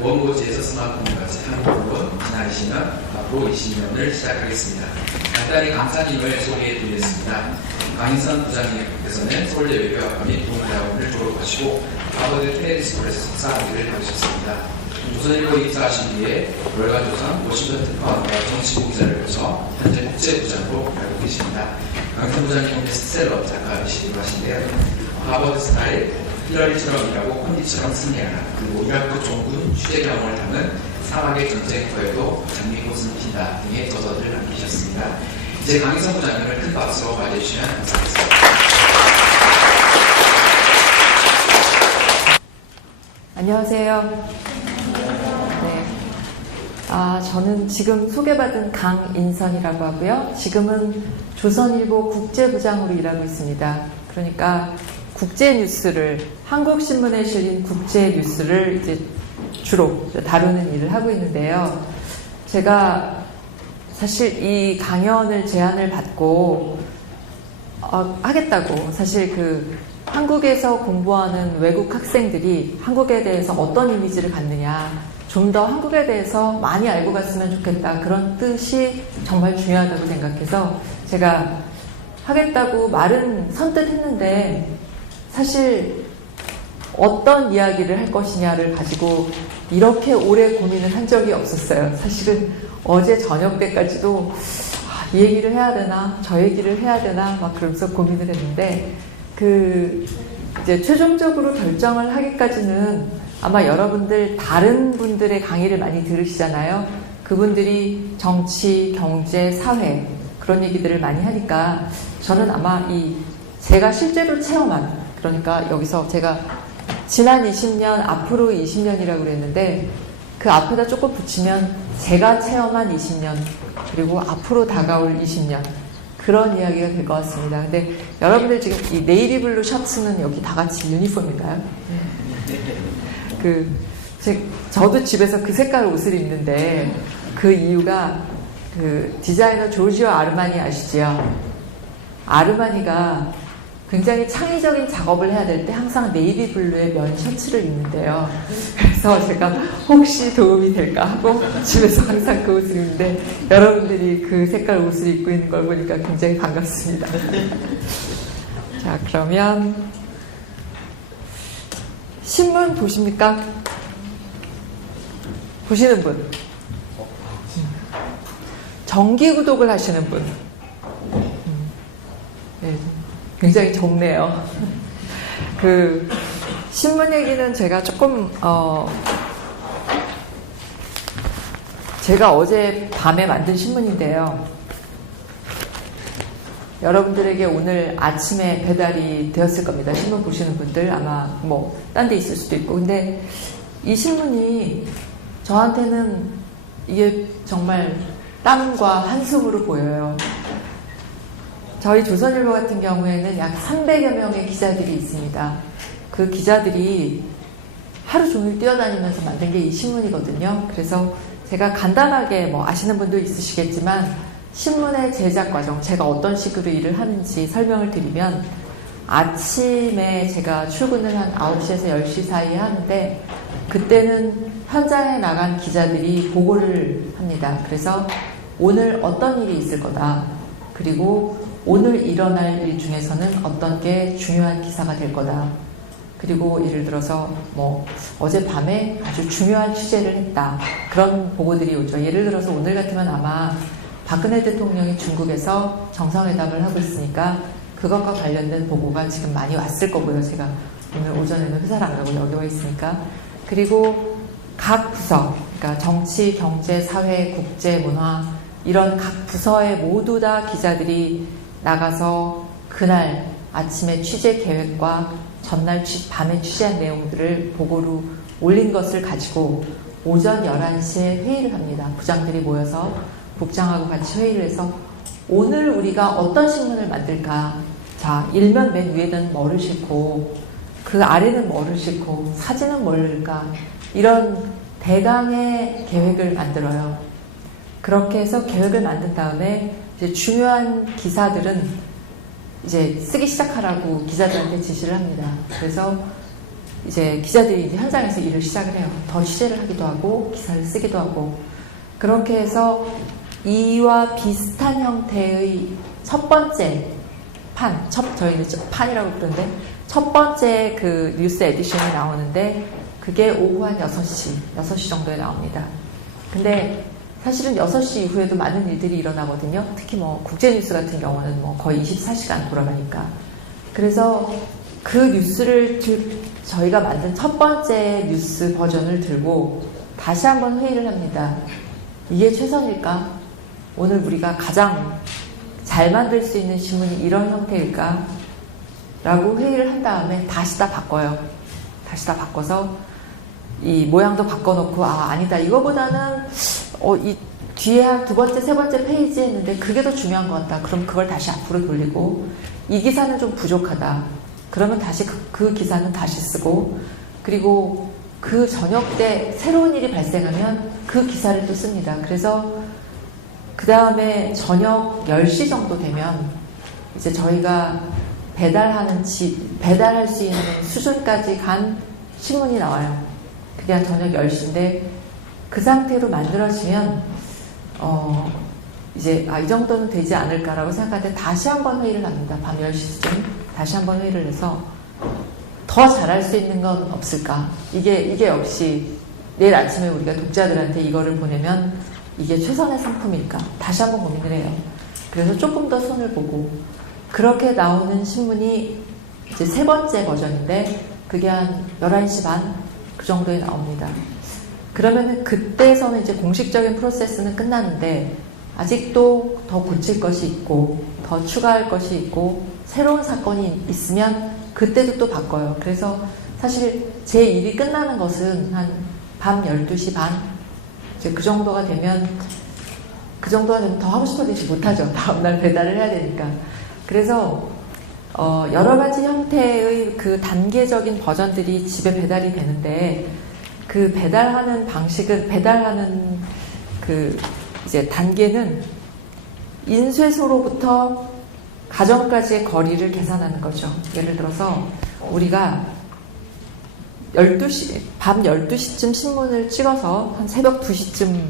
원고지에서 스마트폰까지 한국으로 지난 20년, 앞으로 20년을 시작하겠습니다. 간단히 강사님을 소개해드리겠습니다. 강인선 부장님께서는 서울대 외교학과 및 동대학원을 졸업하시고 하버드 케네디 스쿨에서 석사학위를 받으셨습니다. 조선일보 입사하신 뒤에 월간조선, 워싱턴 특파원과 정치부 기자를 거쳐 현재 국제부장으로 알고 계십니다. 강인선 부장님은 베스트셀러 작가이시기도 하신데요. 하버드 스타일, 힐러리처럼 일하고 콘디처럼 승리하라, 그리고 이라크 종군 취재 경험을 담은 사막의 전쟁터에도 장미꽃은 핀다 등의 저서들을 남기셨습니다. 이제 강인선 부장님을 큰 박수로 맞이해주시면 감사하겠습니다. 안녕하세요. 네. 저는 지금 소개받은 강인선이라고 하고요. 지금은 조선일보 국제부장으로 일하고 있습니다. 그러니까 국제뉴스를, 한국신문에 실린 국제뉴스를 이제 주로 다루는 일을 하고 있는데요. 제가 사실 이 강연을 제안을 받고 하겠다고, 사실 한국에서 공부하는 외국 학생들이 한국에 대해서 어떤 이미지를 갖느냐, 좀 더 한국에 대해서 많이 알고 갔으면 좋겠다, 그런 뜻이 정말 중요하다고 생각해서 제가 하겠다고 말은 선뜻 했는데, 사실 어떤 이야기를 할 것이냐를 가지고 이렇게 오래 고민을 한 적이 없었어요. 사실은 어제 저녁 때까지도 이 얘기를 해야 되나, 저 얘기를 해야 되나, 막 그러면서 고민을 했는데, 이제 최종적으로 결정을 하기까지는 아마 여러분들 다른 분들의 강의를 많이 들으시잖아요. 그분들이 정치, 경제, 사회 그런 얘기들을 많이 하니까 저는 아마 제가 실제로 체험한, 그러니까 여기서 제가 지난 20년, 앞으로 20년이라고 그랬는데 그 앞에다 조금 붙이면 제가 체험한 20년, 그리고 앞으로 다가올 20년, 그런 이야기가 될 것 같습니다. 근데 여러분들 지금 이 네이비블루 셔츠는 여기 다 같이 유니폼인가요? 저도 집에서 그 색깔 옷을 입는데 그 이유가 디자이너 조지오 아르마니 아시죠? 아르마니가 굉장히 창의적인 작업을 해야 될 때 항상 네이비 블루의 면 셔츠를 입는데요. 그래서 제가 혹시 도움이 될까 하고 집에서 항상 그 옷을 입는데 여러분들이 그 색깔 옷을 입고 있는 걸 보니까 굉장히 반갑습니다. 자, 그러면 신문 보십니까? 보시는 분? 정기 구독을 하시는 분? 네. 굉장히 적네요. 신문 얘기는 제가 조금, 제가 어제 밤에 만든 신문인데요. 여러분들에게 오늘 아침에 배달이 되었을 겁니다. 신문 보시는 분들 아마 딴 데 있을 수도 있고. 근데 이 신문이 저한테는 이게 정말 땀과 한숨으로 보여요. 저희 조선일보 같은 경우에는 약 300여 명의 기자들이 있습니다. 그 기자들이 하루 종일 뛰어다니면서 만든 게 이 신문이거든요. 그래서 제가 간단하게 아시는 분도 있으시겠지만 신문의 제작 과정, 제가 어떤 식으로 일을 하는지 설명을 드리면, 아침에 제가 출근을 한 9시에서 10시 사이에 하는데 그때는 현장에 나간 기자들이 보고를 합니다. 그래서 오늘 어떤 일이 있을 거다, 그리고 오늘 일어날 일 중에서는 어떤 게 중요한 기사가 될 거다, 그리고 예를 들어서 어젯밤에 아주 중요한 취재를 했다, 그런 보고들이 오죠. 예를 들어서 오늘 같으면 아마 박근혜 대통령이 중국에서 정상회담을 하고 있으니까 그것과 관련된 보고가 지금 많이 왔을 거고요. 제가 오늘 오전에는 회사를 안 가고 여기 와 있으니까. 그리고 각 부서, 그러니까 정치, 경제, 사회, 국제, 문화, 이런 각 부서에 모두 다 기자들이 나가서 그날 아침에 취재 계획과 전날 밤에 취재한 내용들을 보고로 올린 것을 가지고 오전 11시에 회의를 합니다. 부장들이 모여서 국장하고 같이 회의를 해서 오늘 우리가 어떤 신문을 만들까? 자, 일면 맨 위에는 뭐를 싣고 그 아래는 뭐를 싣고 사진은 뭘 넣을까? 이런 대강의 계획을 만들어요. 그렇게 해서 계획을 만든 다음에 이제 중요한 기사들은 이제 쓰기 시작하라고 기자들한테 지시를 합니다. 그래서 이제 기자들이 이제 현장에서 일을 시작을 해요. 더 취재를 하기도 하고 기사를 쓰기도 하고 그렇게 해서 이와 비슷한 형태의 첫 번째 저희는 판이라고 부르는데 첫 번째 그 뉴스 에디션이 나오는데 그게 오후 한 6시 정도에 나옵니다. 근데 사실은 6시 이후에도 많은 일들이 일어나거든요. 특히 뭐 국제뉴스 같은 경우는 뭐 거의 24시간 돌아가니까. 그래서 그 뉴스를 저희가 만든 첫 번째 뉴스 버전을 들고 다시 한번 회의를 합니다. 이게 최선일까? 오늘 우리가 가장 잘 만들 수 있는 신문이 이런 형태일까? 라고 회의를 한 다음에 다시 다 바꿔요. 다시 다 바꿔서 이 모양도 바꿔놓고 아니다. 이거보다는 이 뒤에 한 두 번째, 세 번째 페이지 했는데 그게 더 중요한 것 같다. 그럼 그걸 다시 앞으로 돌리고 이 기사는 좀 부족하다. 그러면 다시 그 기사는 다시 쓰고 그리고 그 저녁 때 새로운 일이 발생하면 그 기사를 또 씁니다. 그래서 그 다음에 저녁 10시 정도 되면 이제 저희가 배달할 수 있는 수준까지 간 신문이 나와요. 그게 한 저녁 10시인데 그 상태로 만들어지면 이제 이 정도는 되지 않을까라고 생각하는데 다시 한번 회의를 합니다. 밤 10시쯤 다시 한번 회의를 해서 더 잘할 수 있는 건 없을까? 이게 역시 내일 아침에 우리가 독자들한테 이거를 보내면 이게 최선의 상품일까? 다시 한번 고민을 해요. 그래서 조금 더 손을 보고 그렇게 나오는 신문이 이제 세 번째 버전인데 그게 한 11시 반 그 정도에 나옵니다. 그러면은 그때서는 이제 공식적인 프로세스는 끝나는데 아직도 더 고칠 것이 있고 더 추가할 것이 있고 새로운 사건이 있으면 그때도 또 바꿔요. 그래서 사실 제 일이 끝나는 것은 한 밤 12시 반 이제 그 정도가 되면 더 하고 싶어지지 못하죠. 다음날 배달을 해야 되니까. 그래서 여러 가지 형태의 그 단계적인 버전들이 집에 배달이 되는데 그 배달하는 그 이제 단계는 인쇄소로부터 가정까지의 거리를 계산하는 거죠. 예를 들어서 우리가 밤 12시쯤 신문을 찍어서 한 새벽 2시쯤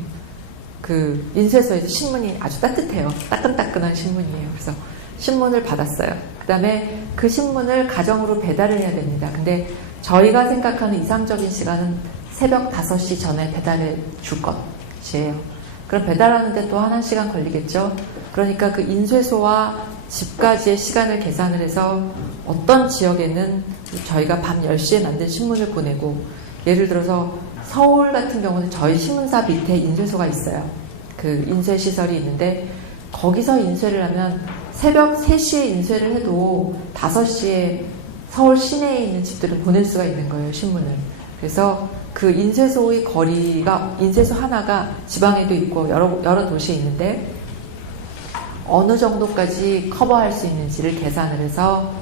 그 인쇄소에서 신문이 아주 따뜻해요. 따끈따끈한 신문이에요. 그래서 신문을 받았어요. 그 다음에 그 신문을 가정으로 배달을 해야 됩니다. 근데 저희가 생각하는 이상적인 시간은 새벽 5시 전에 배달해 줄 것이에요. 그럼 배달하는데 또 한 1시간 걸리겠죠? 그러니까 그 인쇄소와 집까지의 시간을 계산을 해서 어떤 지역에는 저희가 밤 10시에 만든 신문을 보내고 예를 들어서 서울 같은 경우는 저희 신문사 밑에 인쇄소가 있어요. 그 인쇄시설이 있는데 거기서 인쇄를 하면 새벽 3시에 인쇄를 해도 5시에 서울 시내에 있는 집들은 보낼 수가 있는 거예요, 신문을. 그래서 그 인쇄소의 거리가, 인쇄소 하나가 지방에도 있고 여러 도시에 있는데 어느 정도까지 커버할 수 있는지를 계산을 해서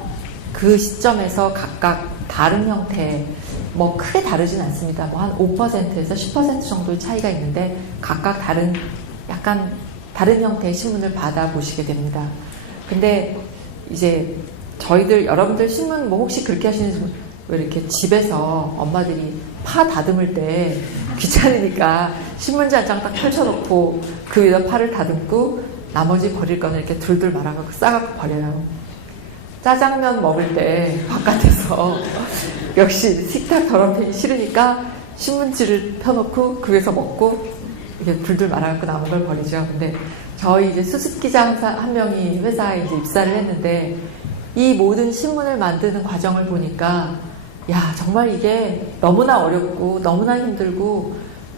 그 시점에서 각각 다른 형태, 뭐 크게 다르진 않습니다. 뭐 한 5%에서 10% 정도의 차이가 있는데 각각 약간 다른 형태의 신문을 받아보시게 됩니다. 근데 이제 여러분들 신문 뭐 혹시 그렇게 하시는지 왜 이렇게 집에서 엄마들이 파 다듬을 때 귀찮으니까 신문지 한 장 딱 펼쳐놓고 그 위에다 파를 다듬고 나머지 버릴 거는 이렇게 둘둘 말아갖고 싸갖고 버려요. 짜장면 먹을 때 바깥에서 역시 식탁 더럽히기 싫으니까 신문지를 펴놓고 그 위에서 먹고 이렇게 둘둘 말아갖고 남은 걸 버리죠. 근데 저희 이제 수습 기자 한 명이 회사에 이제 입사를 했는데 이 모든 신문을 만드는 과정을 보니까 야, 정말 이게 너무나 어렵고 너무나 힘들고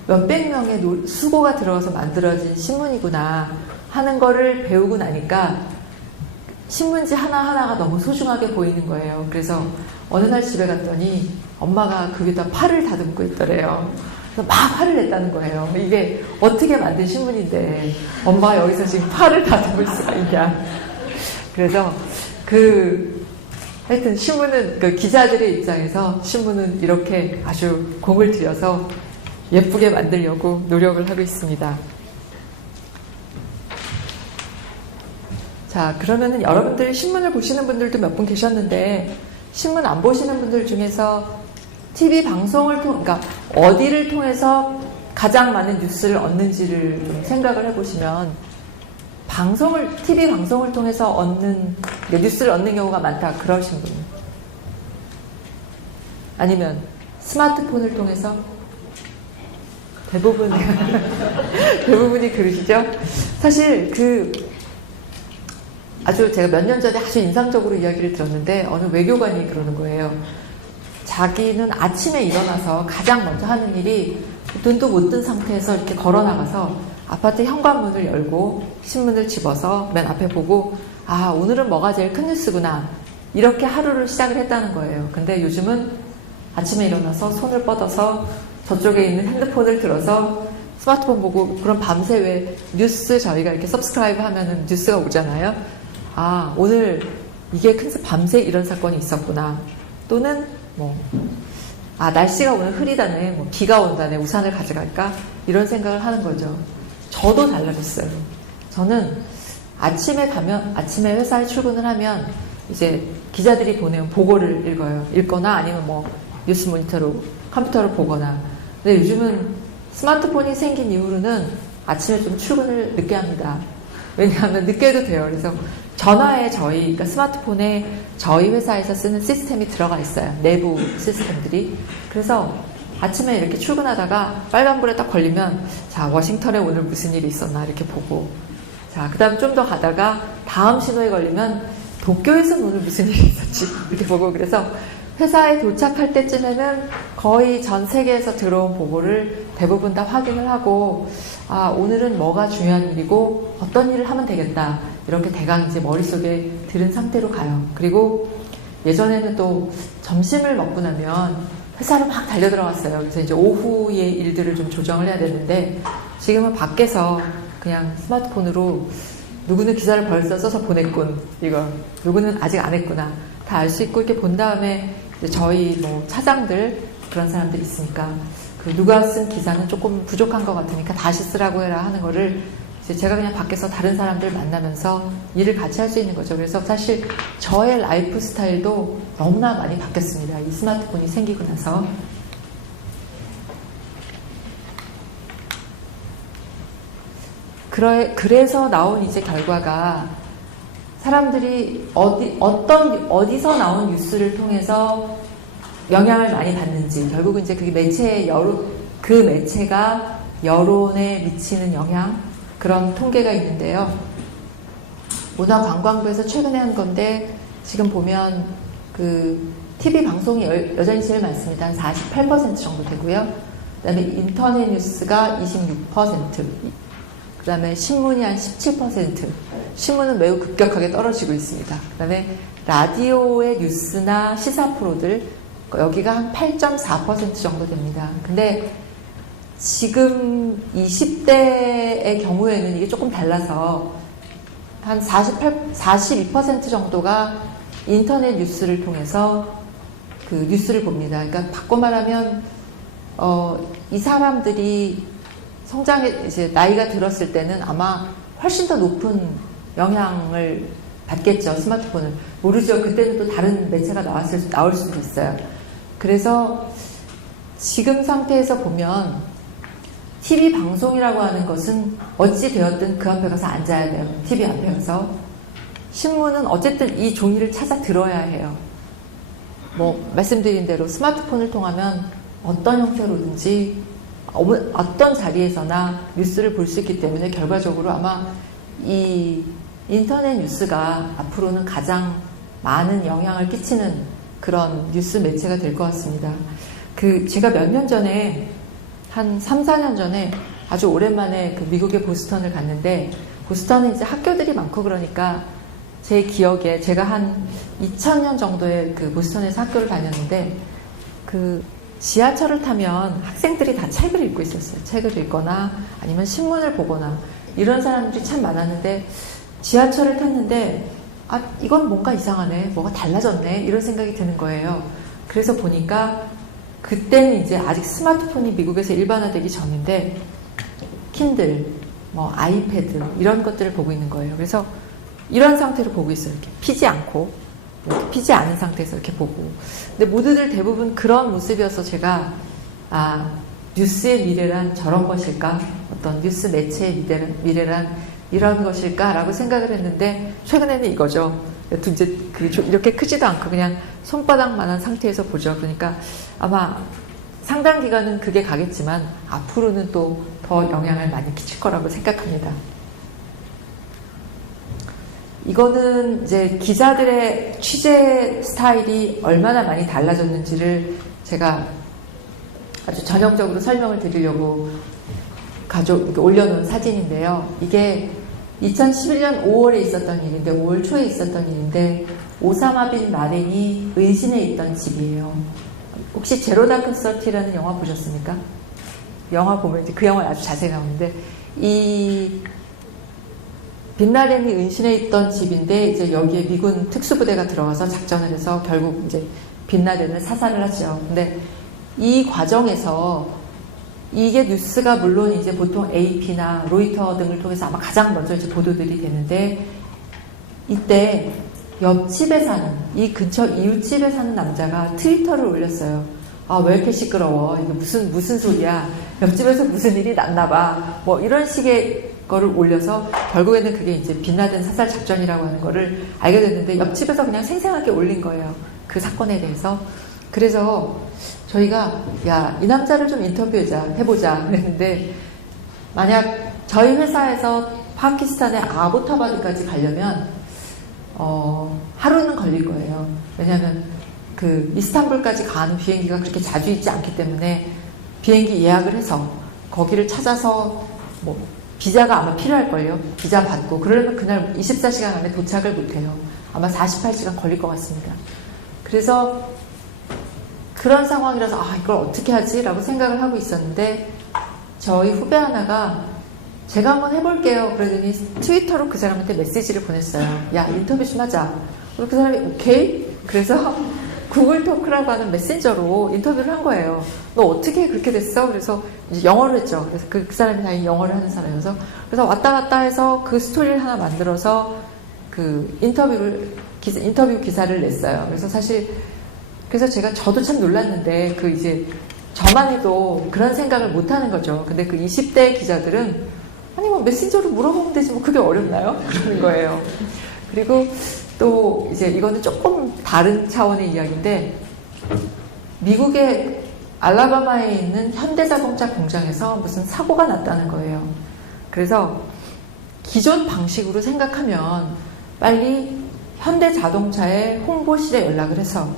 몇백 명의 수고가 들어가서 만들어진 신문이구나 하는 거를 배우고 나니까 신문지 하나하나가 너무 소중하게 보이는 거예요. 그래서 어느 날 집에 갔더니 엄마가 그 위에다 파를 다듬고 있더래요. 그래서 막 화를 냈다는 거예요. 이게 어떻게 만든 신문인데 엄마가 여기서 지금 파를 다듬을 수가 있냐. 그래서 하여튼 신문은 그 기자들의 입장에서 신문은 이렇게 아주 공을 들여서 예쁘게 만들려고 노력을 하고 있습니다. 자, 그러면은 여러분들 신문을 보시는 분들도 몇 분 계셨는데 신문 안 보시는 분들 중에서 TV 방송을 그러니까 어디를 통해서 가장 많은 뉴스를 얻는지를 좀 생각을 해보시면 TV 방송을 통해서 뉴스를 얻는 경우가 많다 그러신 분, 아니면 스마트폰을 통해서 대부분이 그러시죠. 사실 아주 제가 몇 년 전에 아주 인상적으로 이야기를 들었는데 어느 외교관이 그러는 거예요. 자기는 아침에 일어나서 가장 먼저 하는 일이 눈도 못 뜬 상태에서 이렇게 걸어 나가서 아파트 현관문을 열고 신문을 집어서 맨 앞에 보고 오늘은 뭐가 제일 큰 뉴스구나 이렇게 하루를 시작을 했다는 거예요. 근데 요즘은 아침에 일어나서 손을 뻗어서 저쪽에 있는 핸드폰을 들어서 스마트폰 보고 그럼 밤새 왜 뉴스 저희가 이렇게 서브스크라이브 하면은 뉴스가 오잖아요. 오늘 이게 밤새 이런 사건이 있었구나. 또는 날씨가 오늘 흐리다네, 비가 온다네, 우산을 가져갈까? 이런 생각을 하는 거죠. 저도 달라졌어요. 저는 아침에 회사에 출근을 하면 이제 기자들이 보내온 보고를 읽거나 아니면 뉴스 모니터로 컴퓨터를 보거나. 근데 요즘은 스마트폰이 생긴 이후로는 아침에 좀 출근을 늦게 합니다. 왜냐하면 늦게 해도 돼요. 그래서 전화에 그러니까 스마트폰에 저희 회사에서 쓰는 시스템이 들어가 있어요. 내부 시스템들이. 그래서 아침에 이렇게 출근하다가 빨간불에 딱 걸리면 워싱턴에 오늘 무슨 일이 있었나 이렇게 보고, 그 다음 좀 더 가다가 다음 신호에 걸리면 도쿄에서는 오늘 무슨 일이 있었지 이렇게 보고, 그래서 회사에 도착할 때쯤에는 거의 전 세계에서 들어온 보고를 대부분 다 확인을 하고 오늘은 뭐가 중요한 일이고 어떤 일을 하면 되겠다 이렇게 대강 이제 머릿속에 들은 상태로 가요. 그리고 예전에는 또 점심을 먹고 나면 회사로 막 달려 들어갔어요. 그래서 이제 오후의 일들을 좀 조정을 해야 되는데 지금은 밖에서 그냥 스마트폰으로 누구는 기사를 벌써 써서 보냈군, 누구는 아직 안 했구나 다 알 수 있고, 이렇게 본 다음에 저희 차장들 그런 사람들이 있으니까 누가 쓴 기사는 조금 부족한 것 같으니까 다시 쓰라고 해라 하는 거를 이제 제가 그냥 밖에서 다른 사람들 만나면서 일을 같이 할 수 있는 거죠. 그래서 사실 저의 라이프 스타일도 너무나 많이 바뀌었습니다. 이 스마트폰이 생기고 나서. 그래서 나온 이제 결과가 사람들이 어디서 나온 뉴스를 통해서 영향을 많이 받는지, 결국은 이제 그 매체가 여론에 미치는 영향, 그런 통계가 있는데요. 문화관광부에서 최근에 한 건데 지금 보면 TV 방송이 여전히 제일 많습니다. 한 48% 정도 되고요. 그 다음에 인터넷 뉴스가 26%, 그 다음에 신문이 한 17%, 신문은 매우 급격하게 떨어지고 있습니다. 그 다음에 라디오의 뉴스나 시사 프로들, 여기가 한 8.4% 정도 됩니다. 근데 지금 20대의 경우에는 이게 조금 달라서 한 42% 정도가 인터넷 뉴스를 통해서 뉴스를 봅니다. 그러니까 바꿔 말하면 이 사람들이 이제 나이가 들었을 때는 아마 훨씬 더 높은 영향을 받겠죠. 스마트폰을. 모르죠. 그때는 또 다른 매체가 나올 수도 있어요. 그래서 지금 상태에서 보면 TV 방송이라고 하는 것은 어찌 되었든 그 앞에 가서 앉아야 돼요. TV 앞에 가서. 신문은 어쨌든 이 종이를 찾아 들어야 해요. 말씀드린 대로 스마트폰을 통하면 어떤 형태로든지 어떤 자리에서나 뉴스를 볼 수 있기 때문에 결과적으로 아마 이 인터넷 뉴스가 앞으로는 가장 많은 영향을 끼치는 그런 뉴스 매체가 될 것 같습니다. 제가 몇 년 전에, 한 3, 4년 전에 아주 오랜만에 미국의 보스턴을 갔는데, 보스턴은 이제 학교들이 많고 그러니까 제 기억에 제가 한 2000년 정도에 보스턴에서 학교를 다녔는데, 지하철을 타면 학생들이 다 책을 읽고 있었어요. 책을 읽거나 아니면 신문을 보거나 이런 사람들이 참 많았는데, 지하철을 탔는데 이건 뭔가 이상하네, 뭐가 달라졌네 이런 생각이 드는 거예요. 그래서 보니까 그때는 이제 아직 스마트폰이 미국에서 일반화되기 전인데 킨들, 아이패드 이런 것들을 보고 있는 거예요. 그래서 이런 상태로 보고 있어요. 이렇게 피지 않고 피지 않은 상태에서 이렇게 보고. 근데 모두들 대부분 그런 모습이어서 제가, 뉴스의 미래란 저런 것일까? 어떤 뉴스 매체의 미래란 이런 것일까라고 생각을 했는데, 최근에는 이거죠. 이제 이렇게 크지도 않고 그냥 손바닥만한 상태에서 보죠. 그러니까 아마 상당 기간은 그게 가겠지만 앞으로는 또 더 영향을 많이 끼칠 거라고 생각합니다. 이거는 이제 기자들의 취재 스타일이 얼마나 많이 달라졌는지를 제가 아주 전형적으로 설명을 드리려고 올려놓은 사진인데요. 이게 2011년 5월에 있었던 일인데, 5월 초에 있었던 일인데, 오사마 빈 라덴이 은신해 있던 집이에요. 혹시 제로 다크 서티라는 영화 보셨습니까? 영화 보면 이제 그 영화 아주 자세히 나오는데, 이 빈 라덴이 은신해 있던 집인데, 이제 여기에 미군 특수부대가 들어가서 작전을 해서 결국 이제 빈 라덴을 사살을 하죠. 근데 이 과정에서 이게 뉴스가 물론 이제 보통 AP나 로이터 등을 통해서 아마 가장 먼저 이제 보도들이 되는데, 이때 옆집에 사는, 이 근처 이웃집에 사는 남자가 트위터를 올렸어요. 왜 이렇게 시끄러워? 이게 무슨 소리야? 옆집에서 무슨 일이 났나봐. 뭐 이런 식의 거를 올려서 결국에는 그게 이제 빈 라덴 사살 작전이라고 하는 거를 알게 됐는데, 옆집에서 그냥 생생하게 올린 거예요. 그 사건에 대해서. 그래서 저희가 이 남자를 좀 해보자 그랬는데, 만약 저희 회사에서 파키스탄의 아보타바드까지 가려면 하루는 걸릴 거예요. 왜냐하면 그 이스탄불까지 가는 비행기가 그렇게 자주 있지 않기 때문에 비행기 예약을 해서 거기를 찾아서 뭐 비자가 아마 필요할걸요. 비자 받고 그러려면 그날 24시간 안에 도착을 못해요. 아마 48시간 걸릴 것 같습니다. 그래서 그런 상황이라서 이걸 어떻게 하지? 라고 생각을 하고 있었는데, 저희 후배 하나가 제가 한번 해볼게요. 그러더니 트위터로 그 사람한테 메시지를 보냈어요. 야, 인터뷰 좀 하자. 그래서 그 사람이 오케이? 그래서 구글 토크라고 하는 메신저로 인터뷰를 한 거예요. 너 어떻게 그렇게 됐어? 그래서 이제 영어로 했죠. 그래서 그 사람이 다행히 영어를 하는 사람이어서. 그래서 왔다 갔다 해서 그 스토리를 하나 만들어서 그 인터뷰 기사를 냈어요. 그래서 저도 참 놀랐는데, 이제 저만 해도 그런 생각을 못 하는 거죠. 근데 그 20대 기자들은 아니 뭐 메신저로 물어보면 되지 뭐 그게 어렵나요? 그러는 거예요. 그리고 또 이제 이거는 조금 다른 차원의 이야기인데, 미국의 알라바마에 있는 현대자동차 공장에서 무슨 사고가 났다는 거예요. 그래서 기존 방식으로 생각하면 빨리 현대자동차의 홍보실에 연락을 해서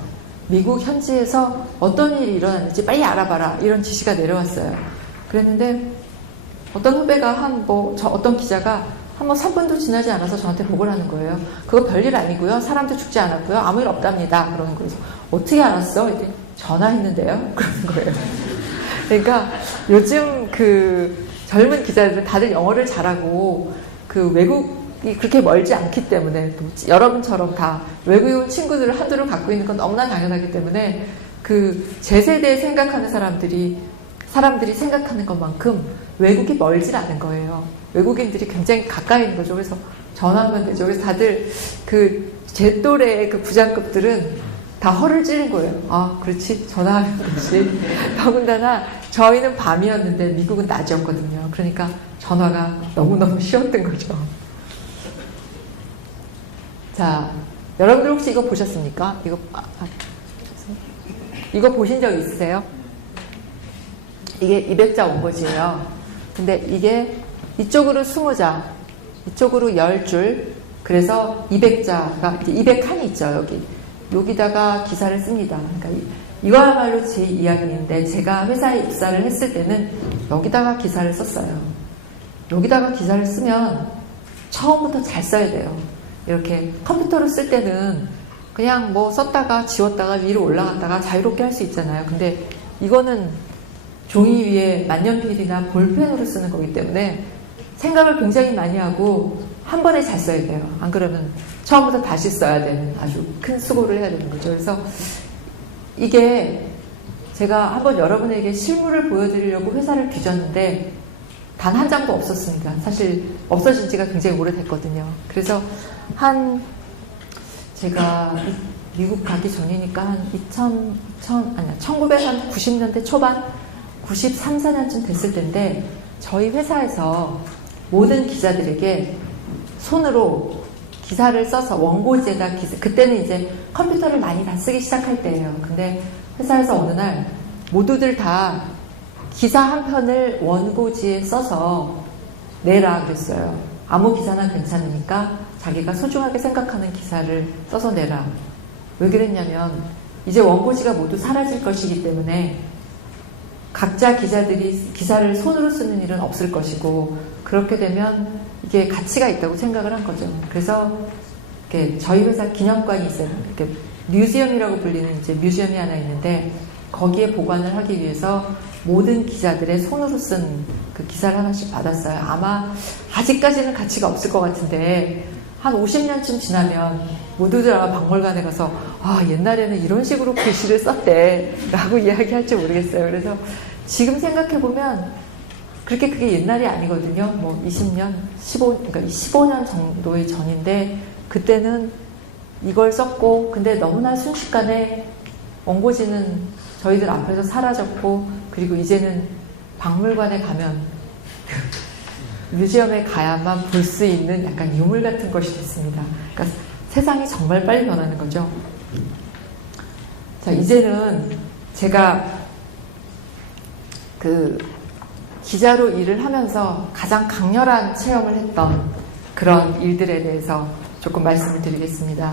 미국 현지에서 어떤 일이 일어났는지 빨리 알아봐라, 이런 지시가 내려왔어요. 그랬는데 어떤 후배가 어떤 기자가 한 3분도 지나지 않아서 저한테 보고를 하는 거예요. 그거 별일 아니고요. 사람도 죽지 않았고요. 아무 일 없답니다. 그러는 거예요. 어떻게 알았어? 이렇게 전화했는데요. 그러는 거예요. 그러니까 요즘 그 젊은 기자들은 다들 영어를 잘하고 그 외국이 그렇게 멀지 않기 때문에, 또 여러분처럼 다 외국에 온 친구들을 한두를 갖고 있는 건 너무나 당연하기 때문에 그 제 세대에 생각하는 사람들이 생각하는 것만큼 외국이 멀질 않은 거예요. 외국인들이 굉장히 가까이 있는 거죠. 그래서 전화하면 되죠. 그래서 다들 제 또래의 그 부장급들은 다 허를 찌른 거예요. 그렇지. 전화하면 되지. 더군다나 저희는 밤이었는데 미국은 낮이었거든요. 그러니까 전화가 너무너무 쉬웠던 거죠. 자, 여러분들 혹시 이거 보셨습니까? 이거 보신 적 있으세요? 이게 200자 원고지예요. 근데 이게 이쪽으로 20자, 이쪽으로 10줄, 그래서 200자가, 200칸이 있죠, 여기다가 기사를 씁니다. 그러니까 이거야말로 제 이야기인데, 제가 회사에 입사를 했을 때는 여기다가 기사를 썼어요. 여기다가 기사를 쓰면 처음부터 잘 써야 돼요. 이렇게 컴퓨터로 쓸 때는 그냥 뭐 썼다가 지웠다가 위로 올라갔다가 자유롭게 할 수 있잖아요. 근데 이거는 종이 위에 만년필이나 볼펜으로 쓰는 거기 때문에 생각을 굉장히 많이 하고 한 번에 잘 써야 돼요. 안 그러면 처음부터 다시 써야 되는 아주 큰 수고를 해야 되는 거죠. 그래서 이게 제가 한번 여러분에게 실물을 보여드리려고 회사를 뒤졌는데 단 한 장도 없었습니다. 사실 없어진 지가 굉장히 오래됐거든요. 그래서 제가 미국 가기 전이니까 한 1990년대 초반 93, 4년쯤 됐을 텐데 저희 회사에서 모든 기자들에게 손으로 기사를 써서 원고지에다 그때는 이제 컴퓨터를 많이 다 쓰기 시작할 때예요. 근데 회사에서 어느 날 모두들 다 기사 한 편을 원고지에 써서 내라 그랬어요. 아무 기사나 괜찮으니까 자기가 소중하게 생각하는 기사를 써서 내라. 왜 그랬냐면 이제 원고지가 모두 사라질 것이기 때문에 각자 기자들이 기사를 손으로 쓰는 일은 없을 것이고 그렇게 되면 이게 가치가 있다고 생각을 한 거죠. 그래서 이렇게 저희 회사 기념관이 있어요. 이렇게 뮤지엄이라고 불리는 이제 뮤지엄이 하나 있는데 거기에 보관을 하기 위해서 모든 기자들의 손으로 쓴 그 기사를 하나씩 받았어요. 아마 아직까지는 가치가 없을 것 같은데 한 50년쯤 지나면 모두들 아마 박물관에 가서 아 옛날에는 이런 식으로 글씨를 썼대 라고 이야기할지 모르겠어요. 그래서 지금 생각해보면 그렇게 그게 옛날이 아니거든요. 뭐 20년, 15년 정도의 전인데 그때는 이걸 썼고 근데 너무나 순식간에 원고지는 저희들 앞에서 사라졌고 그리고 이제는 박물관에 가면 뮤지엄에 가야만 볼 수 있는 약간 유물 같은 것이 됐습니다. 그러니까 세상이 정말 빨리 변하는 거죠. 자, 이제는 제가 그 기자로 일을 하면서 가장 강렬한 체험을 했던 그런 일들에 대해서 조금 말씀을 드리겠습니다.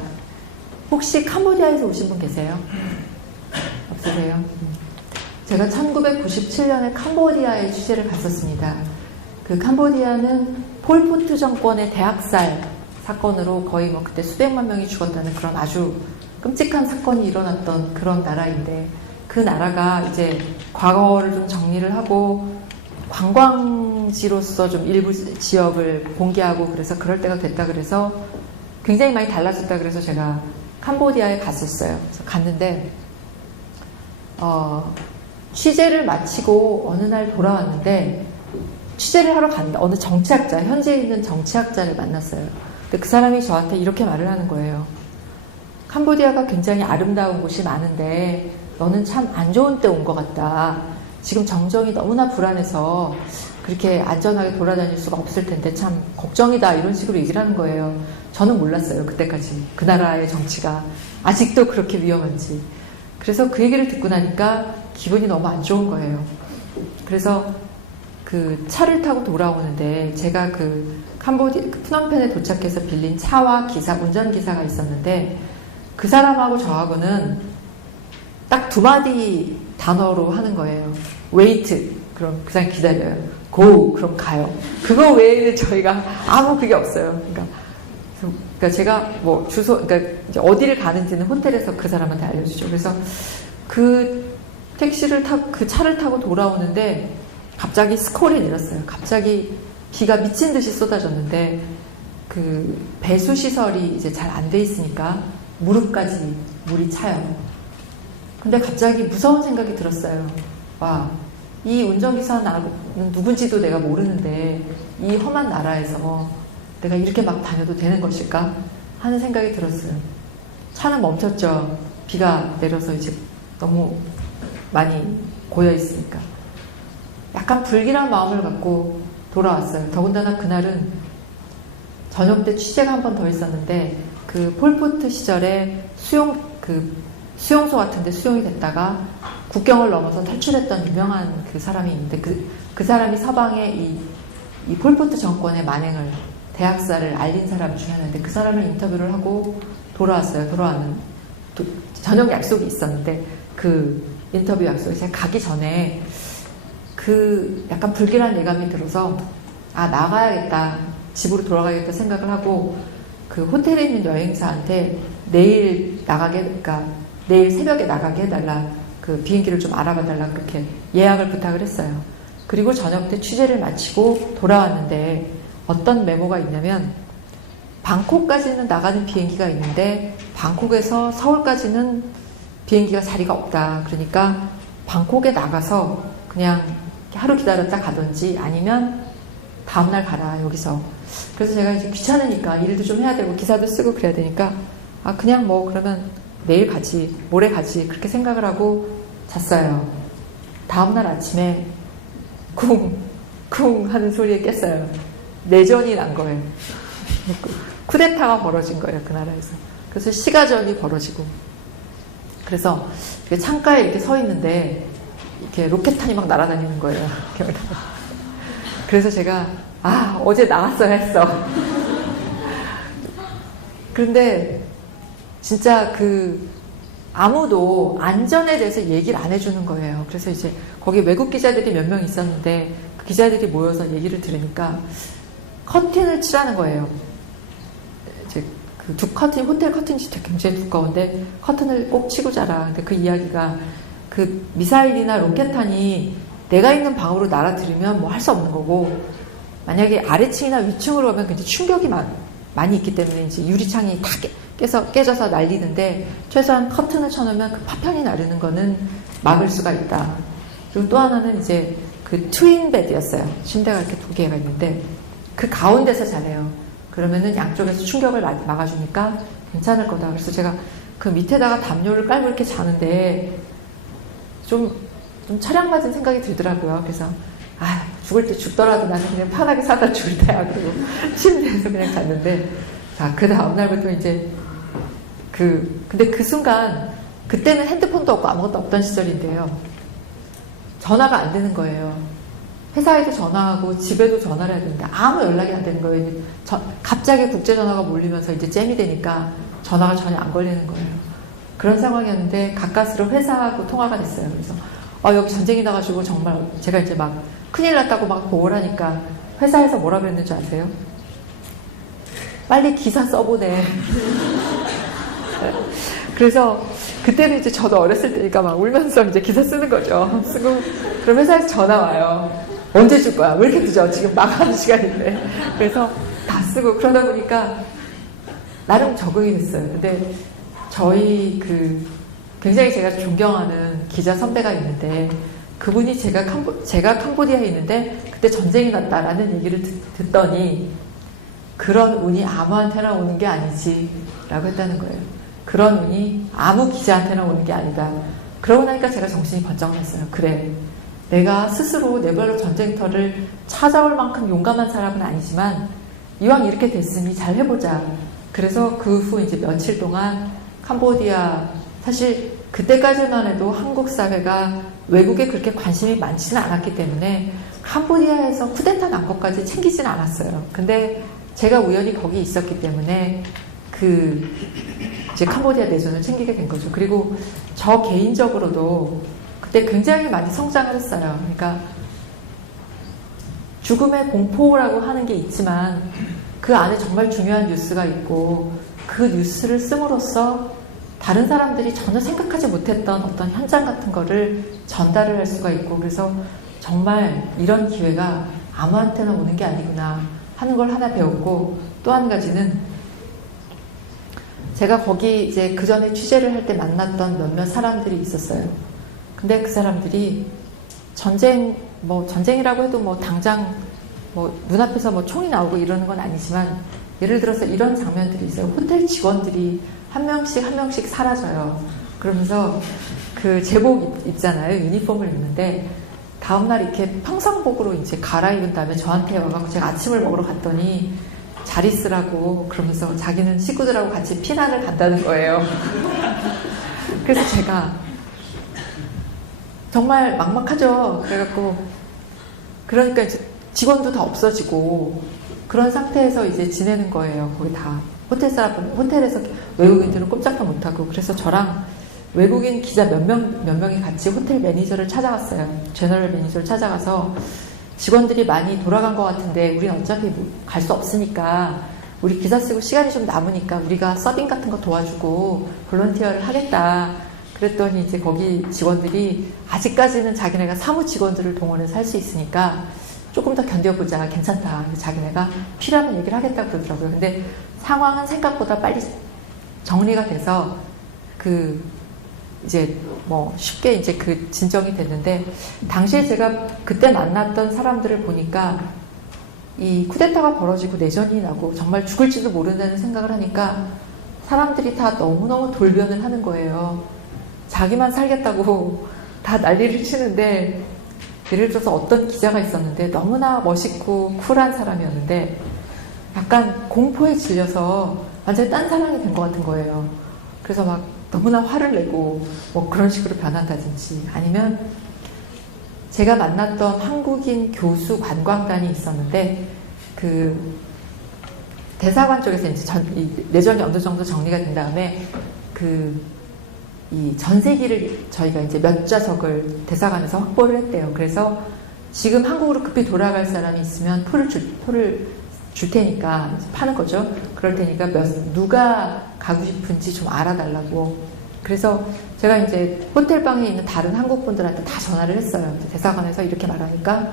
혹시 캄보디아에서 오신 분 계세요? 없으세요? 제가 1997년에 캄보디아에 취재를 갔었습니다. 그 캄보디아는 폴포트 정권의 대학살 사건으로 거의 뭐 그때 수백만 명이 죽었다는 그런 아주 끔찍한 사건이 일어났던 그런 나라인데 그 나라가 이제 과거를 좀 정리를 하고 관광지로서 좀 일부 지역을 공개하고 그래서 그럴 때가 됐다 그래서 굉장히 많이 달라졌다 그래서 제가 캄보디아에 갔었어요. 그래서 갔는데 취재를 마치고 어느 날 돌아왔는데 취재를 하러 갔는데 어느 정치학자, 현지에 있는 정치학자를 만났어요. 근데 그 사람이 저한테 이렇게 말을 하는 거예요. 캄보디아가 굉장히 아름다운 곳이 많은데 너는 참 안 좋은 때 온 것 같다. 지금 정정이 너무나 불안해서 그렇게 안전하게 돌아다닐 수가 없을 텐데 참 걱정이다. 이런 식으로 얘기를 하는 거예요. 저는 몰랐어요. 그때까지. 그 나라의 정치가 아직도 그렇게 위험한지. 그래서 그 얘기를 듣고 나니까 기분이 너무 안 좋은 거예요. 그래서 그 차를 타고 돌아오는데 제가 그 프놈펜에 도착해서 빌린 차와 운전기사가 있었는데 그 사람하고 저하고는 딱 두 마디 단어로 하는 거예요. wait, 그럼 그 사람 기다려요. go, 그럼 가요. 그거 외에는 저희가 아무 그게 없어요. 그러니까 제가 뭐 그러니까 이제 어디를 가는지는 호텔에서 그 사람한테 알려주죠. 그래서 그 그 차를 타고 돌아오는데 갑자기 스콜이 내렸어요. 갑자기 비가 미친 듯이 쏟아졌는데 그 배수 시설이 이제 잘 안 돼 있으니까 무릎까지 물이 차요. 근데 갑자기 무서운 생각이 들었어요. 와, 이 운전기사는 누군지도 내가 모르는데 이 험한 나라에서 내가 이렇게 막 다녀도 되는 것일까? 하는 생각이 들었어요. 차는 멈췄죠. 비가 내려서 이제 너무 많이 고여 있으니까. 약간 불길한 마음을 갖고 돌아왔어요. 더군다나 그날은 저녁 때 취재가 한 번 더 있었는데 그 폴포트 시절에 수용소 같은데 수용이 됐다가 국경을 넘어서 탈출했던 유명한 그 사람이 있는데 그 사람이 서방의 이 폴포트 정권의 만행을 대학살을 알린 사람 중에 하나인데 그 사람을 인터뷰를 하고 돌아왔어요. 저녁 약속이 있었는데 그 인터뷰 약속에 제가 가기 전에 그 약간 불길한 예감이 들어서 나가야겠다, 집으로 돌아가야겠다 생각을 하고 그 호텔에 있는 여행사한테 내일 새벽에 나가게 해달라, 그 비행기를 좀 알아봐 달라 그렇게 예약을 부탁을 했어요. 그리고 저녁 때 취재를 마치고 돌아왔는데 어떤 메모가 있냐면 방콕까지는 나가는 비행기가 있는데 방콕에서 서울까지는 비행기가 자리가 없다. 그러니까 방콕에 나가서 그냥 하루 기다렸다 가든지 아니면 다음날 가라 여기서. 그래서 제가 이제 귀찮으니까 일도 좀 해야 되고 기사도 쓰고 그래야 되니까 아, 그냥 뭐 그러면 내일 가지, 모레 가지 그렇게 생각을 하고 잤어요. 다음날 아침에 쿵 하는 소리에 깼어요. 내전이 난 거예요. 쿠데타가 벌어진 거예요, 그 나라에서. 그래서 시가전이 벌어지고. 그래서 창가에 이렇게 서 있는데 이렇게 로켓탄이 막 날아다니는 거예요. 그래서 제가 어제 나갔어야 했어. 그런데 진짜 아무도 안전에 대해서 얘기를 안 해주는 거예요. 그래서 이제 거기 외국 기자들이 몇 명 있었는데 그 기자들이 모여서 얘기를 들으니까 커튼을 치라는 거예요. 이제 커튼, 호텔 커튼이 굉장히 두꺼운데 커튼을 꼭 치고 자라. 근데 그 이야기가 미사일이나 로켓탄이 내가 있는 방으로 날아들으면 뭐 할 수 없는 거고, 만약에 아래층이나 위층으로 가면 굉장히 충격이 많이 있기 때문에 이제 유리창이 다 깨져서 날리는데 최소한 커튼을 쳐놓으면 그 파편이 나르는 거는 막을 수가 있다. 그리고 또 하나는 이제 트윈 베드였어요. 침대가 이렇게 두 개가 있는데 그 가운데서 자래요. 그러면은 양쪽에서 충격을 막아주니까 괜찮을 거다. 그래서 제가 그 밑에다가 담요를 깔고 이렇게 자는데 좀 차량맞은 생각이 들더라고요. 그래서 죽을 때 죽더라도 나는 그냥 편하게 살다 죽을 때야. 그리고 침대에서 그냥 잤는데, 그 다음날부터 이제 근데 그 순간, 그때는 핸드폰도 없고 아무것도 없던 시절인데요. 전화가 안 되는 거예요. 회사에도 전화하고 집에도 전화를 해야 되는데 아무 연락이 안 되는 거예요. 갑자기 국제전화가 몰리면서 이제 잼이 되니까 전화가 전혀 안 걸리는 거예요. 그런 상황이었는데 가까스로 회사하고 통화가 됐어요. 그래서 여기 전쟁이 나가지고 정말 제가 이제 막 큰일 났다고 막 보고를 하니까 회사에서 뭐라 그랬는지 아세요? 빨리 기사 써보내. 그래서 그때는 이제 저도 어렸을 때니까 막 울면서 이제 기사 쓰는 거죠. 쓰고 그럼 회사에서 전화 와요. 언제 줄 거야? 왜 이렇게 늦어? 지금 마감 시간인데. 그래서 다 쓰고 그러다 보니까 나름 적응이 됐어요. 근데 저희 굉장히 제가 존경하는 기자 선배가 있는데 그분이 제가 캄보디아에 있는데 그때 전쟁이 났다라는 얘기를 듣더니 그런 운이 아무한테나 오는 게 아니지 라고 했다는 거예요. 그런 운이 아무 기자한테나 오는 게 아니다. 그러고 나니까 제가 정신이 번쩍 났어요. 그래, 내가 스스로 내 발로 전쟁터를 찾아올 만큼 용감한 사람은 아니지만 이왕 이렇게 됐으니 잘 해보자. 그래서 그 후 이제 며칠 동안 캄보디아, 사실 그때까지만 해도 한국 사회가 외국에 그렇게 관심이 많지는 않았기 때문에 캄보디아에서 쿠데타 난 것까지 챙기지는 않았어요. 근데 제가 우연히 거기 있었기 때문에 이제 캄보디아 내전을 챙기게 된 거죠. 그리고 저 개인적으로도 그때 굉장히 많이 성장을 했어요. 그러니까 죽음의 공포라고 하는 게 있지만 그 안에 정말 중요한 뉴스가 있고 그 뉴스를 씀으로써 다른 사람들이 전혀 생각하지 못했던 어떤 현장 같은 거를 전달을 할 수가 있고, 그래서 정말 이런 기회가 아무한테나 오는 게 아니구나 하는 걸 하나 배웠고, 또 한 가지는 제가 거기 이제 그 전에 취재를 할 때 만났던 몇몇 사람들이 있었어요. 근데 그 사람들이 전쟁이라고 해도 뭐 당장 눈앞에서 총이 나오고 이러는 건 아니지만, 예를 들어서 이런 장면들이 있어요. 호텔 직원들이 한 명씩 사라져요. 그러면서 제복 입잖아요. 유니폼을 입는데 다음날 이렇게 평상복으로 이제 갈아입은 다음에 저한테 와가지고 제가 아침을 먹으러 갔더니 잘 있으라고 그러면서 자기는 식구들하고 같이 피난을 간다는 거예요. 그래서 제가 정말 막막하죠. 그러니까 이제 직원도 다 없어지고 그런 상태에서 이제 지내는 거예요. 거기 다 호텔에서 외국인들은 꼼짝도 못하고. 그래서 저랑 외국인 기자 몇 명이 같이 호텔 매니저를 찾아갔어요. 제너럴 매니저를 찾아가서 직원들이 많이 돌아간 것 같은데 우리는 어차피 갈 수 없으니까 우리 기사 쓰고 시간이 좀 남으니까 우리가 서빙 같은 거 도와주고 볼런티어를 하겠다. 그랬더니 이제 거기 직원들이 아직까지는 자기네가 사무 직원들을 동원해서 할 수 있으니까 조금 더 견뎌보자, 괜찮다. 자기네가 필요하면 얘기를 하겠다고 그러더라고요. 근데 상황은 생각보다 빨리 정리가 돼서 이제 쉽게 이제 진정이 됐는데, 당시에 제가 그때 만났던 사람들을 보니까 이 쿠데타가 벌어지고 내전이 나고 정말 죽을지도 모른다는 생각을 하니까 사람들이 다 너무너무 돌변을 하는 거예요. 자기만 살겠다고 다 난리를 치는데, 예를 들어서 어떤 기자가 있었는데 너무나 멋있고 쿨한 사람이었는데 약간 공포에 질려서 완전히 딴 사람이 된 것 같은 거예요. 그래서 막 너무나 화를 내고 뭐 그런 식으로 변한다든지, 아니면 제가 만났던 한국인 교수 관광단이 있었는데 그 대사관 쪽에서 이제 내전이 어느 정도 정리가 된 다음에 이 전세기를 저희가 이제 몇 좌석을 대사관에서 확보를 했대요. 그래서 지금 한국으로 급히 돌아갈 사람이 있으면 표를 줄 테니까 파는 거죠. 그럴 테니까 누가 가고 싶은지 좀 알아달라고. 그래서 제가 이제 호텔방에 있는 다른 한국 분들한테 다 전화를 했어요. 대사관에서 이렇게 말하니까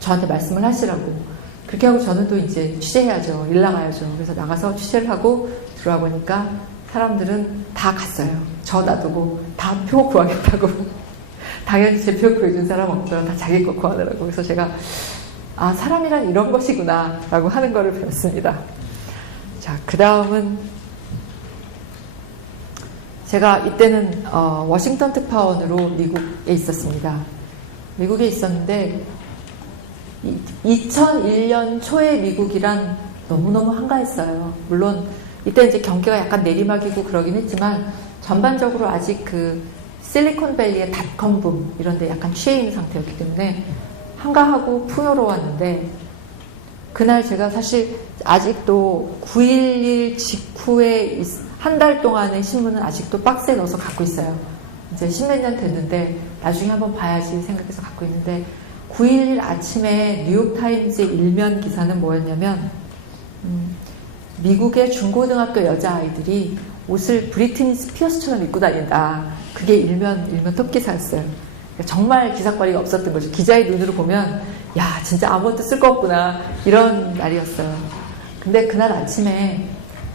저한테 말씀을 하시라고. 그렇게 하고 저는 또 이제 취재해야죠. 일 나가야죠. 그래서 나가서 취재를 하고 들어와 보니까 사람들은 다 갔어요. 저 놔두고 다 표 구하겠다고. 당연히 제 표 구해준 사람 없어요. 다 자기 거 구하더라고. 그래서 제가 사람이란 이런 것이구나 라고 하는 거를 배웠습니다. 자, 그 다음은 제가 이때는 워싱턴 특파원으로 미국에 있었습니다. 미국에 있었는데 2001년 초에 미국이란 너무너무 한가했어요. 물론 이때 이제 경기가 약간 내리막이고 그러긴 했지만 전반적으로 아직 그 실리콘밸리의 닷컴 붐 이런 데 약간 취해 있는 상태였기 때문에 한가하고 풍요로웠는데, 그날 제가 사실 아직도 9.11 직후에 한 달 동안의 신문은 아직도 박스에 넣어서 갖고 있어요. 이제 십몇 년 됐는데 나중에 한번 봐야지 생각해서 갖고 있는데, 9.11 아침에 뉴욕타임즈의 일면 기사는 뭐였냐면 미국의 중고등학교 여자아이들이 옷을 브리트니 스피어스처럼 입고 다닌다. 그게 일면 톱기사였어요. 정말 기사거리가 없었던 거죠. 기자의 눈으로 보면 야, 진짜 아무것도 쓸 거 없구나, 이런 날이었어요. 근데 그날 아침에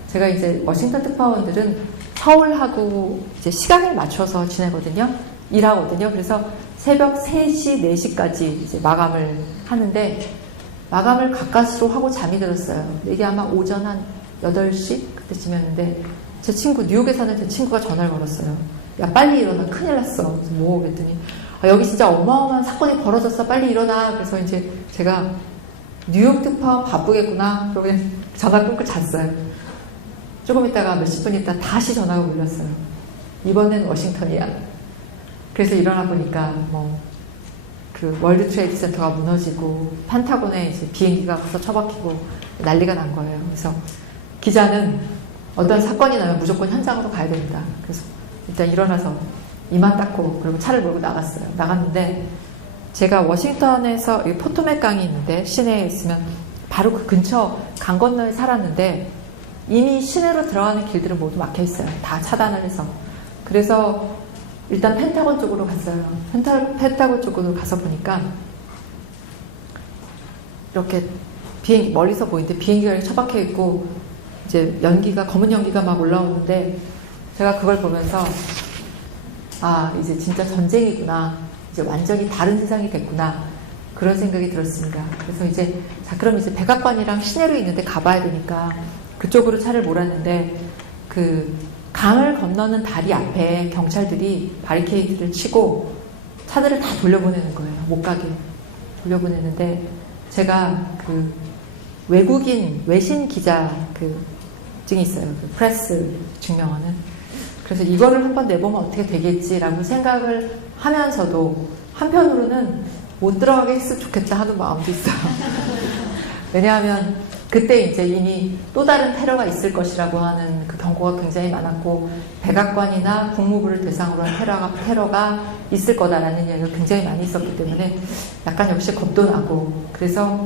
제가 이제 워싱턴 특파원들은 서울하고 이제 시간을 맞춰서 지내거든요. 일하거든요. 그래서 새벽 3시, 4시까지 이제 마감을 하는데, 마감을 가까스로 하고 잠이 들었어요. 이게 아마 오전 한 8시 그때쯤이었는데, 제 친구, 뉴욕에 사는 제 친구가 전화를 걸었어요. 야, 빨리 일어나, 큰일 났어. 그래서 뭐? 그랬더니 여기 진짜 어마어마한 사건이 벌어졌어, 빨리 일어나. 그래서 이제 제가 뉴욕 특파원 바쁘겠구나 그러고 그냥 전화 끊고 잤어요. 조금 있다가 몇십 분 있다 다시 전화가 울렸어요. 이번엔 워싱턴이야. 그래서 일어나 보니까 그 월드 트레이드 센터가 무너지고 펜타곤에 이제 비행기가 가서 처박히고 난리가 난 거예요. 그래서 기자는 어떤 사건이 나면 무조건 현장으로 가야 됩니다. 그래서 일단 일어나서 이만 닦고 그리고 차를 몰고 나갔어요. 나갔는데 제가 워싱턴에서 포토맥 강이 있는데 시내에 있으면 바로 그 근처 강 건너에 살았는데 이미 시내로 들어가는 길들은 모두 막혀 있어요. 다 차단을 해서. 그래서 일단 펜타곤 쪽으로 갔어요. 펜타곤 쪽으로 가서 보니까 이렇게 멀리서 보이는데 비행기가 처박혀 있고 이제 검은 연기가 막 올라오는데, 제가 그걸 보면서 이제 진짜 전쟁이구나, 이제 완전히 다른 세상이 됐구나, 그런 생각이 들었습니다. 그래서 이제 그럼 이제 백악관이랑 시내로 있는데 가봐야 되니까 그쪽으로 차를 몰았는데, 그 강을 건너는 다리 앞에 경찰들이 바리케이드를 치고 차들을 다 돌려보내는 거예요. 못 가게 돌려보내는데, 제가 그 외신 기자 증이 있어요. 그 프레스 증명하는. 그래서 이거를 한번 내보면 어떻게 되겠지라고 생각을 하면서도 한편으로는 못 들어가게 했으면 좋겠다 하는 마음도 있어요. 왜냐하면 그때 이제 이미 또 다른 테러가 있을 것이라고 하는 그 경고가 굉장히 많았고, 백악관이나 국무부를 대상으로 한 테러가 있을 거다라는 이야기가 굉장히 많이 있었기 때문에 약간 역시 겁도 나고, 그래서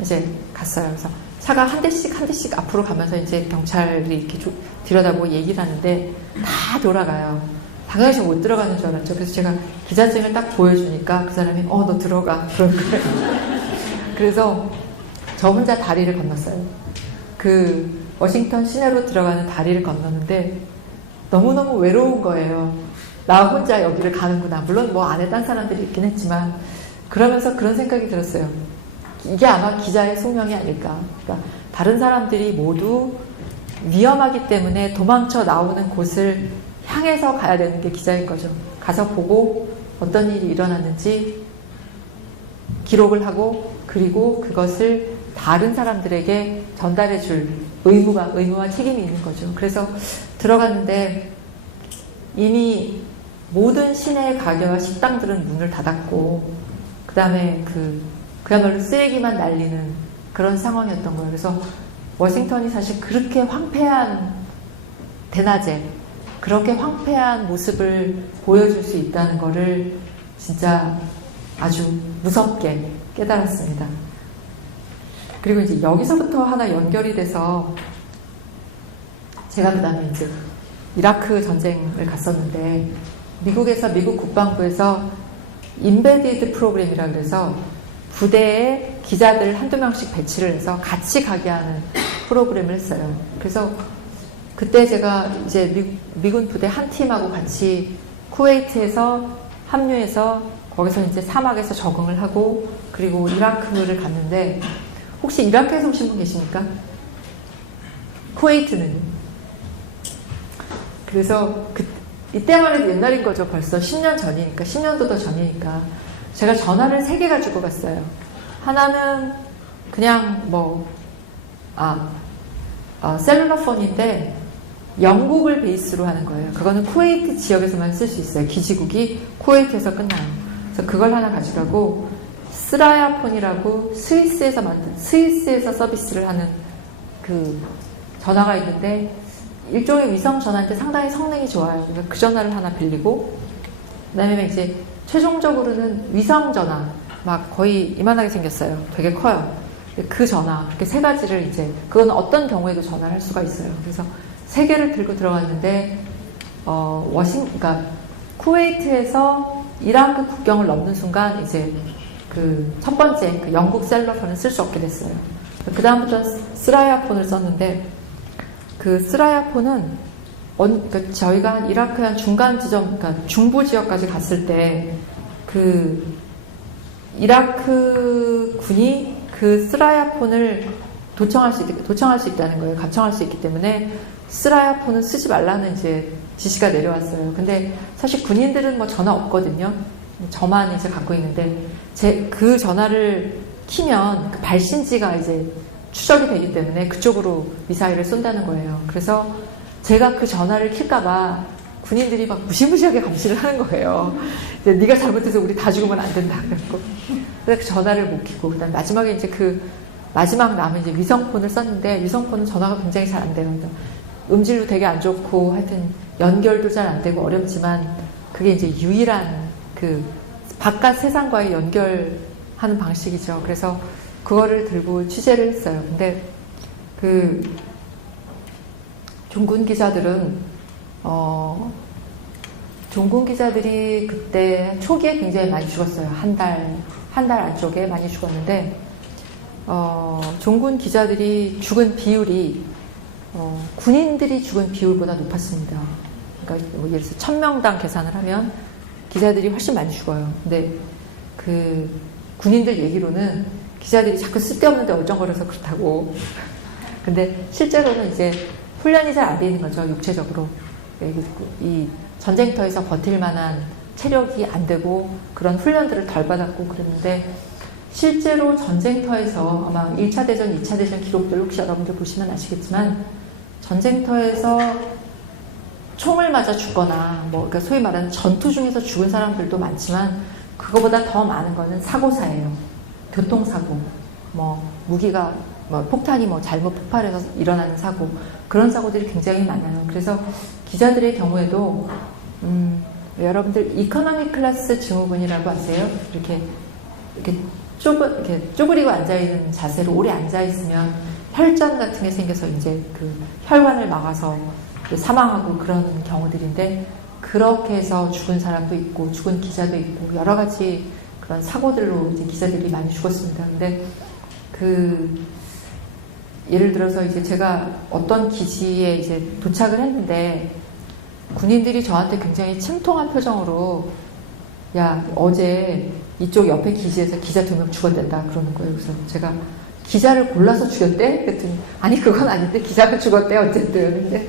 이제 갔어요. 그래서 차가 한 대씩 앞으로 가면서 이제 경찰이 이렇게 들여다보고 얘기를 하는데 다 돌아가요. 당연히 못 들어가는 줄 알았죠. 그래서 제가 기자증을 딱 보여주니까 그 사람이 너 들어가, 그런 거예요. 그래서 저 혼자 다리를 건넜어요. 그 워싱턴 시내로 들어가는 다리를 건넜는데 너무너무 외로운 거예요. 나 혼자 여기를 가는구나. 물론 안에 딴 사람들이 있긴 했지만, 그러면서 그런 생각이 들었어요. 이게 아마 기자의 숙명이 아닐까. 그러니까 다른 사람들이 모두 위험하기 때문에 도망쳐 나오는 곳을 향해서 가야 되는 게 기자인 거죠. 가서 보고 어떤 일이 일어났는지 기록을 하고 그리고 그것을 다른 사람들에게 전달해 줄 의무와 책임이 있는 거죠. 그래서 들어갔는데 이미 모든 시내의 가게와 식당들은 문을 닫았고 그 다음에 그야말로 쓰레기만 날리는 그런 상황이었던 거예요. 그래서 워싱턴이 사실 그렇게 황폐한 대낮에 그렇게 황폐한 모습을 보여줄 수 있다는 거를 진짜 아주 무섭게 깨달았습니다. 그리고 이제 여기서부터 하나 연결이 돼서 제가 그 다음에 이제 이라크 전쟁을 갔었는데 미국에서 미국 국방부에서 임베디드 프로그램이라 그래서 부대에 기자들 한두 명씩 배치를 해서 같이 가게 하는 프로그램을 했어요. 그래서 그때 제가 이제 미군 부대 한 팀하고 같이 쿠웨이트에서 합류해서 거기서 이제 사막에서 적응을 하고 그리고 이라크를 갔는데 혹시 이라크에서 오신 분 계십니까? 쿠웨이트는. 그래서 이때만 해도 옛날인 거죠. 벌써 10년 전이니까 10년도 더 전이니까 제가 전화를 3개 가지고 갔어요. 하나는 그냥 셀룰러폰인데 영국을 베이스로 하는 거예요. 그거는 쿠웨이트 지역에서만 쓸 수 있어요. 기지국이 쿠웨이트에서 끝나요. 그래서 그걸 하나 가져가고 스라야폰이라고 스위스에서 서비스를 하는 그 전화가 있는데 일종의 위성 전화인데 상당히 성능이 좋아요. 그래서 그 전화를 하나 빌리고 그다음에 이제 최종적으로는 위성 전화 막 거의 이만하게 생겼어요. 되게 커요. 그 전화 이렇게 3가지를 이제 그건 어떤 경우에도 전화를 할 수가 있어요. 그래서 3개를 들고 들어갔는데 그러니까 쿠웨이트에서 이라크 국경을 넘는 순간 이제 그 첫 번째 그 영국 셀러폰을 쓸 수 없게 됐어요. 그 다음부터 스라야폰을 썼는데 그 스라야폰은 그러니까 저희가 이라크 한 중간 지점, 그러니까 중부 지역까지 갔을 때 그 이라크 군이 그 스라야폰을 도청할 수 있다는 거예요. 갑청할 수 있기 때문에 스라야폰은 쓰지 말라는 이제 지시가 내려왔어요. 근데 사실 군인들은 뭐 전화 없거든요. 저만 이제 갖고 있는데 그 전화를 키면 그 발신지가 이제 추적이 되기 때문에 그쪽으로 미사일을 쏜다는 거예요. 그래서 제가 그 전화를 킬까봐 군인들이 막 무시무시하게 감시를 하는 거예요. 네가 잘못해서 우리 다 죽으면 안 된다. 그래서 그 전화를 못 키고 그다음 마지막에 이제 그 마지막 남은 이제 위성폰을 썼는데 위성폰은 전화가 굉장히 잘 안 돼요. 음질도 되게 안 좋고 하여튼 연결도 잘 안 되고 어렵지만 그게 이제 유일한 그 바깥 세상과의 연결하는 방식이죠. 그래서 그거를 들고 취재를 했어요. 근데 그 종군 기자들은 종군 기자들이 그때 초기에 굉장히 많이 죽었어요. 한 달 안쪽에 많이 죽었는데 종군 기자들이 죽은 비율이 군인들이 죽은 비율보다 높았습니다. 그러니까 뭐 예를 들어서 1000명당 계산을 하면 기자들이 훨씬 많이 죽어요. 근데 그 군인들 얘기로는 기자들이 자꾸 쓸데없는데 얼쩡거려서 그렇다고. 근데 실제로는 이제 훈련이 잘 안 돼 있는 거죠. 육체적으로. 이 전쟁터에서 버틸 만한 체력이 안 되고 그런 훈련들을 덜 받았고 그랬는데 실제로 전쟁터에서 아마 1차 대전, 2차 대전 기록들 혹시 여러분들 보시면 아시겠지만 전쟁터에서 총을 맞아 죽거나 그러니까 소위 말하는 전투 중에서 죽은 사람들도 많지만 그거보다 더 많은 거는 사고사예요. 교통사고, 무기가 폭탄이 잘못 폭발해서 일어나는 사고 그런 사고들이 굉장히 많아요. 그래서 기자들의 경우에도 여러분들 이코노미 클래스 증후군이라고 아세요? 이렇게 쪼그리고 앉아있는 자세로 오래 앉아있으면 혈전 같은 게 생겨서 이제 그 혈관을 막아서 사망하고 그런 경우들인데 그렇게 해서 죽은 사람도 있고 죽은 기자도 있고 여러 가지 그런 사고들로 이제 기자들이 많이 죽었습니다. 근데 예를 들어서 이제 제가 어떤 기지에 이제 도착을 했는데 군인들이 저한테 굉장히 침통한 표정으로 어제 이쪽 옆에 기지에서 기자 2명 죽었댄다 그러는 거예요. 그래서 제가 기자를 골라서 죽였대? 그랬더니 아니 그건 아닌데 기자가 죽었대 어쨌든. 근데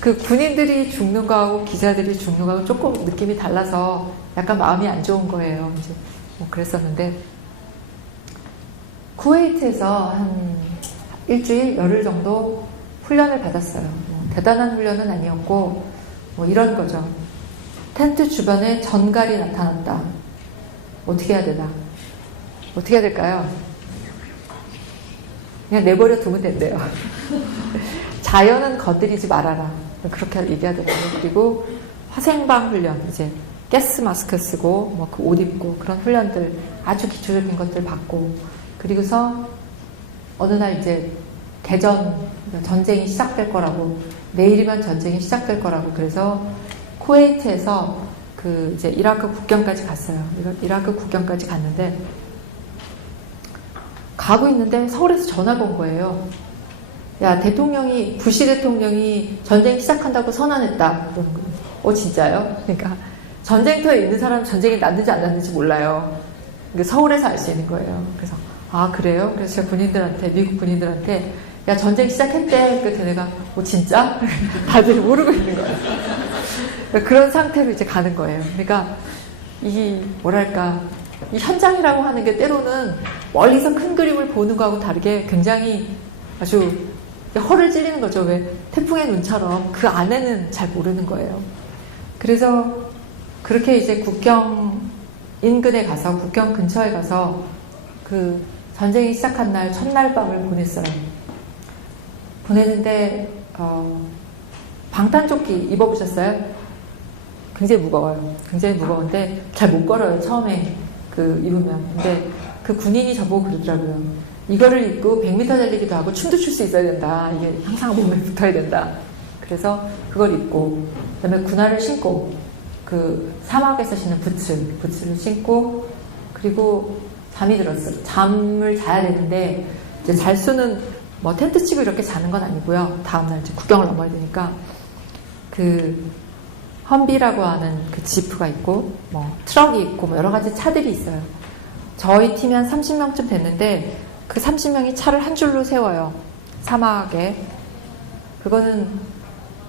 그 군인들이 죽는 거하고 기자들이 죽는 거하고 조금 느낌이 달라서 약간 마음이 안 좋은 거예요. 이제 뭐 그랬었는데 쿠웨이트에서 한 일주일, 열흘 정도 훈련을 받았어요. 뭐 대단한 훈련은 아니었고 뭐 이런 거죠. 텐트 주변에 전갈이 나타났다. 어떻게 해야 되나? 어떻게 해야 될까요? 그냥 내버려 두면 된대요. 자연은 건드리지 말아라. 그렇게 얘기하더라고요. 그리고 화생방 훈련, 이제 가스 마스크 쓰고 뭐 그 옷 입고 그런 훈련들 아주 기초적인 것들 받고 그리고서 어느 날 이제 대전 전쟁이 시작될 거라고 내일이면 전쟁이 시작될 거라고 그래서 쿠웨이트에서 그 이제 이라크 국경까지 갔어요. 이라크 국경까지 갔는데 가고 있는데 서울에서 전화가 온 거예요. 야, 부시 대통령이 전쟁 시작한다고 선언했다. 그러는 거예요. 진짜요? 그러니까 전쟁터에 있는 사람은 전쟁이 났는지 안 났는지 몰라요. 그러니까 서울에서 알 수 있는 거예요. 그래서 아 그래요? 그래서 제가 미국 군인들한테 야 전쟁 시작했대. 그래서 내가 진짜? 다들 모르고 있는 거예요. 그러니까 그런 상태로 이제 가는 거예요. 그러니까 이 현장이라고 하는 게 때로는 멀리서 큰 그림을 보는 거하고 다르게 굉장히 아주 허를 찔리는 거죠. 왜 태풍의 눈처럼 그 안에는 잘 모르는 거예요. 그래서 그렇게 이제 국경 인근에 가서 국경 근처에 가서 그 전쟁이 시작한 날 첫날 밤을 보냈어요. 보냈는데 방탄조끼 입어보셨어요? 굉장히 무거워요. 굉장히 무거운데 잘 못 걸어요. 처음에 입으면. 근데 그 군인이 저보고 그러더라고요. 이거를 입고 100m 달리기도 하고 춤도 출 수 있어야 된다. 이게 항상 몸에 붙어야 된다. 그래서 그걸 입고 그다음에 군화를 신고 그 사막에서 신는 부츠를 신고 그리고 잠이 들었어요. 잠을 자야 되는데 이제 잘 수는 뭐 텐트 치고 이렇게 자는 건 아니고요. 다음날 이제 국경을 넘어야 되니까 그 험비라고 하는 그 지프가 있고 뭐 트럭이 있고 뭐 여러 가지 차들이 있어요. 저희 팀이 한 30명쯤 됐는데 그 30명이 차를 한 줄로 세워요. 사막에. 그거는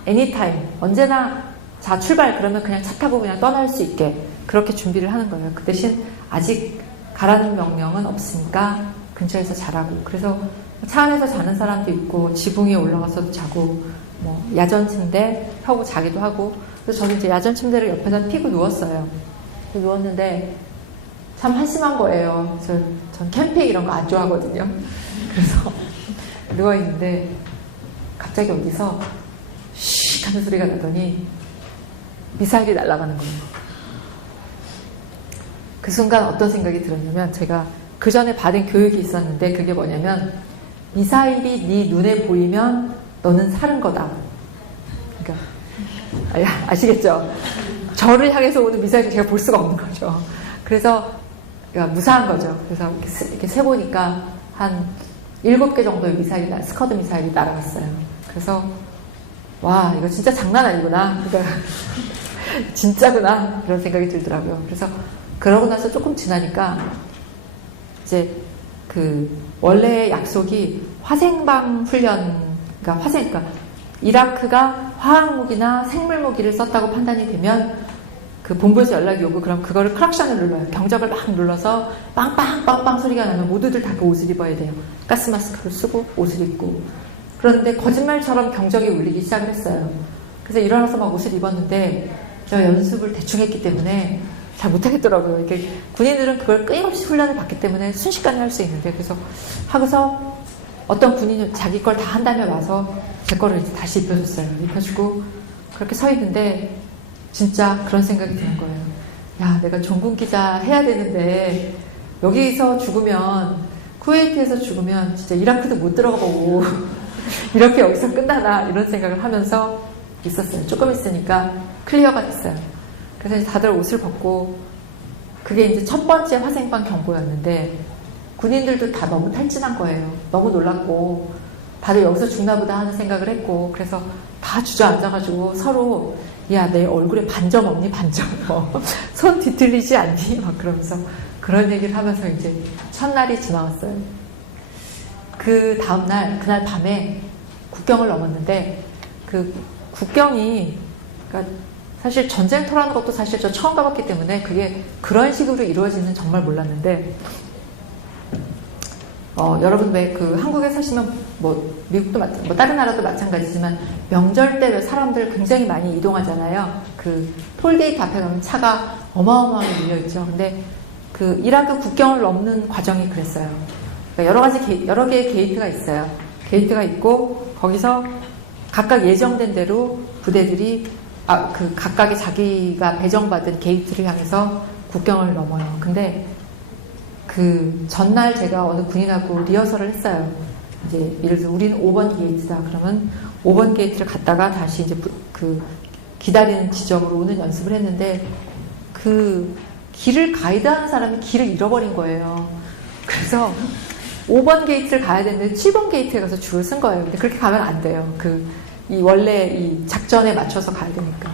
애니타임 언제나 자 출발 그러면 그냥 차 타고 그냥 떠날 수 있게 그렇게 준비를 하는 거예요. 그 대신 아직 가라는 명령은 없으니까 근처에서 자라고. 그래서 차 안에서 자는 사람도 있고 지붕 위에 올라가서도 자고 뭐 야전 침대 펴고 자기도 하고. 그래서 저는 이제 야전 침대를 옆에다 피고 누웠어요. 누웠는데 참 한심한 거예요. 전 캠핑 이런 거 안 좋아하거든요. 그래서 누워있는데 갑자기 어디서 쉿 하는 소리가 나더니 미사일이 날아가는 거예요. 그 순간 어떤 생각이 들었냐면 제가 그 전에 받은 교육이 있었는데 그게 뭐냐면 미사일이 네 눈에 보이면 너는 사는 거다. 그러니까 아시겠죠? 저를 향해서 오는 미사일을 제가 볼 수가 없는 거죠. 그래서 그러니까 무사한 거죠. 그래서 이렇게 세보니까 한 7개 정도의 스커드 미사일이 날아갔어요. 그래서 와 이거 진짜 장난 아니구나. 그러니까 진짜구나 이런 생각이 들더라고요. 그래서 그러고 나서 조금 지나니까 이제 그 원래 약속이 화생방 훈련, 그러니까 이라크가 화학무기나 생물무기를 썼다고 판단이 되면 그 본부에서 연락이 오고 그럼 그거를 클락션을 눌러요. 경적을 막 눌러서 빵빵빵빵 소리가 나면 모두들 다 그 옷을 입어야 돼요. 가스 마스크를 쓰고 옷을 입고. 그런데 거짓말처럼 경적이 울리기 시작을 했어요. 그래서 일어나서 막 옷을 입었는데 제가 연습을 대충 했기 때문에 잘 못하겠더라고요. 이렇게 군인들은 그걸 끊임없이 훈련을 받기 때문에 순식간에 할 수 있는데 그래서 하고서 어떤 군인이 자기 걸 다 한 다음에 와서 제 거를 이제 다시 입혀줬어요. 입혀주고 그렇게 서 있는데 진짜 그런 생각이 드는 거예요. 야, 내가 전군 기자 해야 되는데 여기서 죽으면 쿠웨이트에서 죽으면 진짜 이라크도 못 들어가 보고 이렇게 여기서 끝나나 이런 생각을 하면서 있었어요. 조금 있으니까 클리어가 됐어요. 그래서 다들 옷을 벗고 그게 이제 첫 번째 화생방 경보였는데 군인들도 다 너무 탈진한 거예요. 너무 놀랐고 다들 여기서 죽나 보다 하는 생각을 했고 그래서 다 주저앉아가지고 서로 야, 내 얼굴에 반점 없니? 반점. 손 뒤틀리지 않니? 막 그러면서 그런 얘기를 하면서 이제 첫날이 지나왔어요. 그 다음날, 그날 밤에 국경을 넘었는데, 그 국경이, 그러니까 사실 전쟁터라는 것도 사실 저 처음 가봤기 때문에 그게 그런 식으로 이루어지는 정말 몰랐는데, 여러분 왜 그 한국에 사시면 뭐 미국도 뭐 다른 나라도 마찬가지지만 명절 때 왜 사람들 굉장히 많이 이동하잖아요. 그 톨게이트 앞에 가면 차가 어마어마하게 밀려있죠. 근데 그 이라크 국경을 넘는 과정이 그랬어요. 그러니까 여러 개의 게이트가 있어요. 게이트가 있고 거기서 각각 예정된 대로 부대들이 그 각각의 자기가 배정받은 게이트를 향해서 국경을 넘어요. 근데 그 전날 제가 어느 군인하고 리허설을 했어요. 이제 예를 들어 우리는 5번 게이트다. 그러면 5번 게이트를 갔다가 다시 이제 그 기다리는 지점으로 오는 연습을 했는데 그 길을 가이드하는 사람이 길을 잃어버린 거예요. 그래서 5번 게이트를 가야 되는데 7번 게이트에 가서 줄을 쓴 거예요. 근데 그렇게 가면 안 돼요. 이 원래 이 작전에 맞춰서 가야 되니까.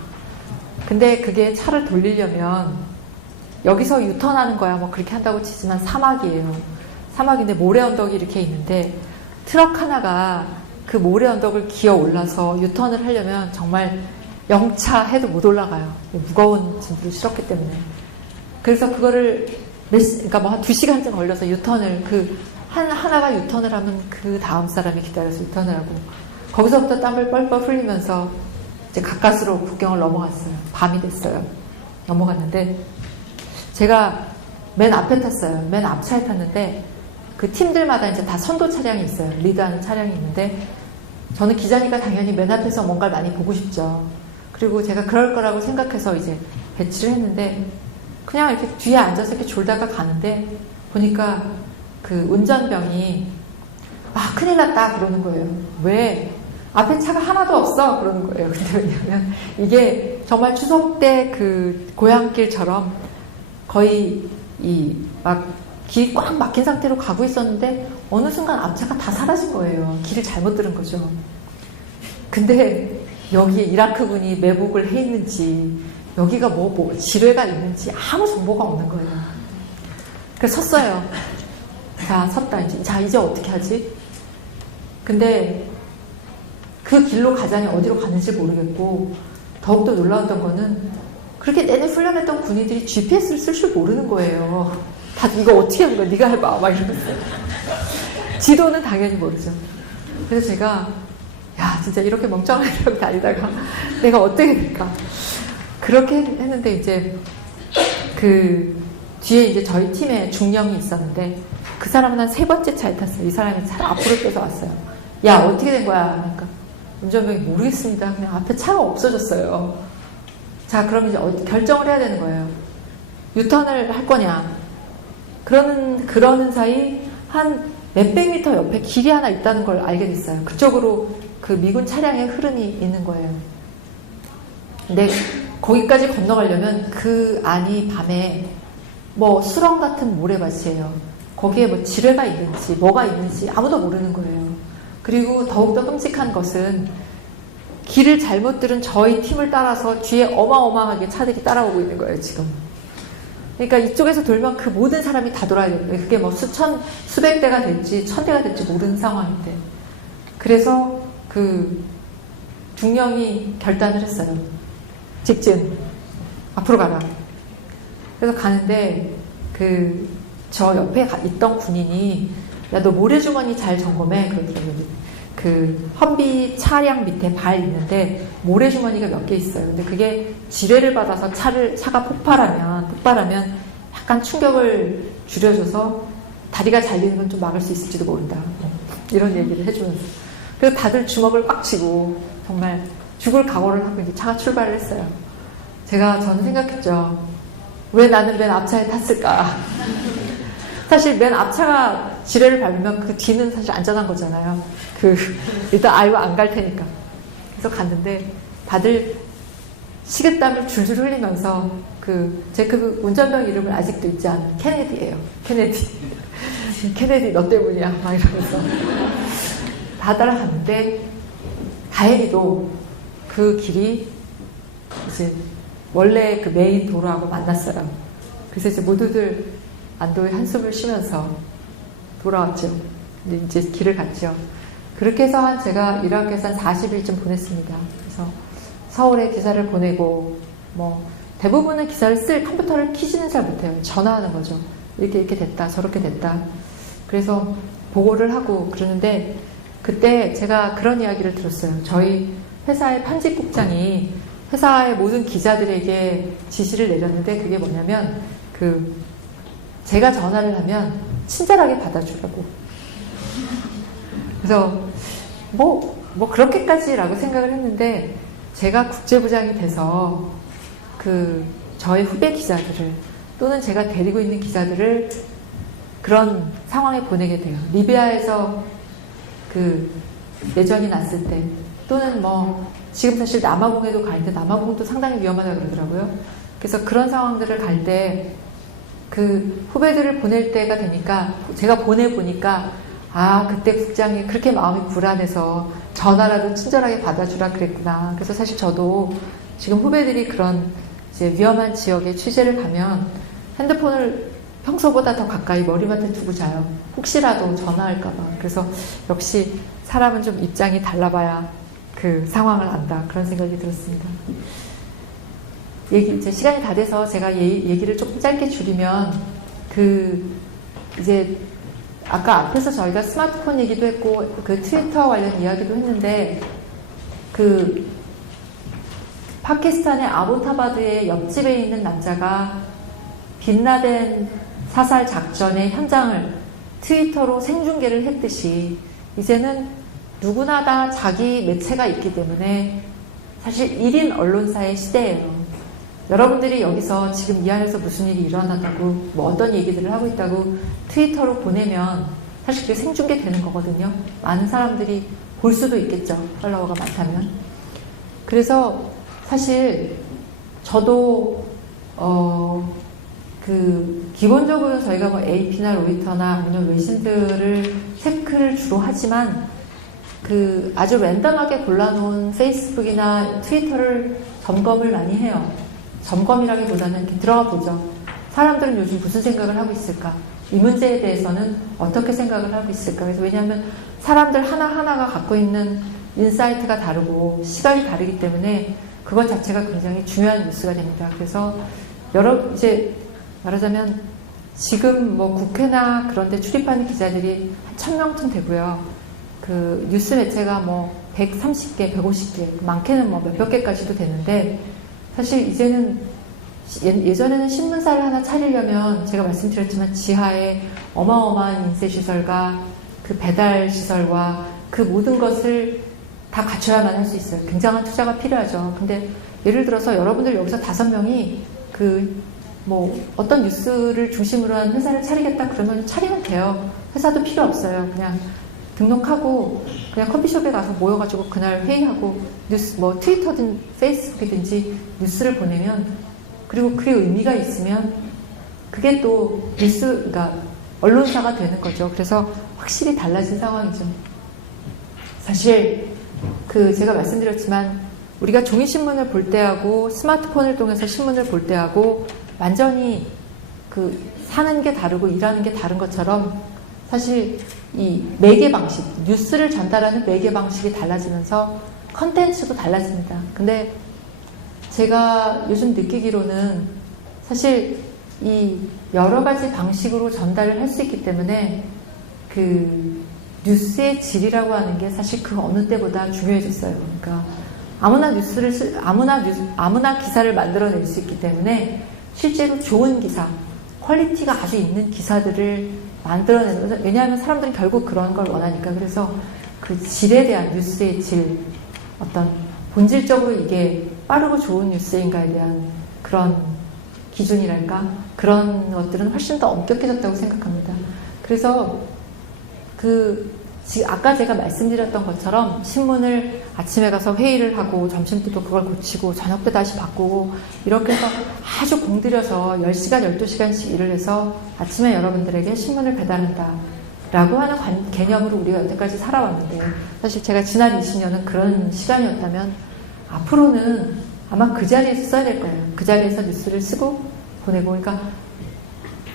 근데 그게 차를 돌리려면 여기서 유턴하는 거야. 뭐 그렇게 한다고 치지만 사막이에요. 사막인데 모래 언덕이 이렇게 있는데 트럭 하나가 그 모래 언덕을 기어 올라서 유턴을 하려면 정말 영차 해도 못 올라가요. 무거운 짐들을 실었기 때문에. 그래서 그거를 그러니까 뭐 한 2시간쯤 걸려서 유턴을 하나가 유턴을 하면 그 다음 사람이 기다려서 유턴을 하고 거기서부터 땀을 뻘뻘 흘리면서 이제 가까스로 국경을 넘어갔어요. 밤이 됐어요. 넘어갔는데 제가 맨 앞에 탔어요. 맨 앞차에 탔는데 그 팀들마다 이제 다 선도 차량이 있어요. 리드하는 차량이 있는데 저는 기자니까 당연히 맨 앞에서 뭔가를 많이 보고 싶죠. 그리고 제가 그럴 거라고 생각해서 이제 배치를 했는데 그냥 이렇게 뒤에 앉아서 이렇게 졸다가 가는데 보니까 그 운전병이 큰일 났다 그러는 거예요. 왜? 앞에 차가 하나도 없어 그러는 거예요. 근데 왜냐면 이게 정말 추석 때 그 고향길처럼 거의 길이 꽉 막힌 상태로 가고 있었는데 어느 순간 앞차가 다 사라진 거예요. 길을 잘못 들은 거죠. 근데 여기에 이라크군이 매복을 해 있는지 여기가 뭐 지뢰가 있는지 아무 정보가 없는 거예요. 그래서 섰어요. 자, 섰다 이제. 자, 이제 어떻게 하지? 근데 그 길로 가자니 어디로 가는지 모르겠고 더욱더 놀라웠던 거는 그렇게 내내 훈련했던 군인들이 GPS를 쓸 줄 모르는 거예요. 다 이거 어떻게 하는 거야? 네가 해봐. 막 이러면서. 지도는 당연히 모르죠. 그래서 제가 야 진짜 이렇게 멍청하게 다니다가 내가 어떻게 될까? 그렇게 했는데 이제 그 뒤에 이제 저희 팀에 중령이 있었는데 그 사람은 한 3번째 차에 탔어요. 이 사람이 차 앞으로 빼서 왔어요. 야 어떻게 된 거야? 그러니까 운전병이 모르겠습니다. 그냥 앞에 차가 없어졌어요. 자 그럼 이제 결정을 해야 되는 거예요. 유턴을 할 거냐? 그러는 사이 한 몇백 미터 옆에 길이 하나 있다는 걸 알게 됐어요. 그쪽으로 그 미군 차량의 흐름이 있는 거예요. 근데 거기까지 건너가려면 그 안이 밤에 뭐 수렁 같은 모래밭이에요. 거기에 뭐 지뢰가 있는지 뭐가 있는지 아무도 모르는 거예요. 그리고 더욱더 끔찍한 것은 길을 잘못 들은 저희 팀을 따라서 뒤에 어마어마하게 차들이 따라오고 있는 거예요, 지금. 그러니까 이쪽에서 돌면 그 모든 사람이 다 돌아야 돼요. 그게 뭐 수백 대가 될지 1000대가 될지 모르는 상황인데. 그래서 그 중령이 결단을 했어요. 직진. 앞으로 가라. 그래서 가는데 저 옆에 있던 군인이 야, 너 모래주머니 잘 점검해. 그러더라고요. 그 험비 차량 밑에 발 있는데 모래주머니가 몇 개 있어요. 근데 그게 지뢰를 받아서 차가 폭발하면 약간 충격을 줄여줘서 다리가 잘리는 건 좀 막을 수 있을지도 모른다. 이런 얘기를 해주면서. 그래서 다들 주먹을 꽉 쥐고 정말 죽을 각오를 하고 이제 차가 출발을 했어요. 저는 생각했죠. 왜 나는 맨 앞차에 탔을까? 사실 맨 앞차가 지뢰를 밟으면 그 뒤는 사실 안전한 거잖아요. 일단 안 갈 테니까. 그래서 갔는데 다들 식은땀을 줄줄 흘리면서 제 운전병 이름을 아직도 잊지 않은 케네디예요. 케네디 너 때문이야. 막 이러면서 다 따라갔는데 다행히도 그 길이 이제 원래 그 메인 도로하고 만났어요. 그래서 이제 모두들 안도의 한숨을 쉬면서 돌아왔죠. 이제 길을 갔죠. 그렇게 해서 제가 일학교에서 한 40일쯤 보냈습니다. 그래서 서울에 기사를 보내고, 뭐, 대부분은 기사를 쓸 컴퓨터를 키지는 잘 못해요. 전화하는 거죠. 이렇게 됐다, 저렇게 됐다. 그래서 보고를 하고 그러는데, 그때 제가 그런 이야기를 들었어요. 저희 회사의 편집국장이 회사의 모든 기자들에게 지시를 내렸는데, 그게 뭐냐면, 제가 전화를 하면 친절하게 받아주라고. 그래서 뭐 그렇게까지라고 생각을 했는데, 제가 국제부장이 돼서 저의 후배 기자들을 또는 제가 데리고 있는 기자들을 그런 상황에 보내게 돼요. 리비아에서 내전이 났을 때, 또는 뭐 지금 사실 남아공에도 갈 때, 남아공도 상당히 위험하다 그러더라고요. 그래서 그런 상황들을 갈 때 후배들을 보낼 때가 되니까, 제가 보내보니까, 그때 국장이 그렇게 마음이 불안해서 전화라도 친절하게 받아주라 그랬구나. 그래서 사실 저도 지금 후배들이 그런 이제 위험한 지역에 취재를 가면 핸드폰을 평소보다 더 가까이 머리맡에 두고 자요. 혹시라도 전화할까봐. 그래서 역시 사람은 좀 입장이 달라봐야 그 상황을 안다. 그런 생각이 들었습니다. 이제 시간이 다 돼서 제가 얘기를 조금 짧게 줄이면, 이제 아까 앞에서 저희가 스마트폰 얘기도 했고, 트위터 관련 이야기도 했는데, 파키스탄의 아보타바드의 옆집에 있는 남자가 빈라덴 사살 작전의 현장을 트위터로 생중계를 했듯이, 이제는 누구나 다 자기 매체가 있기 때문에 사실 1인 언론사의 시대예요. 여러분들이 여기서 지금 이 안에서 무슨 일이 일어났다고, 뭐 어떤 얘기들을 하고 있다고 트위터로 보내면 사실 그게 생중계 되는 거거든요. 많은 사람들이 볼 수도 있겠죠. 팔로워가 많다면. 그래서 사실 저도 기본적으로 저희가 뭐 AP나 로이터나 아니면 외신들을 체크를 주로 하지만, 아주 랜덤하게 골라놓은 페이스북이나 트위터를 점검을 많이 해요. 점검이라기보다는 이렇게 들어가 보죠. 사람들은 요즘 무슨 생각을 하고 있을까? 이 문제에 대해서는 어떻게 생각을 하고 있을까? 그래서 왜냐하면 사람들 하나하나가 갖고 있는 인사이트가 다르고 시각이 다르기 때문에 그것 자체가 굉장히 중요한 뉴스가 됩니다. 그래서 이제 말하자면 지금 뭐 국회나 그런 데 출입하는 기자들이 한 1000명쯤 되고요. 뉴스 매체가 뭐 130개, 150개, 많게는 뭐 몇백 개까지도 되는데, 사실 이제는 예전에는 신문사를 하나 차리려면 제가 말씀드렸지만 지하에 어마어마한 인쇄시설과 배달시설과 모든 것을 다 갖춰야만 할 수 있어요. 굉장한 투자가 필요하죠. 근데 예를 들어서 여러분들 여기서 5명이 어떤 뉴스를 중심으로 한 회사를 차리겠다 그러면 차리면 돼요. 회사도 필요 없어요. 그냥 등록하고 그냥 커피숍에 가서 모여가지고 그날 회의하고 뉴스, 트위터든 페이스북이든지 뉴스를 보내면, 그리고 그게 의미가 있으면 그게 또 그러니까 언론사가 되는 거죠. 그래서 확실히 달라진 상황이죠. 사실 제가 말씀드렸지만 우리가 종이신문을 볼 때하고 스마트폰을 통해서 신문을 볼 때하고 완전히 사는 게 다르고 일하는 게 다른 것처럼, 사실 이 매개 방식, 뉴스를 전달하는 매개 방식이 달라지면서 컨텐츠도 달라집니다. 근데 제가 요즘 느끼기로는 사실 이 여러 가지 방식으로 전달을 할 수 있기 때문에 뉴스의 질이라고 하는 게 사실 그 어느 때보다 중요해졌어요. 그러니까 아무나 기사를 만들어낼 수 있기 때문에 실제로 좋은 기사, 퀄리티가 아주 있는 기사들을 만들어내는 거죠. 왜냐하면 사람들은 결국 그런 걸 원하니까. 그래서 질에 대한, 뉴스의 질, 어떤 본질적으로 이게 빠르고 좋은 뉴스인가에 대한 그런 기준이랄까? 그런 것들은 훨씬 더 엄격해졌다고 생각합니다. 그래서 아까 제가 말씀드렸던 것처럼 신문을 아침에 가서 회의를 하고 점심 때도 그걸 고치고 저녁 때 다시 바꾸고 이렇게 해서 아주 공들여서 10시간, 12시간씩 일을 해서 아침에 여러분들에게 신문을 배달한다 라고 하는 개념으로 우리가 여태까지 살아왔는데, 사실 제가 지난 20년은 그런 시간이었다면 앞으로는 아마 그 자리에서 써야 될 거예요. 그 자리에서 뉴스를 쓰고 보내고. 그러니까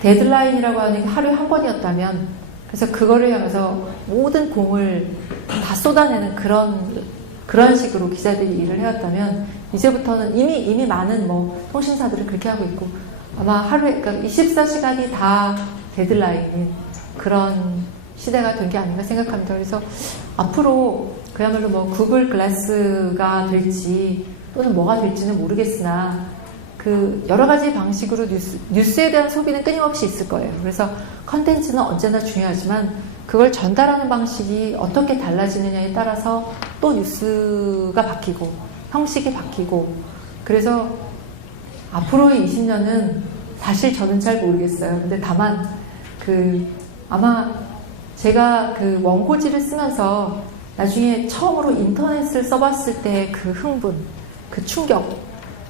데드라인이라고 하는 게 하루에 한 번이었다면 그래서 그거를 향해서 모든 공을 다 쏟아내는 그런 식으로 기자들이 일을 해왔다면, 이제부터는 이미 많은 뭐 통신사들은 그렇게 하고 있고, 아마 하루에, 그러니까 24시간이 다 데드라인인 그런 시대가 된 게 아닌가 생각합니다. 그래서 앞으로 그야말로 뭐 구글 글래스가 될지 또는 뭐가 될지는 모르겠으나, 그 여러 가지 방식으로 뉴스에 대한 소비는 끊임없이 있을 거예요. 그래서 컨텐츠는 언제나 중요하지만 그걸 전달하는 방식이 어떻게 달라지느냐에 따라서 또 뉴스가 바뀌고 형식이 바뀌고, 그래서 앞으로의 20년은 사실 저는 잘 모르겠어요. 근데 다만 아마 제가 그 원고지를 쓰면서 나중에 처음으로 인터넷을 써봤을 때 그 흥분, 그 충격,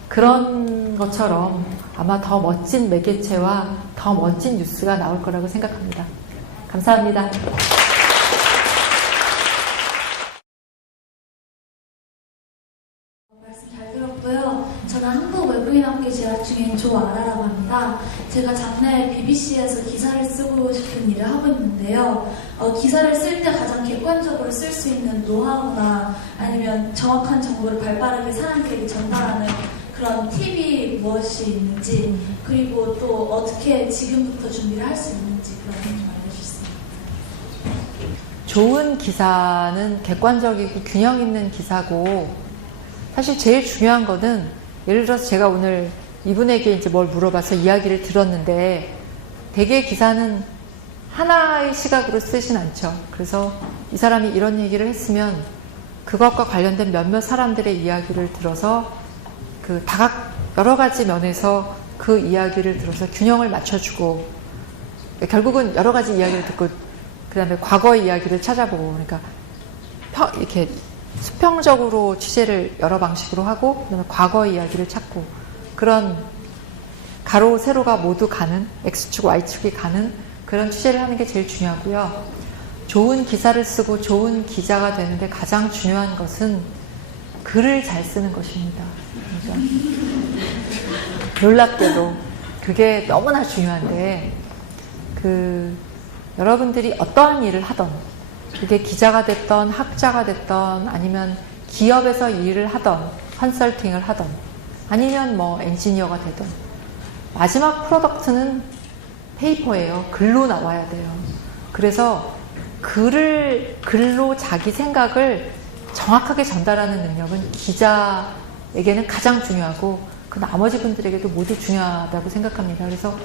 그런 것처럼 아마 더 멋진 매개체와 더 멋진 뉴스가 나올 거라고 생각합니다. 감사합니다. 말씀 잘 들었고요. 저는 한국 외부인학교 재학 중인 조아라라고 합니다. 제가 작년에 BBC에서 기사를 쓰고 싶은 일을 하고 있는데요. 기사를 쓸 때 가장 객관적으로 쓸 수 있는 노하우나 아니면 정확한 정보를 발빠르게 사람들에게 전달하는 그런 팁이 무엇이 있는지, 그리고 또 어떻게 지금부터 준비를 할 수 있는지 그런 것 좀 알려주세요. 좋은 기사는 객관적이고 균형 있는 기사고, 사실 제일 중요한 거는, 예를 들어서 제가 오늘 이분에게 이제 뭘 물어봐서 이야기를 들었는데, 대개 기사는 하나의 시각으로 쓰진 않죠. 그래서 이 사람이 이런 얘기를 했으면 그것과 관련된 몇몇 사람들의 이야기를 들어서 여러 가지 면에서 그 이야기를 들어서 균형을 맞춰주고, 결국은 여러 가지 이야기를 듣고 그 다음에 과거의 이야기를 찾아보고, 그러니까 이렇게 수평적으로 취재를 여러 방식으로 하고, 그 다음에 과거의 이야기를 찾고, 그런 가로 세로가 모두 가는, X축 Y축이 가는 그런 취재를 하는 게 제일 중요하고요. 좋은 기사를 쓰고 좋은 기자가 되는데 가장 중요한 것은 글을 잘 쓰는 것입니다. 그러니까 놀랍게도 그게 너무나 중요한데, 여러분들이 어떠한 일을 하던, 그게 기자가 됐던 학자가 됐던 아니면 기업에서 일을 하던 컨설팅을 하던 아니면 뭐 엔지니어가 되던, 마지막 프로덕트는 페이퍼예요. 글로 나와야 돼요. 그래서 글로 자기 생각을 정확하게 전달하는 능력은 기자에게는 가장 중요하고, 그 나머지 분들에게도 모두 중요하다고 생각합니다. 그래서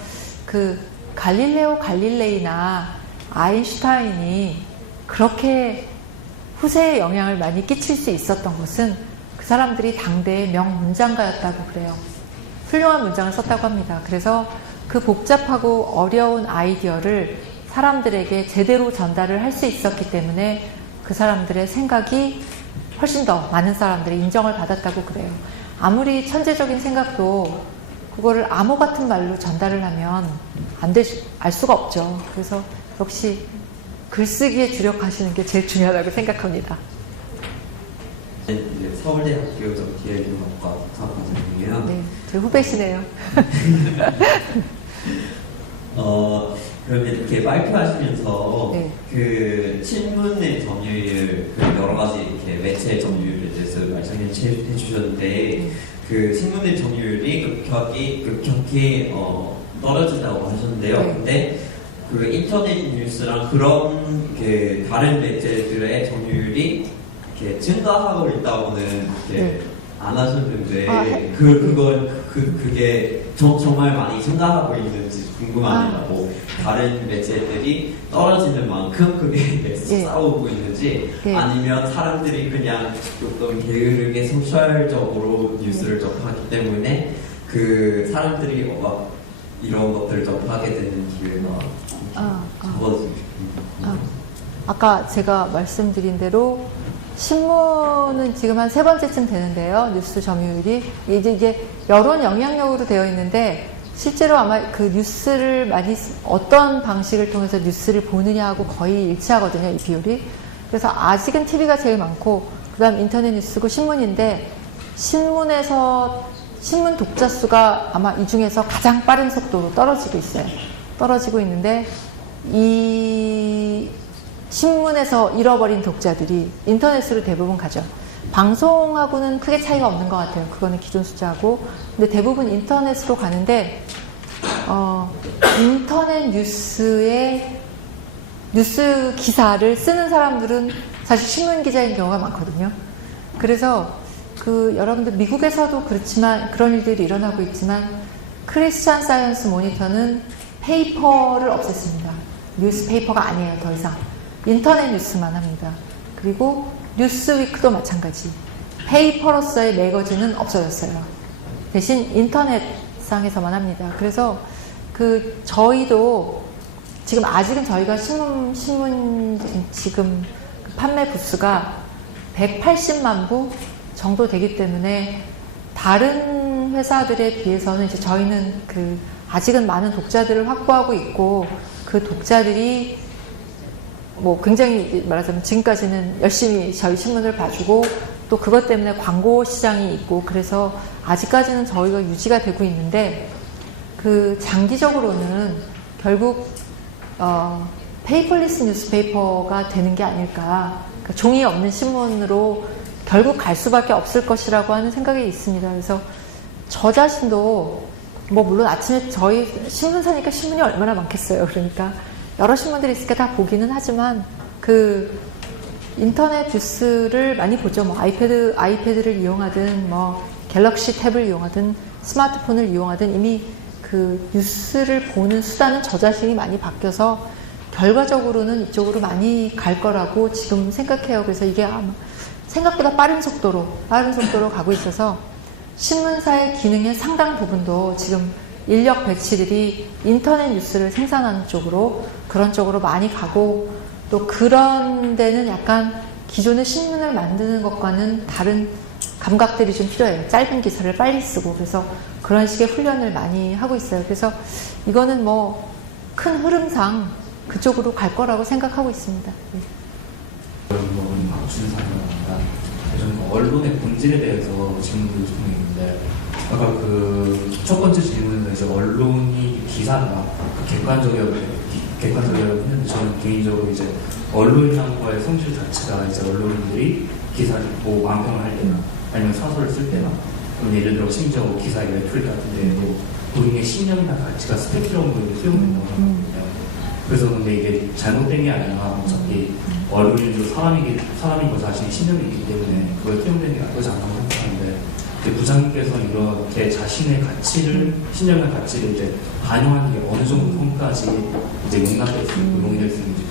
갈릴레오 갈릴레이나 아인슈타인이 그렇게 후세에 영향을 많이 끼칠 수 있었던 것은 그 사람들이 당대의 명문장가였다고 그래요. 훌륭한 문장을 썼다고 합니다. 그래서 그 복잡하고 어려운 아이디어를 사람들에게 제대로 전달을 할 수 있었기 때문에 그 사람들의 생각이 훨씬 더 많은 사람들의 인정을 받았다고 그래요. 아무리 천재적인 생각도 그거를 암호 같은 말로 전달을 하면 알 수가 없죠. 그래서 역시 글쓰기에 주력하시는 게 제일 중요하다고 생각합니다. 서울대학교 기획교육학과 사업과정이에요. 네, 제 후배시네요. 그러면 이렇게 발표하시면서 네. 그 신문의 점유율, 여러 가지 이렇게 매체 점유율에 대해서 말씀해 주셨는데, 그 신문의 점유율이 급격히 떨어진다고 하셨는데요. 네. 근데 그 인터넷 뉴스랑 그런 다른 매체들의 점유율이 이렇게 증가하고 있다고는 이렇게 안 하셨는데, 그게 정말 많이 증가하고 있는지 궁금합니다. 다른 매체들이 떨어지는 만큼 그게 싸우고 있는지, 아니면 사람들이 그냥 조금 게으르게 소셜적으로 뉴스를 접하기 때문에 그 사람들이 이런 것들을 접하게 되는 기회가 적어지고 아까 제가 말씀드린 대로 신문은 지금 한 3번째쯤 되는데요. 뉴스 점유율이 이게 여론 영향력으로 되어 있는데, 실제로 아마 그 뉴스를 많이 어떤 방식을 통해서 뉴스를 보느냐하고 거의 일치하거든요, 이 비율이. 그래서 아직은 TV가 제일 많고, 그다음 인터넷 뉴스고 신문인데, 신문 독자 수가 아마 이 중에서 가장 빠른 속도로 떨어지고 있어요. 떨어지고 있는데, 이 신문에서 잃어버린 독자들이 인터넷으로 대부분 가죠. 방송하고는 크게 차이가 없는 것 같아요. 그거는 기존 숫자하고. 근데 대부분 인터넷으로 가는데, 인터넷 뉴스 기사를 쓰는 사람들은 사실 신문 기자인 경우가 많거든요. 그래서 여러분들 미국에서도 그렇지만 그런 일들이 일어나고 있지만 크리스천 사이언스 모니터는 페이퍼를 없앴습니다. 뉴스페이퍼가 아니에요. 더 이상 인터넷 뉴스만 합니다. 그리고 뉴스위크도 마찬가지. 페이퍼로서의 매거진은 없어졌어요. 대신 인터넷상에서만 합니다. 그래서 저희도 지금 아직은 저희가 신문 지금 판매 부수가 180만 부 정도 되기 때문에 다른 회사들에 비해서는 이제 저희는 아직은 많은 독자들을 확보하고 있고 그 독자들이 뭐 굉장히 말하자면 지금까지는 열심히 저희 신문을 봐주고 또 그것 때문에 광고 시장이 있고 그래서 아직까지는 저희가 유지가 되고 있는데 장기적으로는 결국 페이퍼리스 뉴스페이퍼가 되는 게 아닐까. 그러니까 종이 없는 신문으로 결국 갈 수밖에 없을 것이라고 하는 생각이 있습니다. 그래서 저 자신도 뭐 물론 아침에 저희 신문사니까 신문이 얼마나 많겠어요. 그러니까 여러 신문들이 있으니까 다 보기는 하지만 인터넷 뉴스를 많이 보죠. 뭐 아이패드를 이용하든 뭐 갤럭시 탭을 이용하든 스마트폰을 이용하든 이미 뉴스를 보는 수단은 저 자신이 많이 바뀌어서 결과적으로는 이쪽으로 많이 갈 거라고 지금 생각해요. 그래서 이게 아마 생각보다 빠른 속도로 가고 있어서 신문사의 기능의 상당 부분도 지금 인력 배치들이 인터넷 뉴스를 생산하는 쪽으로 그런 쪽으로 많이 가고 또 그런 데는 약간 기존의 신문을 만드는 것과는 다른 감각들이 좀 필요해요. 짧은 기사를 빨리 쓰고 그래서 그런 식의 훈련을 많이 하고 있어요. 그래서 이거는 뭐 큰 흐름상 그쪽으로 갈 거라고 생각하고 있습니다. 박준상입니다. 저는 언론의 본질에 대해서 질문을 좀 있는데 아까 첫 번째 질문은 이제 언론이 기사나 객관적이라고 했는데 저는 개인적으로 이제 언론이랑과의 성질 자체가 이제 언론인들이 기사를 보고 완평을 할 때나 아니면 사설을 쓸 때나 예를 들어 심지어 기사의 레토릭 같은 데에도 본인의 신념이나 가치가 스펙트럼으로 수용된다고 하거든요. 그래서 근데 이게 잘못된 게 아니라 어차피 언론인도 사람인 것 자신이 신념이 있기 때문에 그걸 수용되는 게 나쁘지 않다고 생각하는데 부장님께서 이렇게 자신의 가치를 신념의 가치를 이제 반영하는 게 어느 정도 선까지 이제 용납될 수 있고 용인될 수 있는지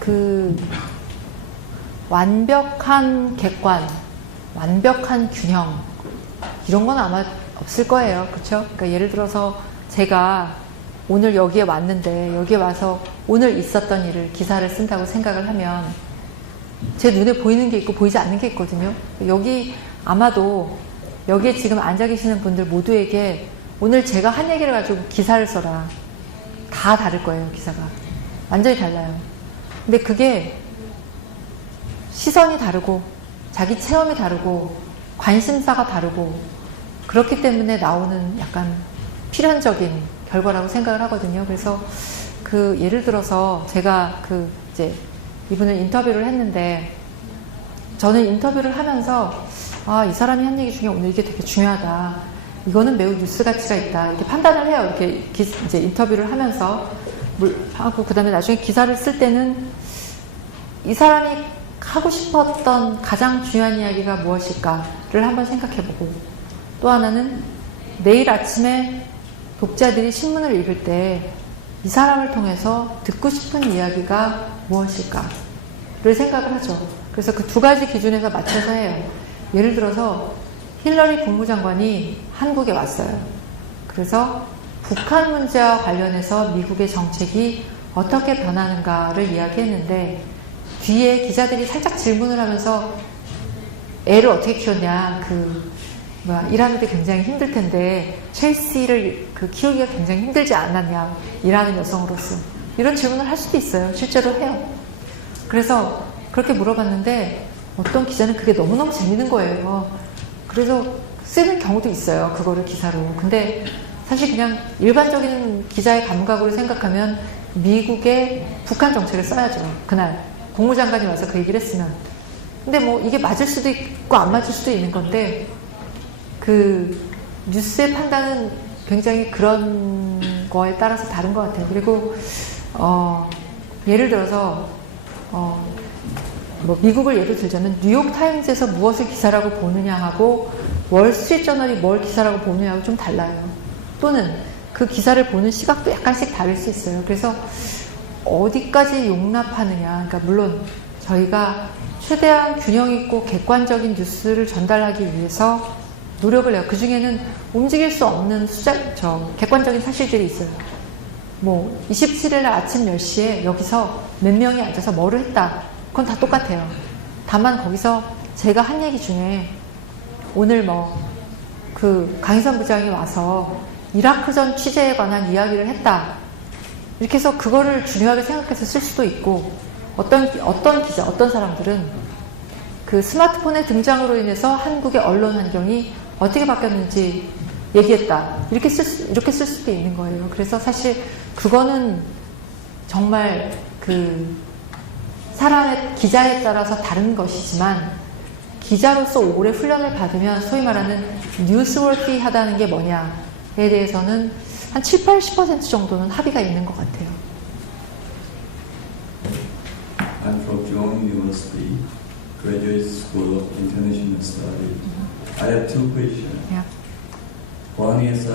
궁금합니다. 완벽한 객관, 완벽한 균형 이런 건 아마 없을 거예요. 그렇죠? 그러니까 예를 들어서 제가 오늘 여기에 왔는데 여기에 와서 오늘 있었던 일을 기사를 쓴다고 생각을 하면 제 눈에 보이는 게 있고 보이지 않는 게 있거든요. 여기 아마도 여기에 지금 앉아 계시는 분들 모두에게 오늘 제가 한 얘기를 가지고 기사를 써라. 다 다를 거예요. 기사가. 완전히 달라요. 근데 그게 시선이 다르고 자기 체험이 다르고 관심사가 다르고 그렇기 때문에 나오는 약간 필연적인 결과라고 생각을 하거든요. 그래서 예를 들어서 제가 이제 이분을 인터뷰를 했는데 저는 인터뷰를 하면서 이 사람이 한 얘기 중에 오늘 이게 되게 중요하다. 이거는 매우 뉴스 가치가 있다. 이렇게 판단을 해요. 이렇게 이제 인터뷰를 하면서 하고 그다음에 나중에 기사를 쓸 때는 이 사람이 하고 싶었던 가장 중요한 이야기가 무엇일까를 한번 생각해보고 또 하나는 내일 아침에 독자들이 신문을 읽을 때 이 사람을 통해서 듣고 싶은 이야기가 무엇일까를 생각을 하죠. 그래서 그 두 가지 기준에서 맞춰서 해요. 예를 들어서 힐러리 국무장관이 한국에 왔어요. 그래서 북한 문제와 관련해서 미국의 정책이 어떻게 변하는가를 이야기했는데 뒤에 기자들이 살짝 질문을 하면서 애를 어떻게 키웠냐, 일하는데 굉장히 힘들 텐데, 첼시를 키우기가 굉장히 힘들지 않았냐, 일하는 여성으로서. 이런 질문을 할 수도 있어요. 실제로 해요. 그래서 그렇게 물어봤는데, 어떤 기자는 그게 너무너무 재밌는 거예요. 그래서 쓰는 경우도 있어요. 그거를 기사로. 근데 사실 그냥 일반적인 기자의 감각으로 생각하면 미국의 북한 정책을 써야죠. 그날 국무장관이 와서 그 얘기를 했으면. 근데 뭐 이게 맞을 수도 있고 안 맞을 수도 있는 건데 그 뉴스의 판단은 굉장히 그런 거에 따라서 다른 것 같아요. 그리고 예를 들어서 뭐 미국을 예로 들자면 뉴욕 타임즈에서 무엇을 기사라고 보느냐 하고 월스트리트저널이 뭘 기사라고 보느냐하고 좀 달라요. 또는 그 기사를 보는 시각도 약간씩 다를 수 있어요. 그래서 어디까지 용납하느냐. 그러니까 물론 저희가 최대한 균형 있고 객관적인 뉴스를 전달하기 위해서 노력을 해요. 그 중에는 움직일 수 없는 객관적인 사실들이 있어요. 뭐 27일 아침 10시에 여기서 몇 명이 앉아서 뭐를 했다. 그건 다 똑같아요. 다만 거기서 제가 한 얘기 중에 오늘 그 강희선 부장이 와서 이라크전 취재에 관한 이야기를 했다. 이렇게 해서 그거를 중요하게 생각해서 쓸 수도 있고 어떤 기자, 어떤 사람들은 그 스마트폰의 등장으로 인해서 한국의 언론 환경이 어떻게 바뀌었는지 얘기했다. 이렇게 쓸 수도 있는 거예요. 그래서 사실 그거는 정말 그 사람의 기자에 따라서 다른 것이지만 기자로서 오래 훈련을 받으면 소위 말하는 뉴스워티하다는 게 뭐냐에 대해서는 한 7, 80% 정도는 합의가 있는 것 같아요. I'm from Jurong University, Graduate School of International Studies. I have two questions. Yeah. One is,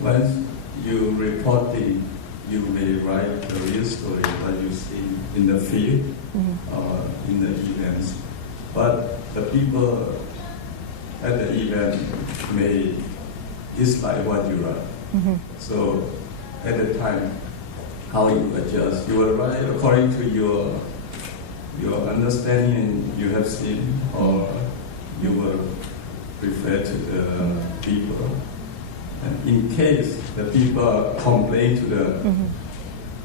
when you reporting, you may write the real story, what you see in the field, in the events. But the people at the event may dislike what you write. So at the time, how you adjust? You will write according to your understanding you have seen, or you will refer to the people. And in case the people complain to the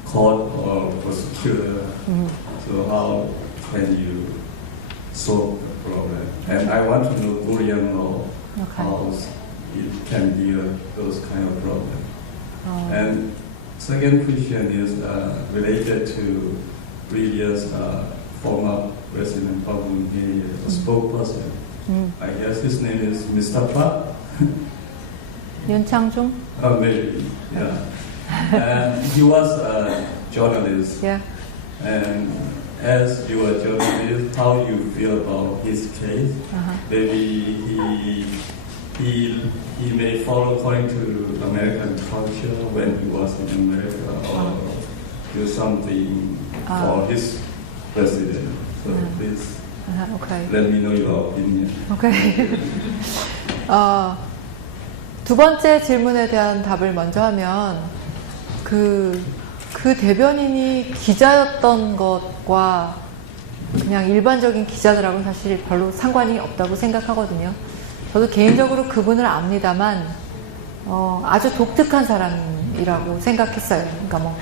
court or prosecutor, so how can you solve the problem? And I want to know Korean law, how it can deal those kind of problems. And second question is related to previous former President Park Geun-hye, a spokesperson. I guess his name is Mr. Park. 윤창중? Maybe, yeah. And he was a journalist. Yeah. And as you are a journalist, how you feel about his case? Maybe he may follow according to American culture when he was in America, or do something for his president. So please Okay. let me know your opinion. 오케이. 두 번째 질문에 대한 답을 먼저 하면 그 대변인이 기자였던 것과 그냥 일반적인 기자들하고는 사실 별로 상관이 없다고 생각하거든요. 저도 개인적으로 그분을 압니다만 아주 독특한 사람이라고 생각했어요. 그러니까 뭐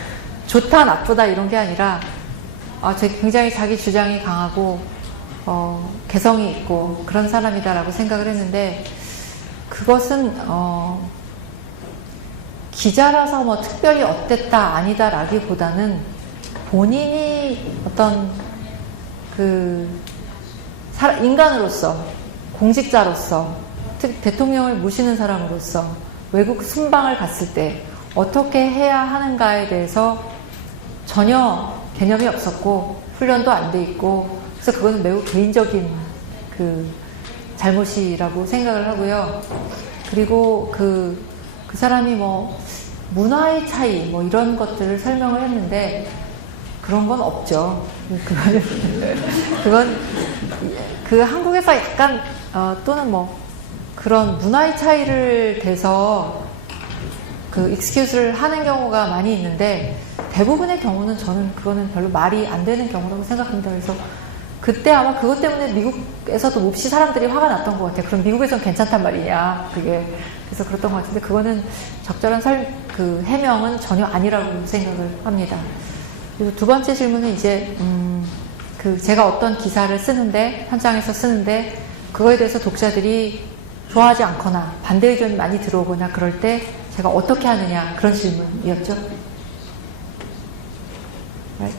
좋다 나쁘다 이런 게 아니라 굉장히 자기 주장이 강하고 개성이 있고 그런 사람이다라고 생각을 했는데 그것은 기자라서 뭐 특별히 어땠다 아니다라기보다는 본인이 어떤 인간으로서 공직자로서 대통령을 모시는 사람으로서 외국 순방을 갔을 때 어떻게 해야 하는가에 대해서 전혀 개념이 없었고 훈련도 안 돼 있고 그래서 그거는 매우 개인적인 잘못이라고 생각을 하고요. 그리고 그 사람이 뭐 문화의 차이 뭐 이런 것들을 설명을 했는데 그런 건 없죠. 그건 한국에서 약간 또는 뭐 그런 문화의 차이를 대서 익스큐즈를 하는 경우가 많이 있는데 대부분의 경우는 저는 그거는 별로 말이 안 되는 경우라고 생각합니다. 그래서 그때 아마 그것 때문에 미국에서도 몹시 사람들이 화가 났던 것 같아요. 그럼 미국에서는 괜찮단 말이냐, 그게. 그래서 그랬던 것 같은데, 그거는 적절한 해명은 전혀 아니라고 생각을 합니다. 그리고 두 번째 질문은 이제, 제가 어떤 기사를 쓰는데, 현장에서 쓰는데, 그거에 대해서 독자들이 좋아하지 않거나 반대 의견이 많이 들어오거나 그럴 때 제가 어떻게 하느냐 그런 질문이었죠. Right?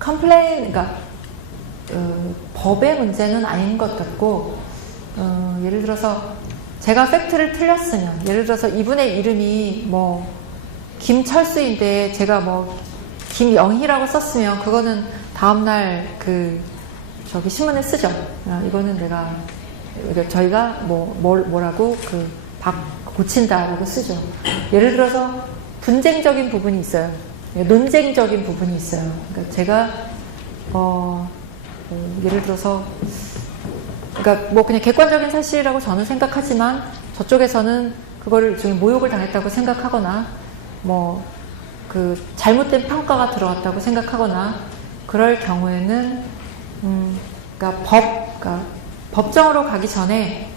컴플레인, 그러니까 법의 문제는 아닌 것 같고 예를 들어서 제가 팩트를 틀렸으면 예를 들어서 이분의 이름이 뭐 김철수인데 제가 뭐 김영희라고 썼으면 그거는 다음날 저기 신문에 쓰죠. 이거는 내가 저희가 뭐라고 고친다라고 쓰죠. 예를 들어서 분쟁적인 부분이 있어요. 논쟁적인 부분이 있어요. 그러니까 제가 예를 들어서 그러니까 뭐 그냥 객관적인 사실이라고 저는 생각하지만 저쪽에서는 그거를 일종의 모욕을 당했다고 생각하거나 뭐 잘못된 평가가 들어왔다고 생각하거나 그럴 경우에는 그러니까 법정으로 가기 전에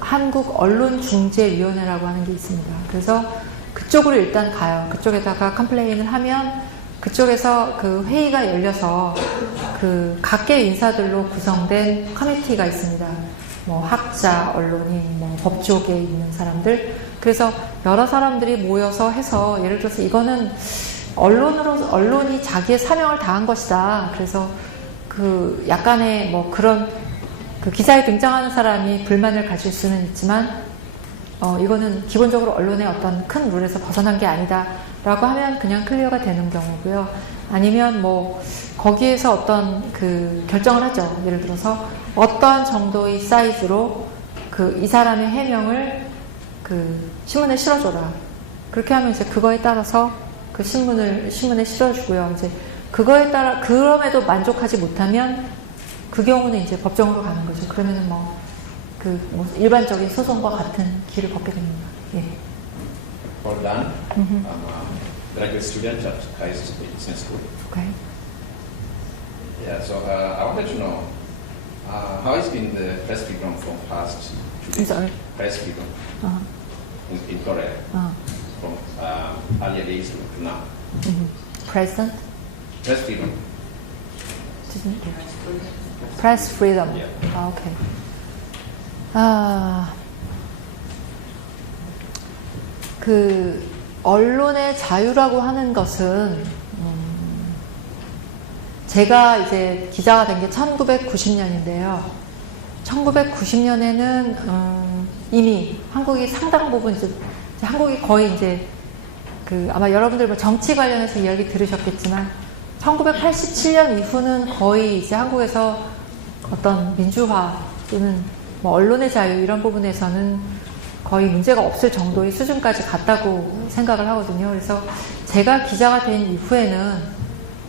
한국언론중재위원회라고 하는 게 있습니다. 그래서 그쪽으로 일단 가요. 그쪽에다가 컴플레인을 하면 그쪽에서 회의가 열려서 각계 인사들로 구성된 커미티가 있습니다. 뭐 학자, 언론인, 뭐 법조계에 있는 사람들. 그래서 여러 사람들이 모여서 해서 예를 들어서 이거는 언론이 자기의 사명을 다한 것이다. 그래서 약간의 뭐 그런 기사에 등장하는 사람이 불만을 가질 수는 있지만 이거는 기본적으로 언론의 어떤 큰 룰에서 벗어난 게 아니다 라고 하면 그냥 클리어가 되는 경우고요. 아니면 뭐 거기에서 어떤 결정을 하죠. 예를 들어서 어떠한 정도의 사이즈로 이 사람의 해명을 신문에 실어줘라. 그렇게 하면 이제 그거에 따라서 신문에 실어주고요. 이제 그거에 따라 그럼에도 만족하지 못하면 그 경우는 이제 법정으로 가는 거죠. 그러면은 뭐 일반적인 소송과 같은 길을 걷게 됩니다. 예. For Dan, I'm a graduate student at Christ Business School. Okay. Yeah, so I wanted to know how has been the press freedom from past to this? Sorry. Press freedom in Korea from earlier days to now. President? Press freedom. Press freedom. Yeah. Okay. 언론의 자유라고 하는 것은 제가 이제 기자가 된 게 1990년인데요. 1990년에는 이미 한국이 상당 부분 이제 한국이 거의 이제 아마 여러분들 뭐 정치 관련해서 이야기 들으셨겠지만 1987년 이후는 거의 이제 한국에서 어떤 민주화 또는 뭐 언론의 자유 이런 부분에서는 거의 문제가 없을 정도의 수준까지 갔다고 생각을 하거든요. 그래서 제가 기자가 된 이후에는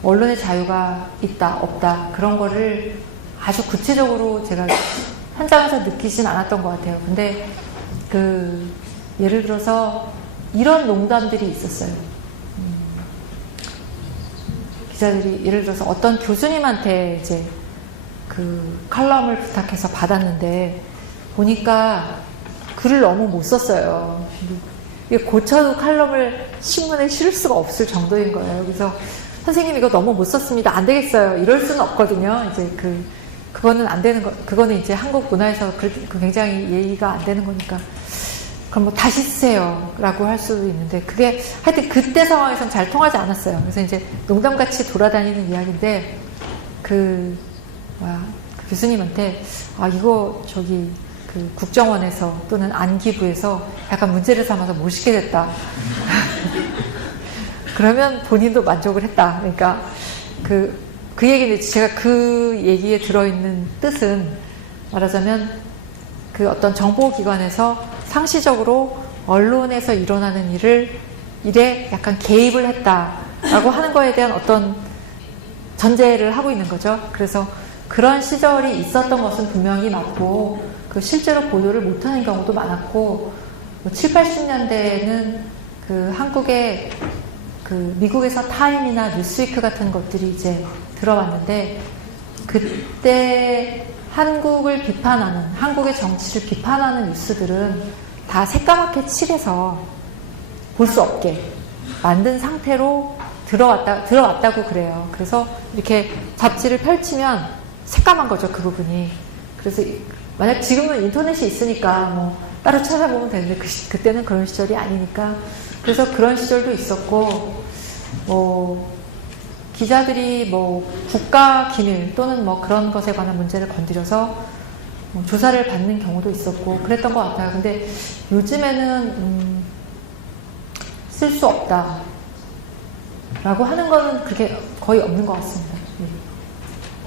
언론의 자유가 있다 없다 그런 거를 아주 구체적으로 제가 현장에서 느끼진 않았던 것 같아요. 근데 예를 들어서 이런 농담들이 있었어요. 기자들이 예를 들어서 어떤 교수님한테 이제 칼럼을 부탁해서 받았는데 보니까 글을 너무 못 썼어요. 이게 고쳐도 칼럼을 신문에 실을 수가 없을 정도인 거예요. 그래서 선생님 이거 너무 못 썼습니다. 안 되겠어요. 이럴 수는 없거든요. 이제 그거는 안 되는 거. 그거는 이제 한국 문화에서 굉장히 예의가 안 되는 거니까. 그럼 뭐 다시 쓰세요라고 할 수도 있는데 그게 하여튼 그때 상황에선 잘 통하지 않았어요. 그래서 이제 농담같이 돌아다니는 이야기인데 교수님한테 이거 국정원에서 또는 안기부에서 약간 문제를 삼아서 못 시게 됐다. 그러면 본인도 만족을 했다. 그러니까 그 얘기는 제가 그 얘기에 들어있는 뜻은 말하자면 어떤 정보기관에서 상시적으로 언론에서 일어나는 일에 약간 개입을 했다라고 하는 거에 대한 어떤 전제를 하고 있는 거죠. 그래서 그런 시절이 있었던 것은 분명히 맞고 실제로 보도를 못하는 경우도 많았고 7, 80년대에는 한국의 미국에서 타임이나 뉴스위크 같은 것들이 이제 들어왔는데 그때 한국을 비판하는 한국의 정치를 비판하는 뉴스들은 다 새까맣게 칠해서 볼 수 없게 만든 상태로 들어왔다고 그래요. 그래서 이렇게 잡지를 펼치면 새까만 거죠, 그 부분이. 그래서 만약 지금은 인터넷이 있으니까 뭐 따로 찾아보면 되는데 그때는 그런 시절이 아니니까 그래서 그런 시절도 있었고 뭐 기자들이 뭐 국가 기밀 또는 뭐 그런 것에 관한 문제를 건드려서 뭐 조사를 받는 경우도 있었고 그랬던 것 같아요. 근데 요즘에는 쓸 수 없다 라고 하는 거는 그렇게 거의 없는 것 같습니다. 네.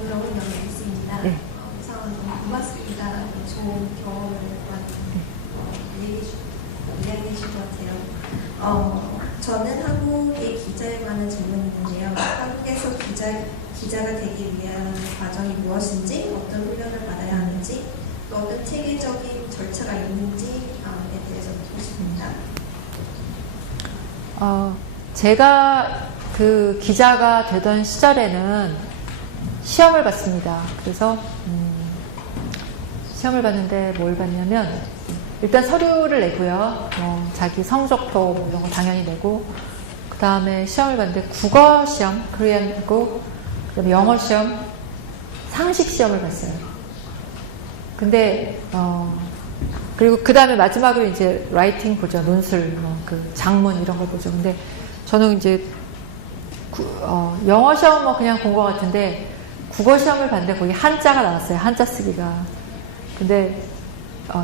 어려운 점이 있습니다. 네. 우선 고맙습니다. 좋은 경험을 이야기해 주신 것 같아요. 저는 한국의 기자에 관한 질문이 있는데요. 한국에서 기자가 되기 위한 과정이 무엇인지, 어떤 훈련을 받아야 하는지, 또 어떤 체계적인 절차가 있는지에 대해서 묻고 싶습니다. 제가 그 기자가 되던 시절에는 시험을 봤습니다. 그래서 시험을 봤는데 뭘 봤냐면 일단 서류를 내고요. 자기 성적표 뭐 이런 거 당연히 내고 그 다음에 시험을 봤는데 국어 시험, 코리안고 그다음에 영어 시험, 상식 시험을 봤어요. 근데 그리고 그 다음에 마지막으로 이제 라이팅 보죠. 논술, 그 장문 이런 걸 보죠. 근데 저는 이제 영어 시험 뭐 그냥 본 것 같은데 국어 시험을 봤는데 거기 한자가 나왔어요. 한자 쓰기가. 근데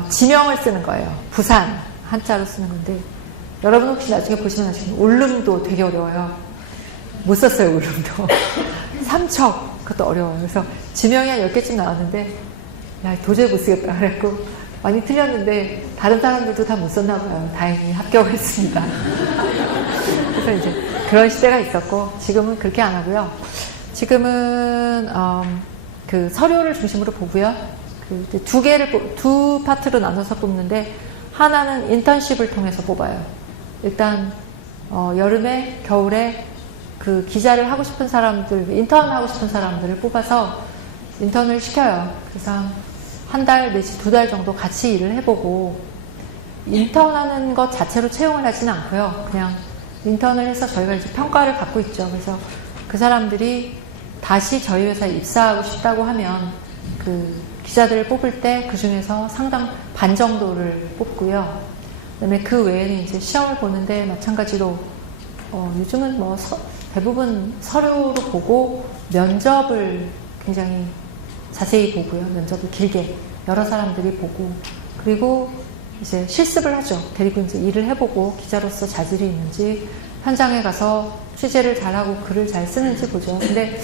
지명을 쓰는 거예요. 부산 한자로 쓰는 건데 여러분 혹시 나중에 보시면 아시겠지만 울릉도 되게 어려워요. 못 썼어요. 울릉도. 삼척 그것도 어려워요. 그래서 지명이 한 10개쯤 나왔는데 야 도저히 못 쓰겠다 그래갖고 많이 틀렸는데 다른 사람들도 다 못 썼나 봐요. 다행히 합격을 했습니다. 그래서 이제 그런 시대가 있었고 지금은 그렇게 안 하고요. 지금은 그 서류를 중심으로 보고요. 그 두 파트로 나눠서 뽑는데 하나는 인턴십을 통해서 뽑아요. 일단 여름에 겨울에 그 기자를 하고 싶은 사람들, 인턴 하고 싶은 사람들을 뽑아서 인턴을 시켜요. 그래서 한 달 내지 2달 정도 같이 일을 해보고 인턴하는 것 자체로 채용을 하지는 않고요. 그냥 인턴을 해서 저희가 이제 평가를 받고 있죠. 그래서 그 사람들이 다시 저희 회사에 입사하고 싶다고 하면 그 기자들을 뽑을 때 그 중에서 상당 반 정도를 뽑고요. 그다음에 그 외에는 이제 시험을 보는데 마찬가지로 요즘은 뭐 대부분 서류로 보고 면접을 굉장히 자세히 보고요. 면접을 길게 여러 사람들이 보고 그리고 이제 실습을 하죠. 데리고 이제 일을 해보고 기자로서 자질이 있는지 현장에 가서 취재를 잘하고 글을 잘 쓰는지 보죠. 근데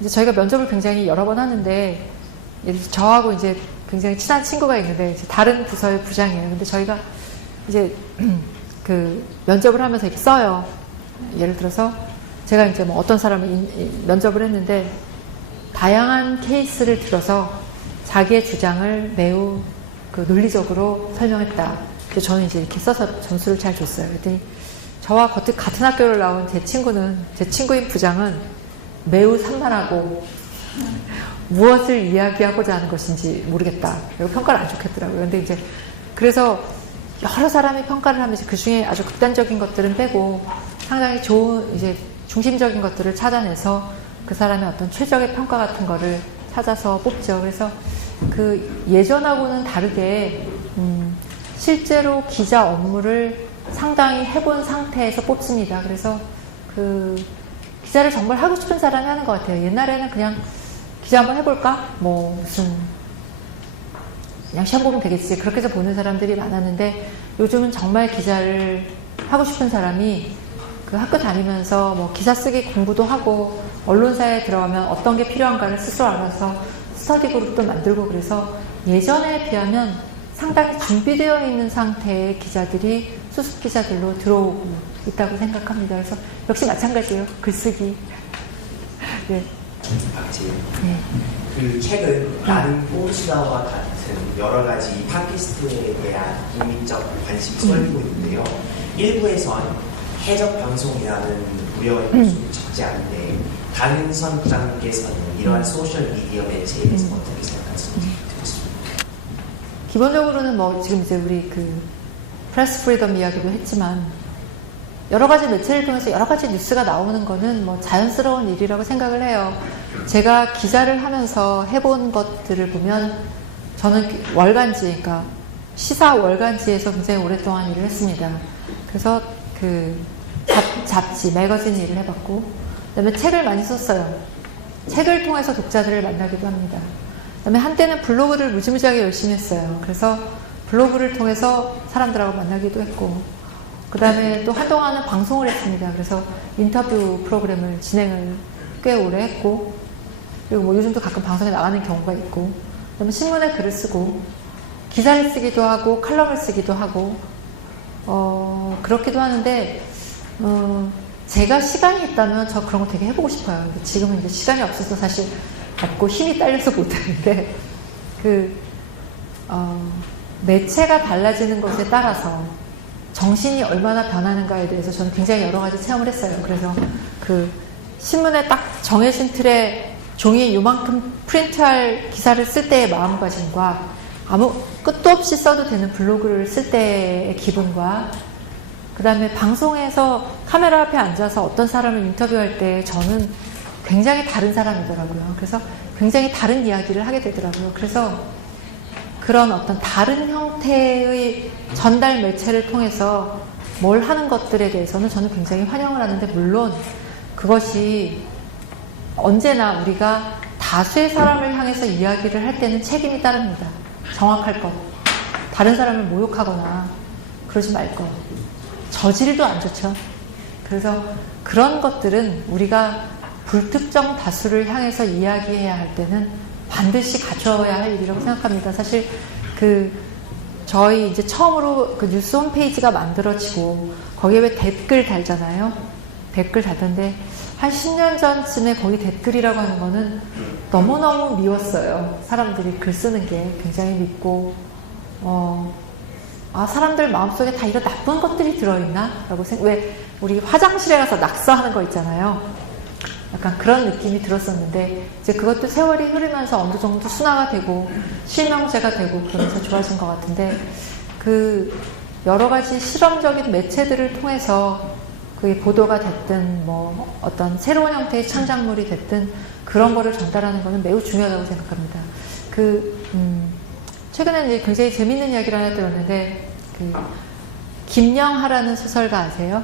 이제 저희가 면접을 굉장히 여러 번 하는데 저하고 이제 굉장히 친한 친구가 있는데 이제 다른 부서의 부장이에요. 근데 저희가 이제 그 면접을 하면서 이렇게 써요. 예를 들어서 제가 이제 뭐 어떤 사람을 면접을 했는데 다양한 케이스를 들어서 자기의 주장을 매우 그 논리적으로 설명했다. 그래서 저는 이제 이렇게 써서 점수를 잘 줬어요. 그랬더니 저와 같은 학교를 나온 제 친구인 부장은 매우 산만하고 무엇을 이야기하고자 하는 것인지 모르겠다. 그리고 평가를 안 좋겠더라고요. 근데 이제 그래서 여러 사람이 평가를 하면서 그 중에 아주 극단적인 것들은 빼고 상당히 좋은 이제 중심적인 것들을 찾아내서 그 사람의 어떤 최적의 평가 같은 거를 찾아서 뽑죠. 그래서 그 예전하고는 다르게 실제로 기자 업무를 상당히 해본 상태에서 뽑습니다. 그래서 그 기자를 정말 하고 싶은 사람이 하는 것 같아요. 옛날에는 그냥 기자 한번 해볼까? 뭐 무슨 그냥 시험 보면 되겠지. 그렇게 해서 보는 사람들이 많았는데 요즘은 정말 기자를 하고 싶은 사람이 그 학교 다니면서 뭐 기사 쓰기 공부도 하고 언론사에 들어가면 어떤 게 필요한가를 스스로 알아서 스터디 그룹도 만들고 그래서 예전에 비하면 상당히 준비되어 있는 상태의 기자들이 수습 기자들로 들어오고 있다고 생각합니다. 그래서 역시 마찬가지예요. 글쓰기. 네. 박지혜. 네. 그 책은 나는 포르시다와 같은 여러 가지 팟캐스트에 대한 인민적 관심이 쏠리고 있는데요. 일부에선 해적 방송이라는 우려의 목소리 적지 않은데 강은선 부장님께서는 이러한 소셜 미디어 매체에 대해서 어떻게 생각하시는지 듣고 싶습니다. 기본적으로는 뭐 지금 이제 우리 그 프레스 프리덤 이야기도 했지만 여러 가지 매체를 통해서 여러 가지 뉴스가 나오는 거는 뭐 자연스러운 일이라고 생각을 해요. 제가 기자를 하면서 해본 것들을 보면 저는 월간지, 그러니까 시사 월간지에서 굉장히 오랫동안 일을 했습니다. 그래서 그 잡지, 매거진 일을 해봤고, 그다음에 책을 많이 썼어요. 책을 통해서 독자들을 만나기도 합니다. 그다음에 한때는 블로그를 무지무지하게 열심히 했어요. 그래서 블로그를 통해서 사람들하고 만나기도 했고, 그 다음에 또 한동안은 방송을 했습니다. 그래서 인터뷰 프로그램을 진행을 꽤 오래 했고, 그리고 뭐 요즘도 가끔 방송에 나가는 경우가 있고, 그 다음에 신문에 글을 쓰고, 기사를 쓰기도 하고, 칼럼을 쓰기도 하고, 그렇기도 하는데, 제가 시간이 있다면 저 그런 거 되게 해보고 싶어요. 지금은 이제 시간이 없어서 사실 없고 힘이 딸려서 못하는데, 매체가 달라지는 것에 따라서 정신이 얼마나 변하는가에 대해서 저는 굉장히 여러 가지 체험을 했어요. 그래서 그 신문에 딱 정해진 틀에 종이에 요만큼 프린트할 기사를 쓸 때의 마음가짐과 아무 끝도 없이 써도 되는 블로그를 쓸 때의 기분과, 그 다음에 방송에서 카메라 앞에 앉아서 어떤 사람을 인터뷰할 때 저는 굉장히 다른 사람이더라고요. 그래서 굉장히 다른 이야기를 하게 되더라고요. 그래서 그런 어떤 다른 형태의 전달 매체를 통해서 뭘 하는 것들에 대해서는 저는 굉장히 환영을 하는데, 물론 그것이 언제나 우리가 다수의 사람을 향해서 이야기를 할 때는 책임이 따릅니다. 정확할 것, 다른 사람을 모욕하거나 그러지 말 것, 저질도 안 좋죠. 그래서 그런 것들은 우리가 불특정 다수를 향해서 이야기해야 할 때는 반드시 갖춰야 할 일이라고 생각합니다. 사실 저희 이제 처음으로 그 뉴스 홈페이지가 만들어지고 거기에 왜 댓글 달잖아요. 댓글 달던데 한 10년 전쯤에 거기 댓글이라고 하는 거는 너무너무 미웠어요. 사람들이 글 쓰는 게 굉장히 밉고, 사람들 마음속에 다 이런 나쁜 것들이 들어있나? 라고 왜 우리 화장실에 가서 낙서하는 거 있잖아요. 약간 그런 느낌이 들었었는데, 이제 그것도 세월이 흐르면서 어느 정도 순화가 되고 실명제가 되고 그러면서 좋아진 것 같은데, 여러 가지 실험적인 매체들을 통해서 그게 보도가 됐든 뭐 어떤 새로운 형태의 창작물이 됐든 그런 거를 전달하는 거는 매우 중요하다고 생각합니다. 최근에 이제 굉장히 재밌는 이야기를 하나 들었는데, 김영하라는 소설가 아세요?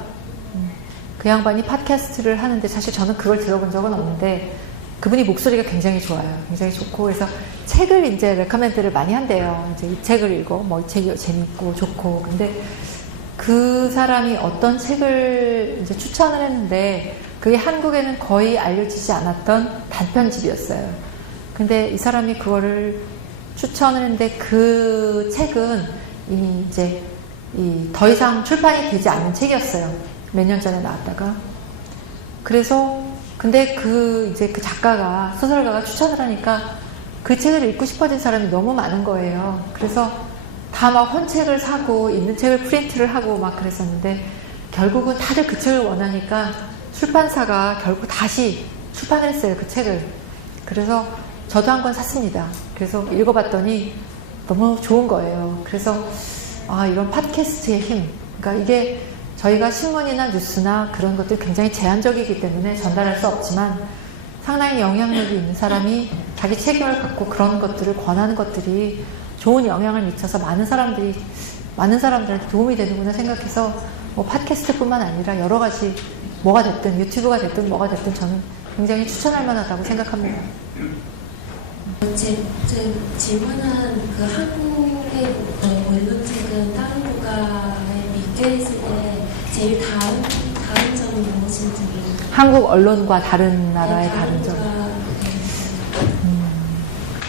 그 양반이 팟캐스트를 하는데, 사실 저는 그걸 들어본 적은 없는데 그분이 목소리가 굉장히 좋아요. 굉장히 좋고, 그래서 책을 이제 레커멘드를 많이 한대요. 이제 이 책을 읽어, 뭐 이 책이 재밌고 좋고. 근데 그 사람이 어떤 책을 이제 추천을 했는데 그게 한국에는 거의 알려지지 않았던 단편집이었어요. 근데 이 사람이 그거를 추천을 했는데 그 책은 이미 이제 더 이상 출판이 되지 않은 책이었어요. 몇 년 전에 나왔다가. 그래서 근데 이제 그 작가가, 소설가가 추천을 하니까 그 책을 읽고 싶어진 사람이 너무 많은 거예요. 그래서 다 막 헌책을 사고 있는 책을 프린트를 하고 막 그랬었는데, 결국은 다들 그 책을 원하니까 출판사가 결국 다시 출판을 했어요, 그 책을. 그래서 저도 한 권 샀습니다. 그래서 읽어봤더니 너무 좋은 거예요. 그래서 이런 팟캐스트의 힘, 그러니까 이게 저희가 신문이나 뉴스나 그런 것들 굉장히 제한적이기 때문에 전달할 수 없지만, 상당히 영향력이 있는 사람이 자기 책임을 갖고 그런 것들을 권하는 것들이 좋은 영향을 미쳐서 많은 사람들한테 도움이 되는구나 생각해서, 뭐 팟캐스트뿐만 아니라 여러 가지 뭐가 됐든, 유튜브가 됐든 뭐가 됐든 저는 굉장히 추천할 만하다고 생각합니다. 제 질문은 한국의 언론책은 다른 국가에 비교했을 때 제일 다른 점이 무엇인지. 한국 언론과 다른 나라의 다른 점.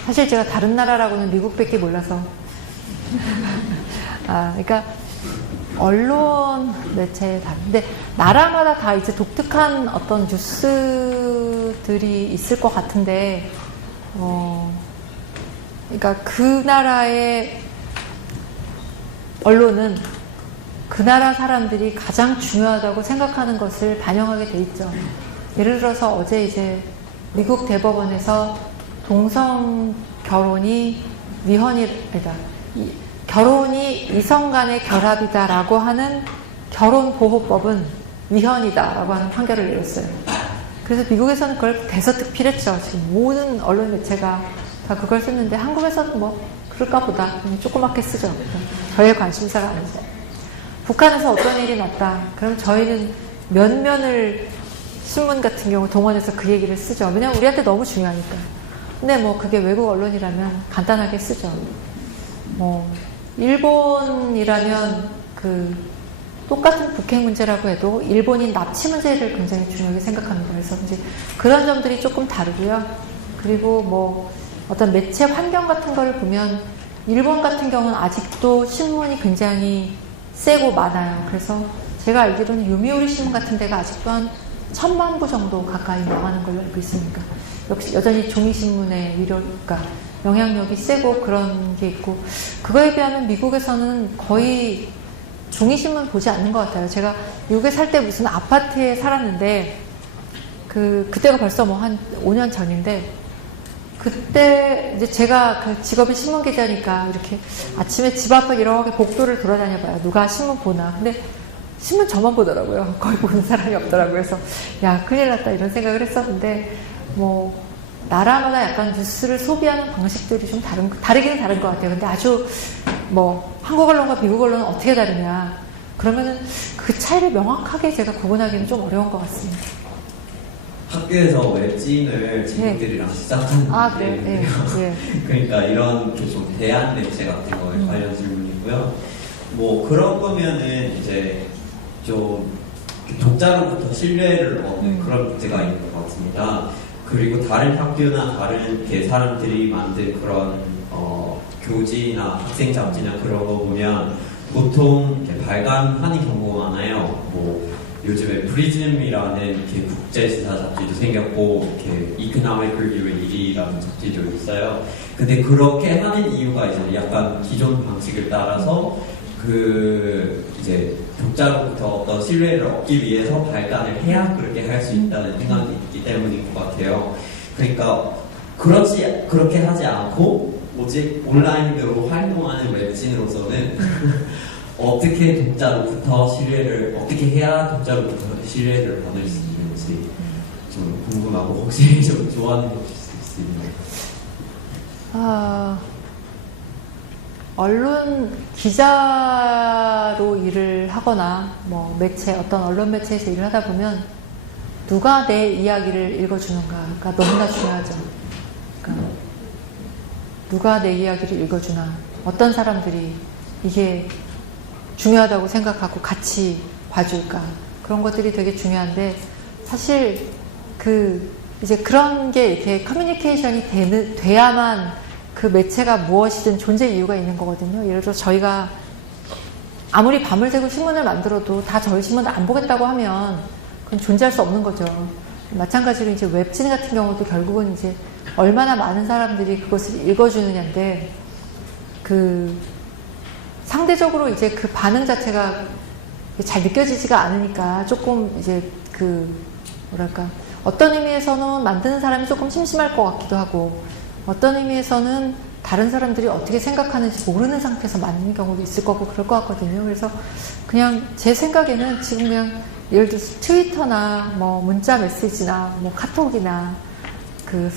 사실 제가 다른 나라라고는 미국밖에 몰라서. 그러니까 언론 매체에 다른데, 나라마다 다 이제 독특한 어떤 뉴스들이 있을 것 같은데, 그러니까 그 나라의 언론은 그 나라 사람들이 가장 중요하다고 생각하는 것을 반영하게 돼 있죠. 예를 들어서 어제 이제 미국 대법원에서 동성 결혼이 결혼이 이성 간의 결합이다라고 하는 결혼보호법은 위헌이다라고 하는 판결을 내렸어요. 그래서 미국에서는 그걸 대서특필했죠. 지금 모든 언론 매체가 다 그걸 썼는데 한국에서는 뭐 그럴까 보다 조그맣게 쓰죠. 저의 관심사가 아니죠. 북한에서 어떤 일이 났다. 그럼 저희는 면면을 신문 같은 경우 동원해서 그 얘기를 쓰죠. 왜냐면 우리한테 너무 중요하니까. 근데 뭐 그게 외국 언론이라면 간단하게 쓰죠. 뭐 일본이라면 그 똑같은 북핵 문제라고 해도 일본인 납치 문제를 굉장히 중요하게 생각합니다. 그래서 이제 그런 점들이 조금 다르고요. 그리고 뭐 어떤 매체 환경 같은 거를 보면 일본 같은 경우는 아직도 신문이 굉장히 세고 많아요. 그래서 제가 알기로는 요미우리 신문 같은 데가 아직도 한 1000만 부 정도 가까이 나가는 걸로 알고 있으니까 역시 여전히 종이신문의 위력과 영향력이 세고 그런 게 있고 그거에 비하면 미국에서는 거의 종이신문 보지 않는 것 같아요. 제가 미국에 살 때 무슨 아파트에 살았는데 그때가 벌써 뭐 한 5년 전인데 그때 이제 제가 그 직업이 신문 기자니까 이렇게 아침에 집 앞을 이렇게 복도를 돌아다녀봐요. 누가 신문 보나. 근데 신문 저만 보더라고요. 거의 보는 사람이 없더라고요. 그래서 야 큰일 났다 이런 생각을 했었는데 뭐 나라마다 약간 뉴스를 소비하는 방식들이 좀 다르기는 다른 것 같아요. 근데 아주 뭐 한국 언론과 미국 언론은 어떻게 다르냐 그러면은 그 차이를 명확하게 제가 구분하기는 좀 어려운 것 같습니다. 학교에서 웹진을 친구들이랑 시작한 네. 그러니까 이런 좀 대안 매체 같은 거에 관련 질문이고요. 뭐 그런 거면은 이제 좀 독자로부터 신뢰를 얻는 그런 문제가 있는 것 같습니다. 그리고 다른 학교나 다른 이렇게 사람들이 만든 그런 교지나 학생 잡지나 그런 거 보면 보통 이렇게 발간하는 경우가 많아요. 뭐 요즘에 프리즘이라는 이렇게 국제시사 잡지도 생겼고 이렇게 Economic Review의 1위라는 잡지도 있어요. 근데 그렇게 하는 이유가 이제 약간 기존 방식을 따라서 이제 독자로부터 어떤 신뢰를 얻기 위해서 발간을 해야 그렇게 할 수 있다는 생각이 있기 때문인 것 같아요. 그러니까 그렇게 하지 않고 오직 온라인으로 활동하는 웹진으로서는 어떻게 어떻게 해야 독자로부터 신뢰를 받을 수 있는지 좀 궁금하고 혹시 좀 조언해 주실 수 있나요? 언론 기자로 일을 하거나 뭐 어떤 언론 매체에서 일을 하다 보면 누가 내 이야기를 읽어주는가가 너무나 중요하죠. 그러니까 누가 내 이야기를 읽어주나, 어떤 사람들이 이게 중요하다고 생각하고 같이 봐줄까, 그런 것들이 되게 중요한데, 사실 이제 그런 게 이렇게 커뮤니케이션이 돼야만 그 매체가 무엇이든 존재 이유가 있는 거거든요. 예를 들어 저희가 아무리 밤을 새고 신문을 만들어도 다 저희 신문을 안 보겠다고 하면 그건 존재할 수 없는 거죠. 마찬가지로 이제 웹진 같은 경우도 결국은 이제 얼마나 많은 사람들이 그것을 읽어주느냐인데, 상대적으로 이제 그 반응 자체가 잘 느껴지지가 않으니까 조금 이제 어떤 의미에서는 만드는 사람이 조금 심심할 것 같기도 하고, 어떤 의미에서는 다른 사람들이 어떻게 생각하는지 모르는 상태에서 만드는 경우도 있을 거고 그럴 것 같거든요. 그래서 그냥 제 생각에는 지금 그냥 예를 들어서 트위터나 뭐 문자 메시지나 뭐 카톡이나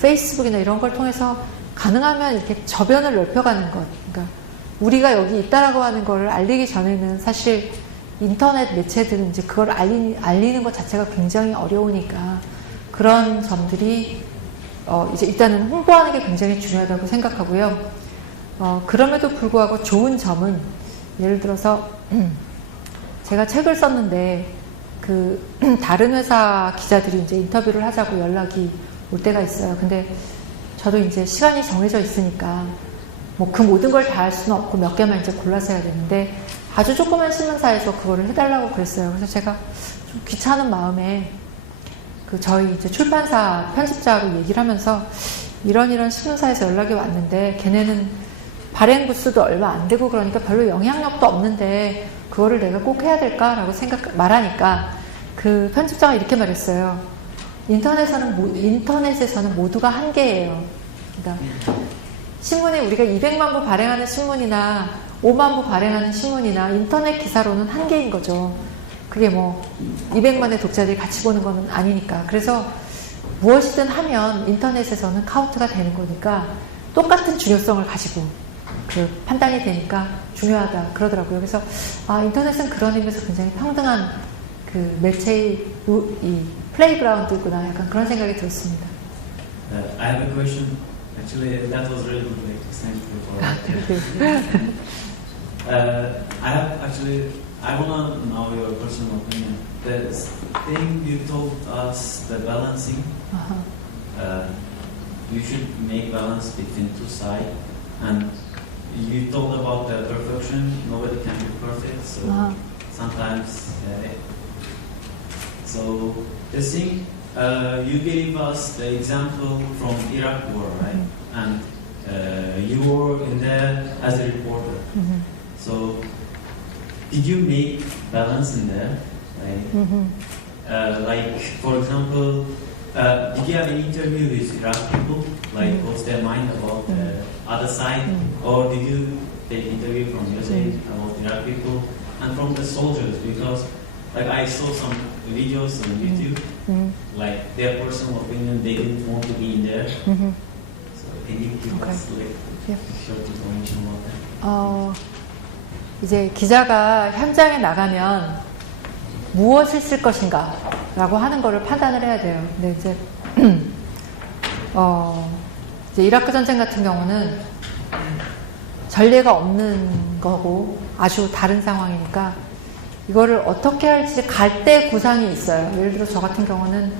페이스북이나 이런 걸 통해서 가능하면 이렇게 저변을 넓혀가는 것. 그러니까 우리가 여기 있다라고 하는 걸 알리기 전에는 사실 인터넷 매체들은 이제 그걸 알리는 것 자체가 굉장히 어려우니까 그런 점들이 이제 일단은 홍보하는 게 굉장히 중요하다고 생각하고요. 그럼에도 불구하고 좋은 점은, 예를 들어서 제가 책을 썼는데 다른 회사 기자들이 이제 인터뷰를 하자고 연락이 올 때가 있어요. 근데 저도 이제 시간이 정해져 있으니까 뭐 그 모든 걸 다 할 수는 없고 몇 개만 이제 골라서 해야 되는데, 아주 조그만 신문사에서 그거를 해달라고 그랬어요. 그래서 제가 좀 귀찮은 마음에 저희 이제 출판사 편집자하고 얘기를 하면서 이런 신문사에서 연락이 왔는데 걔네는 발행 부수도 얼마 안 되고 그러니까 별로 영향력도 없는데 그거를 내가 꼭 해야 될까라고 말하니까 그 편집자가 이렇게 말했어요. 인터넷에서는 모두가 한계예요. 그러니까 신문이 우리가 200만 부 발행하는 신문이나 5만 부 발행하는 신문이나 인터넷 기사로는 한계인 거죠. 그게 뭐 200만의 독자들이 같이 보는 건 아니니까. 그래서 무엇이든 하면 인터넷에서는 카운트가 되는 거니까 똑같은 중요성을 가지고 그 판단이 되니까 중요하다 그러더라고요. 그래서 인터넷은 그런 의미에서 굉장히 평등한 그 매체의 이 플레이그라운드구나 약간 그런 생각이 들었습니다. I have a question. Actually, that was really good. Like, thank you for I wanna know your personal opinion. The thing you told us, the balancing, you should make balance between two sides, and you told about the perfection. Nobody can be perfect, so sometimes. So the thing you gave us the example from Iraq war, right? And you were in there as a reporter. So did you make balance in there? Like for example, did you have an interview with Iraq people? Like what's their mind about the other side? Or did you take interview from your side about Iraq people and from the soldiers? Because like I saw some videos on YouTube, like their personal opinion, they didn't want to be in there. So can you give us like short information about that? 이제 기자가 현장에 나가면 무엇을 쓸 것인가 라고 하는 거를 판단을 해야 돼요. 근데 이제 이라크 전쟁 같은 경우는 전례가 없는 거고 아주 다른 상황이니까 이거를 어떻게 할지 갈대 구상이 있어요. 예를 들어 저 같은 경우는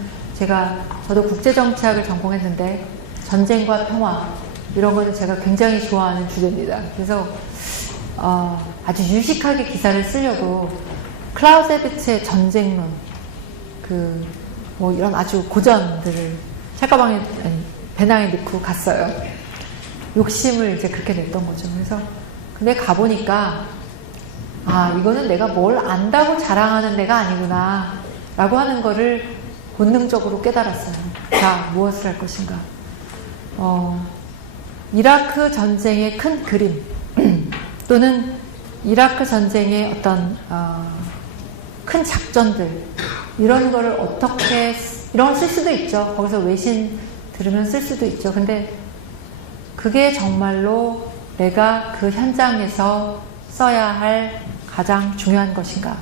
저도 국제정치학을 전공했는데 전쟁과 평화 이런 거는 제가 굉장히 좋아하는 주제입니다. 그래서 아주 유식하게 기사를 쓰려고 클라우제비츠의 전쟁론 뭐 이런 아주 고전들을 책가방에 배낭에 넣고 갔어요. 욕심을 이제 그렇게 냈던 거죠. 그래서 근데 가보니까 이거는 내가 뭘 안다고 자랑하는 데가 아니구나 라고 하는 거를 본능적으로 깨달았어요. 자, 무엇을 할 것인가. 이라크 전쟁의 큰 그림 또는 이라크 전쟁의 어떤 큰 작전들 이런 거를 어떻게 이런 걸 쓸 수도 있죠. 거기서 외신 들으면 쓸 수도 있죠. 근데 그게 정말로 내가 그 현장에서 써야 할 가장 중요한 것인가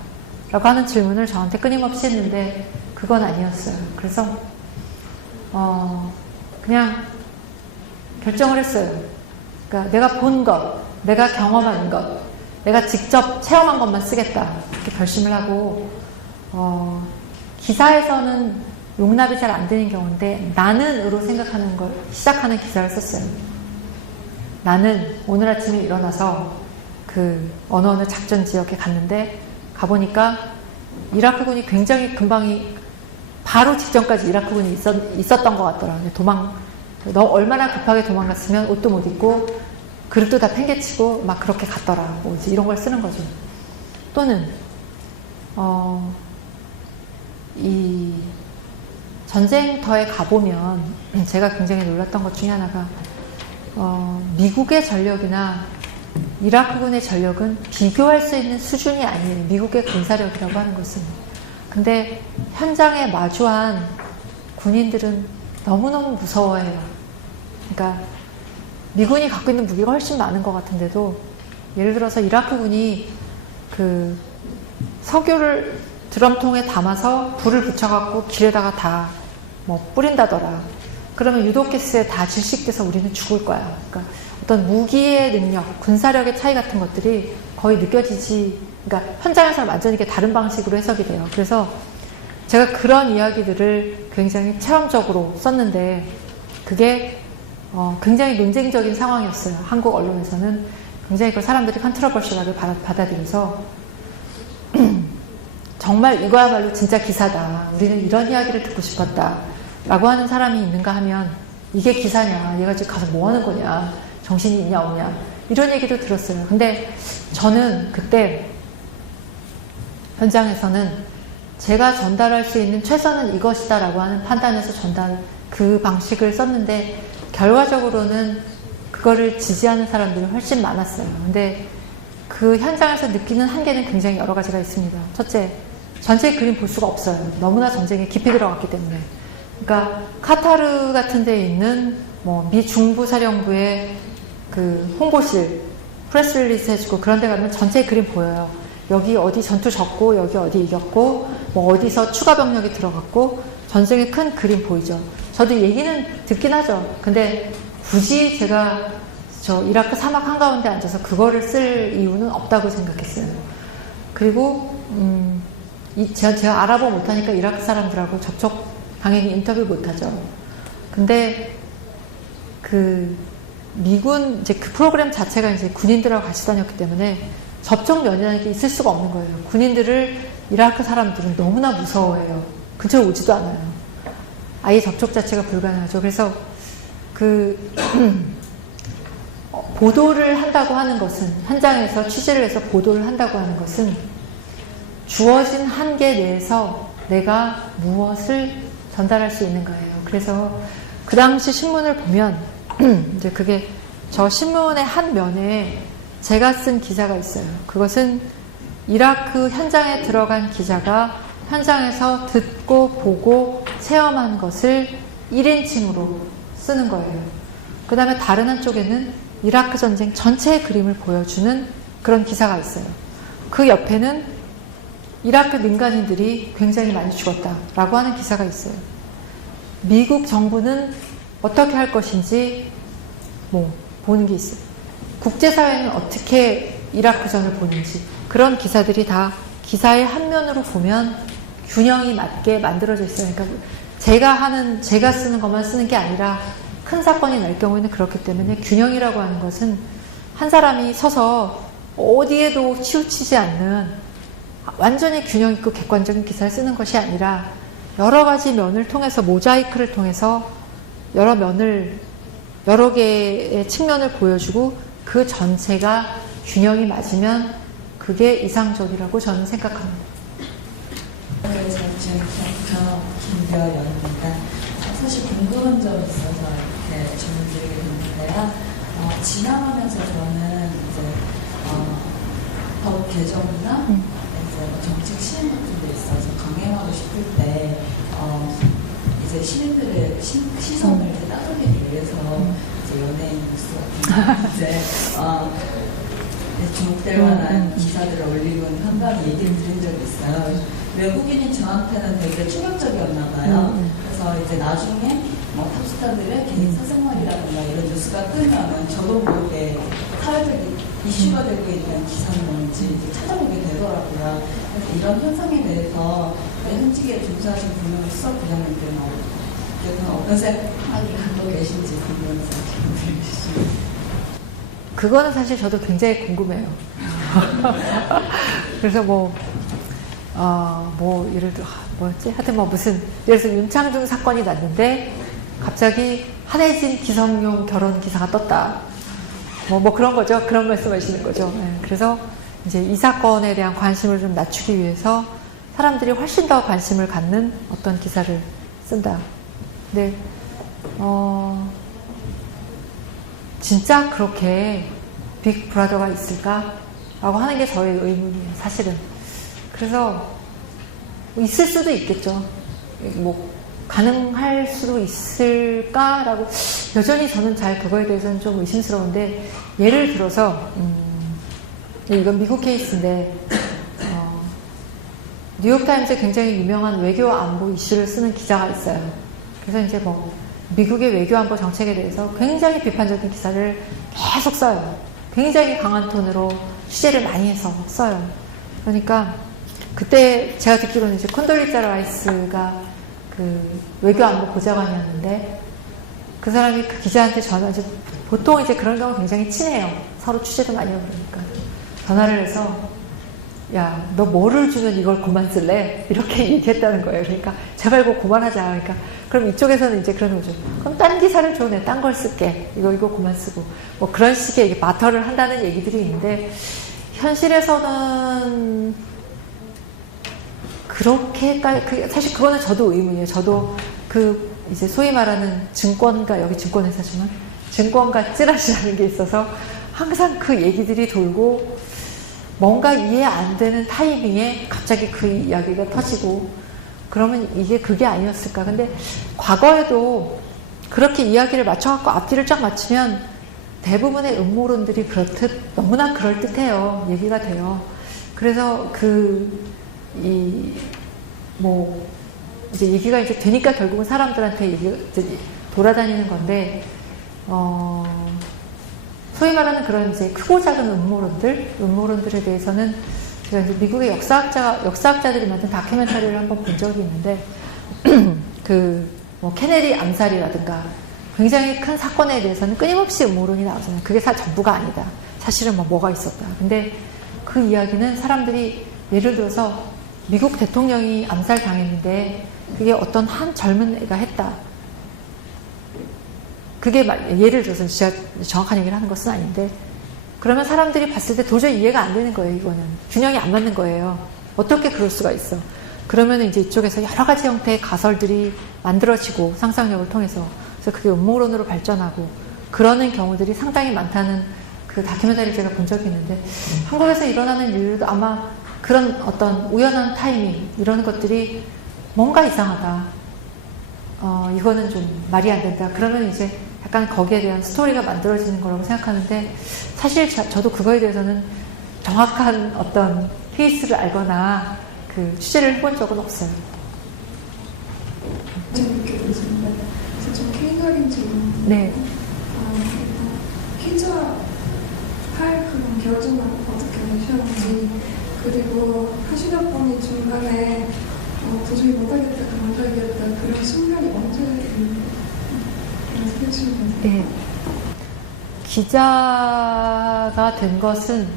라고 하는 질문을 저한테 끊임없이 했는데 그건 아니었어요. 그래서 그냥 결정을 했어요. 그러니까 내가 본 것, 내가 경험한 것, 내가 직접 체험한 것만 쓰겠다 이렇게 결심을 하고 기사에서는 용납이 잘 안 되는 경우인데 나는으로 생각하는 걸 시작하는 기사를 썼어요. 나는 오늘 아침에 일어나서 그 어느 작전 지역에 갔는데 가보니까 이라크군이 굉장히 금방이 바로 직전까지 이라크군이 있었던 것 같더라고요. 너 얼마나 급하게 도망갔으면 옷도 못 입고 그릇도 다 팽개치고 막 그렇게 갔더라. 뭐 이제 이런 걸 쓰는 거죠. 또는 이 전쟁터에 가보면 제가 굉장히 놀랐던 것 중에 하나가 미국의 전력이나 이라크군의 전력은 비교할 수 있는 수준이 아니에요. 미국의 군사력이라고 하는 것은. 근데 현장에 마주한 군인들은 너무너무 무서워해요. 그러니까 미군이 갖고 있는 무기가 훨씬 많은 것 같은데도 예를 들어서 이라크군이 그 석유를 드럼통에 담아서 불을 붙여갖고 길에다가 다 뭐 뿌린다더라. 그러면 유독가스에 다 질식돼서 우리는 죽을 거야. 그러니까 어떤 무기의 능력, 군사력의 차이 같은 것들이 거의 느껴지지, 그러니까 현장에서는 완전히 이게 다른 방식으로 해석이 돼요. 그래서 제가 그런 이야기들을 굉장히 체험적으로 썼는데 그게 굉장히 논쟁적인 상황이었어요. 한국 언론에서는 굉장히 그걸 사람들이 컨트로버셜하게 받아들여서 정말 이거야말로 진짜 기사다. 우리는 이런 이야기를 듣고 싶었다. 라고 하는 사람이 있는가 하면 이게 기사냐, 얘가 지금 가서 뭐 하는 거냐, 정신이 있냐 없냐 이런 얘기도 들었어요. 근데 저는 그때 현장에서는 제가 전달할 수 있는 최선은 이것이다 라고 하는 판단에서 그 방식을 썼는데 결과적으로는 그거를 지지하는 사람들이 훨씬 많았어요. 근데 그 현장에서 느끼는 한계는 굉장히 여러 가지가 있습니다. 첫째, 전체 그림 볼 수가 없어요. 너무나 전쟁에 깊이 들어갔기 때문에. 그러니까 카타르 같은 데에 있는 뭐 미 중부 사령부의 그 홍보실 프레스 릴리스 해주고 그런 데 가면 전체 그림 보여요. 여기 어디 전투 졌고 여기 어디 이겼고 뭐 어디서 추가 병력이 들어갔고 전쟁의 큰 그림 보이죠. 저도 얘기는 듣긴 하죠. 근데 굳이 제가 저 이라크 사막 한가운데 앉아서 그거를 쓸 이유는 없다고 생각했어요. 그리고 제가 아랍어 못하니까 이라크 사람들하고 접촉 당연히 인터뷰 못하죠. 근데 그 미군 이제 그 프로그램 자체가 이제 군인들하고 같이 다녔기 때문에 접촉면이라는 게 있을 수가 없는 거예요. 군인들을 이라크 사람들은 너무나 무서워해요. 근처에 오지도 않아요. 아예 접촉 자체가 불가능하죠. 그래서 그 보도를 한다고 하는 것은 현장에서 취재를 해서 보도를 한다고 하는 것은 주어진 한계 내에서 내가 무엇을 전달할 수 있는 거예요. 그래서 그 당시 신문을 보면 이제 그게 저 신문의 한 면에 제가 쓴 기사가 있어요. 그것은 이라크 현장에 들어간 기자가 현장에서 듣고 보고 체험한 것을 1인칭으로 쓰는 거예요. 그 다음에 다른 한쪽에는 이라크 전쟁 전체의 그림을 보여주는 그런 기사가 있어요. 그 옆에는 이라크 민간인들이 굉장히 많이 죽었다라고 하는 기사가 있어요. 미국 정부는 어떻게 할 것인지 뭐 보는 게 있어요. 국제사회는 어떻게 이라크전을 보는지 그런 기사들이 다 기사의 한 면으로 보면 균형이 맞게 만들어져 있어요. 그러니까 제가 쓰는 것만 쓰는 게 아니라 큰 사건이 날 경우에는 그렇기 때문에 균형이라고 하는 것은 한 사람이 서서 어디에도 치우치지 않는 완전히 균형 있고 객관적인 기사를 쓰는 것이 아니라 여러 가지 면을 통해서 모자이크를 통해서 여러 개의 측면을 보여주고 그 전체가 균형이 맞으면 그게 이상적이라고 저는 생각합니다. 네, 저는 김겨연입니다. 사실 궁금한 점이 있어서 이렇게 질문 드리게 됐는데요. 지나가면서 저는 이제 법 개정이나 이제 뭐 정책 시행 같은 데 있어서 강행하고 싶을 때 이제 시민들의 시선을 이제 따돌리기 위해서 이제 연예인 뉴스 같은 이제 주목될 만한 기사들을 올리곤 한번 얘기를 들은 적이 있어요. 외국인인 저한테는 되게 충격적이었나 봐요. 그래서 이제 나중에 탑스타들의 개인 사생활이라든가 이런 뉴스가 뜨면 저도 모르게 사회적 이슈가 되고 있는 기사는 뭔지 이제 찾아보게 되더라고요. 그래서 이런 현상에 대해서 현직에 종사하신 분으로서 부장님들은 어떤 생각이 갖고 계신지 궁금해서 질문 드리겠습니다. 그거는 사실 저도 굉장히 궁금해요. 그래서 예를 들어, 뭐였지? 하여튼 무슨, 예를 들어서 윤창중 사건이 났는데, 갑자기 한혜진 기성용 결혼 기사가 떴다. 그런 거죠. 그런 말씀 하시는 거죠. 네. 그래서 이제 이 사건에 대한 관심을 좀 낮추기 위해서 사람들이 훨씬 더 관심을 갖는 어떤 기사를 쓴다. 근데, 진짜 그렇게 빅 브라더가 있을까? 라고 하는 게 저의 의문이에요, 사실은. 그래서, 있을 수도 있겠죠. 가능할 수도 있을까라고, 여전히 저는 잘 그거에 대해서는 좀 의심스러운데, 예를 들어서, 이건 미국 케이스인데, 뉴욕타임즈에 굉장히 유명한 외교 안보 이슈를 쓰는 기자가 있어요. 그래서 이제 미국의 외교 안보 정책에 대해서 굉장히 비판적인 기사를 계속 써요. 굉장히 강한 톤으로 취재를 많이 해서 써요. 그러니까 그때 제가 듣기로는 이제 콘돌리자 라이스가 그 외교 안보 보좌관이었는데 그 사람이 그 기자한테 보통 이제 그런 경우 굉장히 친해요. 서로 취재도 많이 하고 그러니까 전화를 해서 야, 너 뭐를 주면 이걸 그만 쓸래? 이렇게 얘기했다는 거예요. 그러니까 제발 이거 그만하자. 그러니까 그럼 이쪽에서는 이제 그러는 거죠. 그럼 딴 기사를 줘. 내가 딴 걸 쓸게. 이거 그만 쓰고. 그런 식의 바터를 한다는 얘기들이 있는데 현실에서는 그렇게 사실 그거는 저도 의문이에요. 저도 이제 소위 말하는 증권가, 여기 증권회사지만 증권가 찌라시라는 게 있어서 항상 그 얘기들이 돌고 뭔가 이해 안 되는 타이밍에 갑자기 그 이야기가 터지고 그러면 이게 그게 아니었을까. 근데 과거에도 그렇게 이야기를 맞춰갖고 앞뒤를 쫙 맞추면 대부분의 음모론들이 그렇듯 너무나 그럴듯해요. 얘기가 돼요. 그래서 이제 얘기가 이제 되니까 결국은 사람들한테 이제 돌아다니는 건데, 소위 말하는 그런 이제 크고 작은 음모론들에 대해서는 제가 이제 미국의 역사학자들이 만든 다큐멘터리를 한번 본 적이 있는데, 케네디 암살이라든가 굉장히 큰 사건에 대해서는 끊임없이 음모론이 나오잖아요. 그게 전부가 아니다. 사실은 뭐가 있었다. 근데 그 이야기는 사람들이 예를 들어서 미국 대통령이 암살당했는데 그게 어떤 한 젊은 애가 했다. 그게 예를 들어서 제가 정확한 얘기를 하는 것은 아닌데, 그러면 사람들이 봤을 때 도저히 이해가 안 되는 거예요. 이거는 균형이 안 맞는 거예요. 어떻게 그럴 수가 있어? 그러면 이제 이쪽에서 여러 가지 형태의 가설들이 만들어지고 상상력을 통해서, 그래서 그게 음모론으로 발전하고 그러는 경우들이 상당히 많다는 그 다큐멘터리를 제가 본 적이 있는데, 한국에서 일어나는 일도 아마 그런 어떤 우연한 타이밍 이런 것들이 뭔가 이상하다. 이거는 좀 말이 안 된다. 그러면 이제 약간 거기에 대한 스토리가 만들어지는 거라고 생각하는데, 사실 저도 그거에 대해서는 정확한 어떤 케이스를 알거나 그 취재를 해본 적은 없어요. 재밌게 들었습니다. 그래서 좀 개인적인 질문. 네. 기자 할 그런 결정을 어떻게 하셨는지, 그리고 하시다 보니 중간에 도저히 못하겠다, 그만둬야겠다 그런 순간이 언제인지 해주시면 돼요. 네. 기자가 된 것은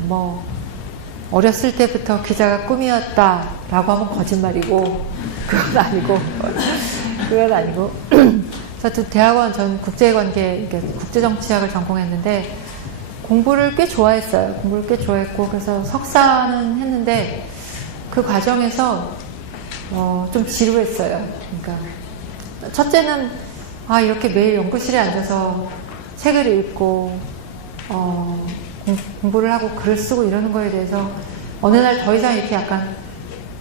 어렸을 때부터 기자가 꿈이었다라고 하면 거짓말이고, 그건 아니고. 그래서 대학원 전 국제관계, 국제정치학을 전공했는데 공부를 꽤 좋아했어요. 공부를 꽤 좋아했고, 그래서 석사는 했는데 그 과정에서 좀 지루했어요. 그러니까 첫째는 이렇게 매일 연구실에 앉아서 책을 읽고 공부를 하고 글을 쓰고 이러는 거에 대해서 어느 날 더 이상 이렇게 약간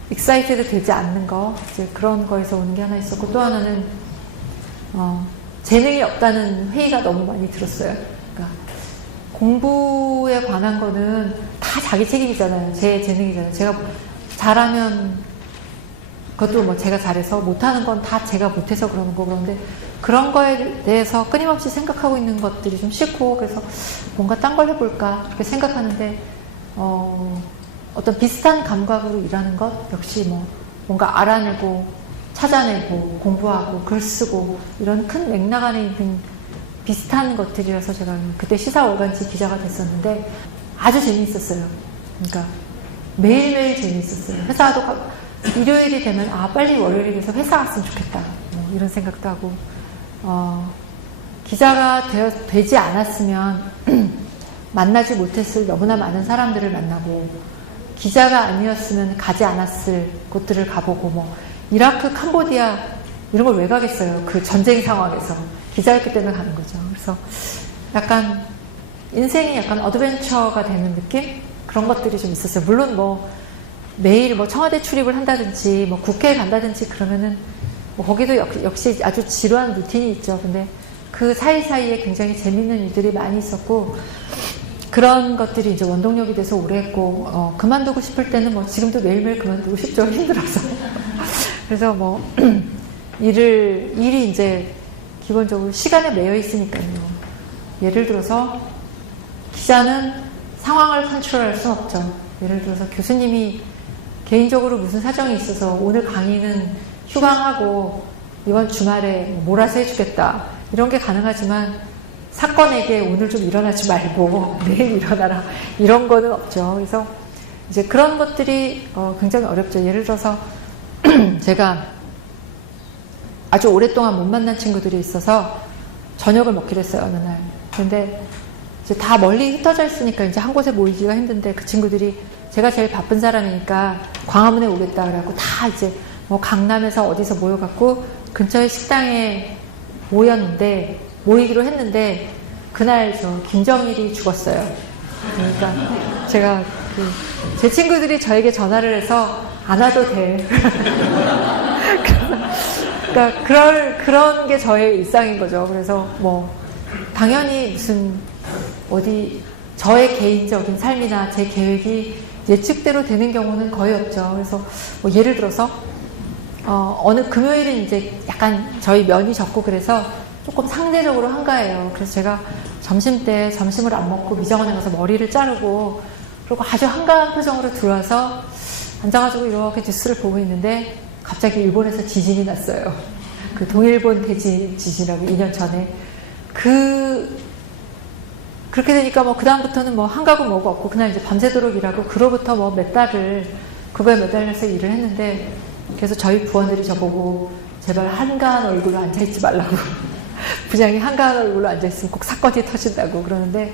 익사이트드 되지 않는 거, 이제 그런 거에서 오는 게 하나 있었고, 또 하나는 재능이 없다는 회의가 너무 많이 들었어요. 그러니까 공부에 관한 거는 다 자기 책임이잖아요. 제 재능이잖아요. 제가 잘하면 그것도 제가 잘해서, 못하는 건 다 제가 못해서 그러는 거고, 그런데 그런 거에 대해서 끊임없이 생각하고 있는 것들이 좀 싫고, 그래서 뭔가 딴 걸 해볼까 이렇게 생각하는데, 어떤 비슷한 감각으로 일하는 것 역시 뭔가 알아내고 찾아내고 공부하고 글 쓰고 이런 큰 맥락 안에 있는 비슷한 것들이라서 제가 그때 시사월간지 기자가 됐었는데 아주 재미있었어요. 그러니까 매일매일 재미있었어요. 회사도 일요일이 되면 빨리 월요일이 돼서 회사 갔으면 좋겠다, 이런 생각도 하고, 기자가 되지 않았으면 만나지 못했을 너무나 많은 사람들을 만나고, 기자가 아니었으면 가지 않았을 곳들을 가보고, 이라크, 캄보디아 이런 걸 왜 가겠어요? 그 전쟁 상황에서 기자였기 때문에 가는 거죠. 그래서 약간 인생이 약간 어드벤처가 되는 느낌? 그런 것들이 좀 있었어요. 물론 매일 청와대 출입을 한다든지 국회에 간다든지 그러면은 거기도 역시 아주 지루한 루틴이 있죠. 근데 그 사이사이에 굉장히 재밌는 일들이 많이 있었고, 그런 것들이 이제 원동력이 돼서 오래 했고, 그만두고 싶을 때는 지금도 매일매일 그만두고 싶죠. 힘들어서. 그래서 일이 이제 기본적으로 시간에 매여 있으니까요. 예를 들어서 기자는 상황을 컨트롤할 수는 없죠. 예를 들어서 교수님이 개인적으로 무슨 사정이 있어서 오늘 강의는 휴강하고 이번 주말에 몰아서 해주겠다, 이런 게 가능하지만 사건에게 오늘 좀 일어나지 말고 내일 일어나라, 이런 거는 없죠. 그래서 이제 그런 것들이 굉장히 어렵죠. 예를 들어서 제가 아주 오랫동안 못 만난 친구들이 있어서 저녁을 먹기로 했어요, 어느 날. 근데 이제 다 멀리 흩어져 있으니까 이제 한 곳에 모이기가 힘든데, 그 친구들이 제가 제일 바쁜 사람이니까 광화문에 오겠다 그래갖고 다 이제 강남에서 어디서 모여갖고 근처의 식당에 모이기로 했는데, 그날 김정일이 죽었어요. 그러니까 제가 제 친구들이 저에게 전화를 해서 안 와도 돼. 그러니까 그런 게 저의 일상인 거죠. 그래서 뭐 당연히 무슨 어디 저의 개인적인 삶이나 제 계획이 예측대로 되는 경우는 거의 없죠. 그래서 뭐 예를 들어서 어느 금요일은 이제 약간 저희 면이 적고 그래서 조금 상대적으로 한가해요. 그래서 제가 점심 때 점심을 안 먹고 미정원에 가서 머리를 자르고 그리고 아주 한가한 표정으로 들어와서 앉아가지고 이렇게 뉴스를 보고 있는데 갑자기 일본에서 지진이 났어요. 그 동일본 대지 지진이라고 2년 전에 그렇게 되니까 뭐 그다음부터는 뭐 한가고 뭐고 없고 그날 이제 밤새도록 일하고 그로부터 뭐 몇 달을 그거에 매달려서 일을 했는데 그래서 저희 부원들이 저보고 제발 한가한 얼굴로 앉아있지 말라고 부장이 한가한 얼굴로 앉아있으면 꼭 사건이 터진다고 그러는데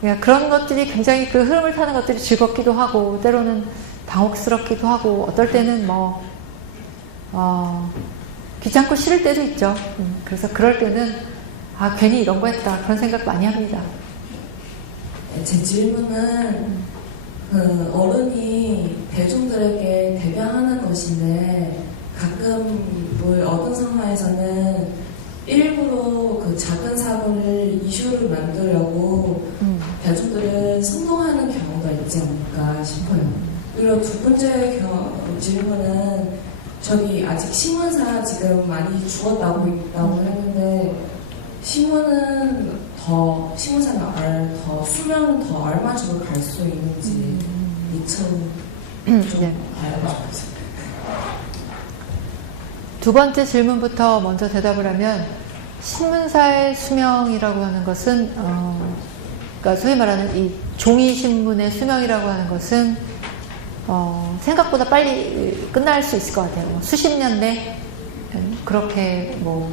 그냥 그런 것들이 굉장히 그 흐름을 타는 것들이 즐겁기도 하고 때로는 당혹스럽기도 하고 어떨 때는 뭐 귀찮고 싫을 때도 있죠. 그래서 그럴 때는 괜히 이런 거 했다 그런 생각 많이 합니다. 제 질문은 어른이 대중들에게 대변하는 것인데 가끔 어떤 상황에서는 일부러 그 작은 사고를 이슈를 만들려고 대중들을 선동하는 경우가 있지 않을까 싶어요. 그리고 두 번째 질문은 저기 아직 신문사 지금 많이 죽었다고 했는데 신문사는 더 수명은 더 얼마 정도 갈 수 있는지 좀 알고 싶습니다. 두 번째 질문부터 먼저 대답을 하면 신문사의 수명이라고 하는 것은 그러니까 소위 말하는 이 종이 신문의 수명이라고 하는 것은 생각보다 빨리 끝날 수 있을 것 같아요. 수십 년 내 그렇게 뭐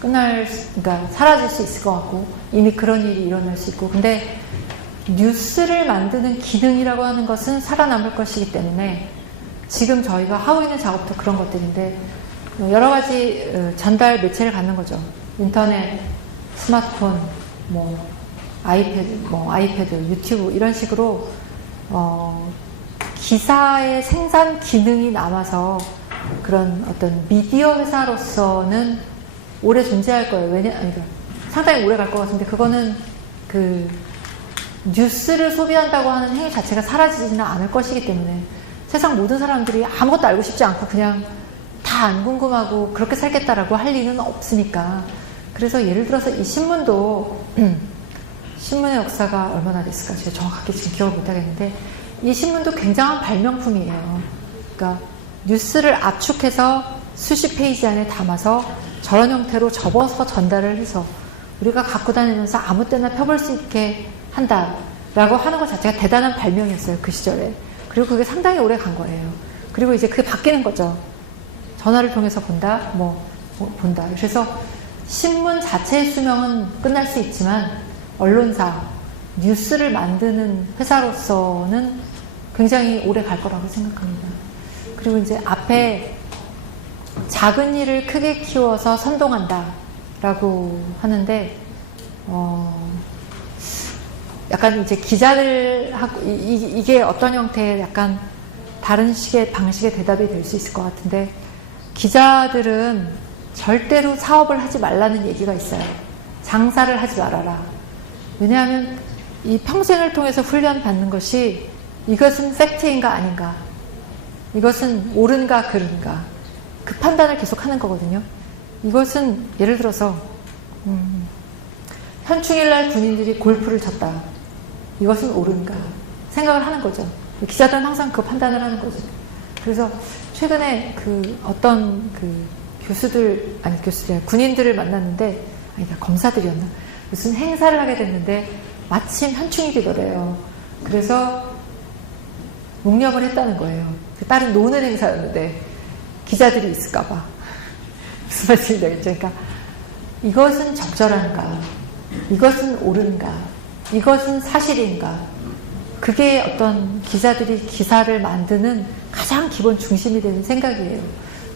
그러니까 사라질 수 있을 것 같고 이미 그런 일이 일어날 수 있고 근데 뉴스를 만드는 기능이라고 하는 것은 살아남을 것이기 때문에 지금 저희가 하고 있는 작업도 그런 것들인데 여러 가지 전달 매체를 갖는 거죠. 인터넷, 스마트폰, 아이패드, 유튜브 이런 식으로 기사의 생산 기능이 남아서 그런 어떤 미디어 회사로서는 오래 존재할 거예요. 그러니까 상당히 오래 갈 것 같은데 그거는 그 뉴스를 소비한다고 하는 행위 자체가 사라지지는 않을 것이기 때문에 세상 모든 사람들이 아무것도 알고 싶지 않고 그냥 다 안 궁금하고 그렇게 살겠다라고 할 리는 없으니까 그래서 예를 들어서 이 신문도 신문의 역사가 얼마나 됐을까 제가 정확하게 지금 기억을 못하겠는데 이 신문도 굉장한 발명품이에요. 그러니까 뉴스를 압축해서 수십 페이지 안에 담아서 저런 형태로 접어서 전달을 해서 우리가 갖고 다니면서 아무 때나 펴볼 수 있게 한다라고 하는 것 자체가 대단한 발명이었어요. 그 시절에. 그리고 그게 상당히 오래 간 거예요. 그리고 이제 그게 바뀌는 거죠. 전화를 통해서 본다, 본다. 그래서 신문 자체의 수명은 끝날 수 있지만 언론사, 뉴스를 만드는 회사로서는 굉장히 오래 갈 거라고 생각합니다. 그리고 이제 앞에 작은 일을 크게 키워서 선동한다라고 하는데 약간 이제 기자들하고 이게 어떤 형태의 약간 다른 식의 방식의 대답이 될 수 있을 것 같은데 기자들은 절대로 사업을 하지 말라는 얘기가 있어요. 장사를 하지 말아라. 왜냐하면 이 평생을 통해서 훈련 받는 것이 이것은 팩트인가 아닌가, 이것은 옳은가 그른가 그 판단을 계속 하는 거거든요. 이것은 예를 들어서 현충일날 군인들이 골프를 쳤다. 이것은 옳은가 생각을 하는 거죠. 기자들은 항상 그 판단을 하는 거죠. 그래서 최근에 어떤 군인들을 만났는데 검사들이었나 무슨 행사를 하게 됐는데 마침 현충일이더래요. 그래서 묵념을 했다는 거예요. 다른 노는 행사였는데 기자들이 있을까봐. 무슨 말씀인지 알겠죠? 그러니까 이것은 적절한가, 이것은 옳은가, 이것은 사실인가, 그게 어떤 기자들이 기사를 만드는 가장 기본 중심이 되는 생각이에요.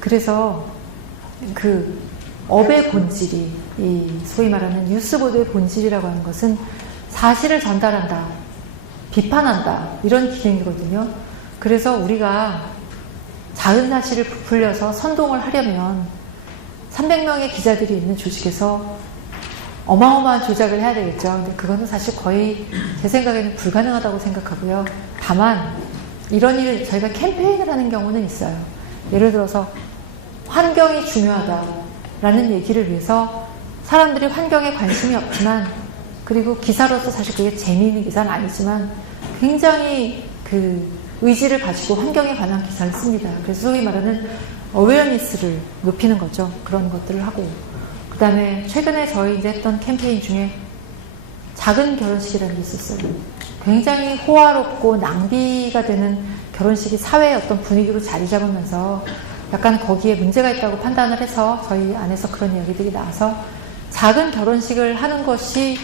그래서 그 업의 본질이, 이 소위 말하는 뉴스보도의 본질이라고 하는 것은 사실을 전달한다, 비판한다 이런 기능이거든요. 그래서 우리가 작은 사실을 부풀려서 선동을 하려면 300명의 기자들이 있는 조직에서 어마어마한 조작을 해야 되겠죠. 근데 그거는 사실 거의 제 생각에는 불가능하다고 생각하고요. 다만 이런 일을 저희가 캠페인을 하는 경우는 있어요. 예를 들어서 환경이 중요하다라는 얘기를 위해서 사람들이 환경에 관심이 없지만, 그리고 기사로서 사실 그게 재미있는 기사는 아니지만 굉장히 그 의지를 가지고 환경에 관한 기사를 씁니다. 그래서 소위 말하는 어웨어니스를 높이는 거죠. 그런 것들을 하고, 그 다음에 최근에 저희 이제 했던 캠페인 중에 작은 결혼식이라는 게 있었어요. 굉장히 호화롭고 낭비가 되는 결혼식이 사회의 어떤 분위기로 자리 잡으면서 약간 거기에 문제가 있다고 판단을 해서 저희 안에서 그런 이야기들이 나와서 작은 결혼식을 하는 것이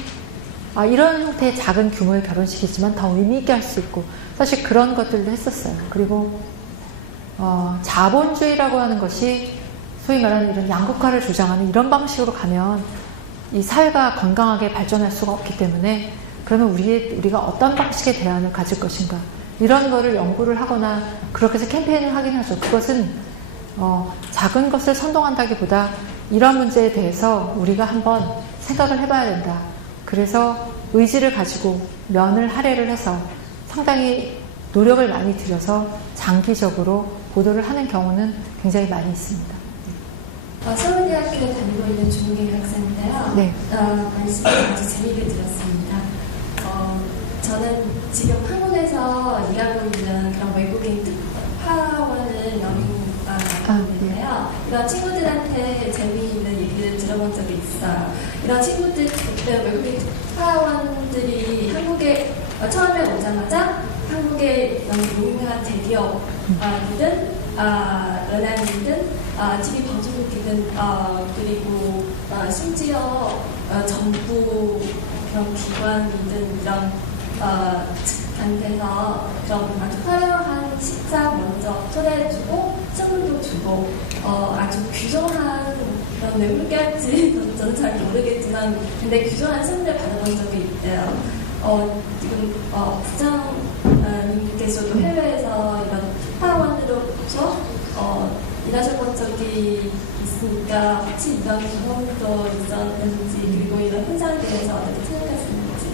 이런 형태의 작은 규모의 결혼식이지만 더 의미 있게 할 수 있고, 사실 그런 것들도 했었어요. 그리고 자본주의라고 하는 것이 소위 말하는 이런 양극화를 주장하는 이런 방식으로 가면 이 사회가 건강하게 발전할 수가 없기 때문에, 그러면 우리가 어떤 방식의 대안을 가질 것인가, 이런 거를 연구를 하거나 그렇게 해서 캠페인을 하긴 하죠. 그것은 작은 것을 선동한다기보다 이런 문제에 대해서 우리가 한번 생각을 해봐야 된다. 그래서 의지를 가지고 면을 할애를 해서 상당히 노력을 많이 들여서 장기적으로 보도를 하는 경우는 굉장히 많이 있습니다. 서울대학교에 다니고 있는 중국인 학생인데요. 네. 말씀을 아주 재미있게 들었습니다. 저는 지금 한국에서 일하고 있는 그런 외국인 특파원을 하고 있는데요. 이런 친구들한테 재미있는 얘기를 들어본 적이 있어요. 이런 친구들, 외국인 특파원들이 한국에 처음에 오자마자 한국의 유명한 대기업이든 은행이든 TV 방송국이든 그리고 심지어 정부 그런 기관이든 이런 측한테서 그런 아주 화려한 식사 먼저 초대해주고 선물도 주고 아주 규정한 그런 왜 물게할지 저는 잘 모르겠지만 근데 규정한 선물을 받아본 적이 있대요. 지금 부장님께서도 해외에서 이런 특파원으로서 일하셔본 적이 있으니까 혹시 이런 경험도 있었는지, 그리고 이런 현상에 대해서 어떻게 생각하시는지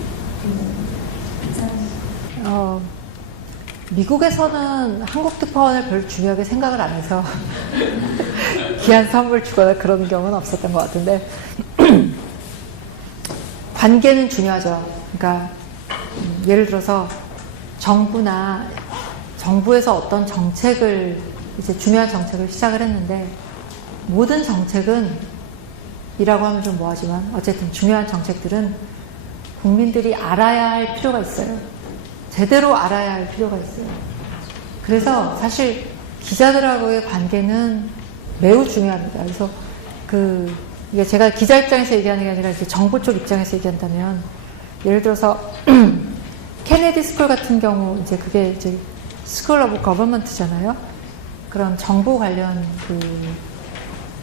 감사합니다. 미국에서는 한국 특파원을 별로 중요하게 생각을 안 해서 귀한 선물 주거나 그런 경우는 없었던 것 같은데 관계는 중요하죠. 그러니까 예를 들어서 정부에서 어떤 정책을 이제 중요한 정책을 시작을 했는데, 모든 정책은 이라고 하면 좀 뭐하지만 어쨌든 중요한 정책들은 국민들이 알아야 할 필요가 있어요. 제대로 알아야 할 필요가 있어요. 그래서 사실 기자들하고의 관계는 매우 중요합니다. 그래서 이게 제가 기자 입장에서 얘기하는 게 아니라 이제 정부 쪽 입장에서 얘기한다면, 예를 들어서 케네디 스쿨 같은 경우 이제 그게 이제 스쿨 오브 거버먼트잖아요. 그런 정부 관련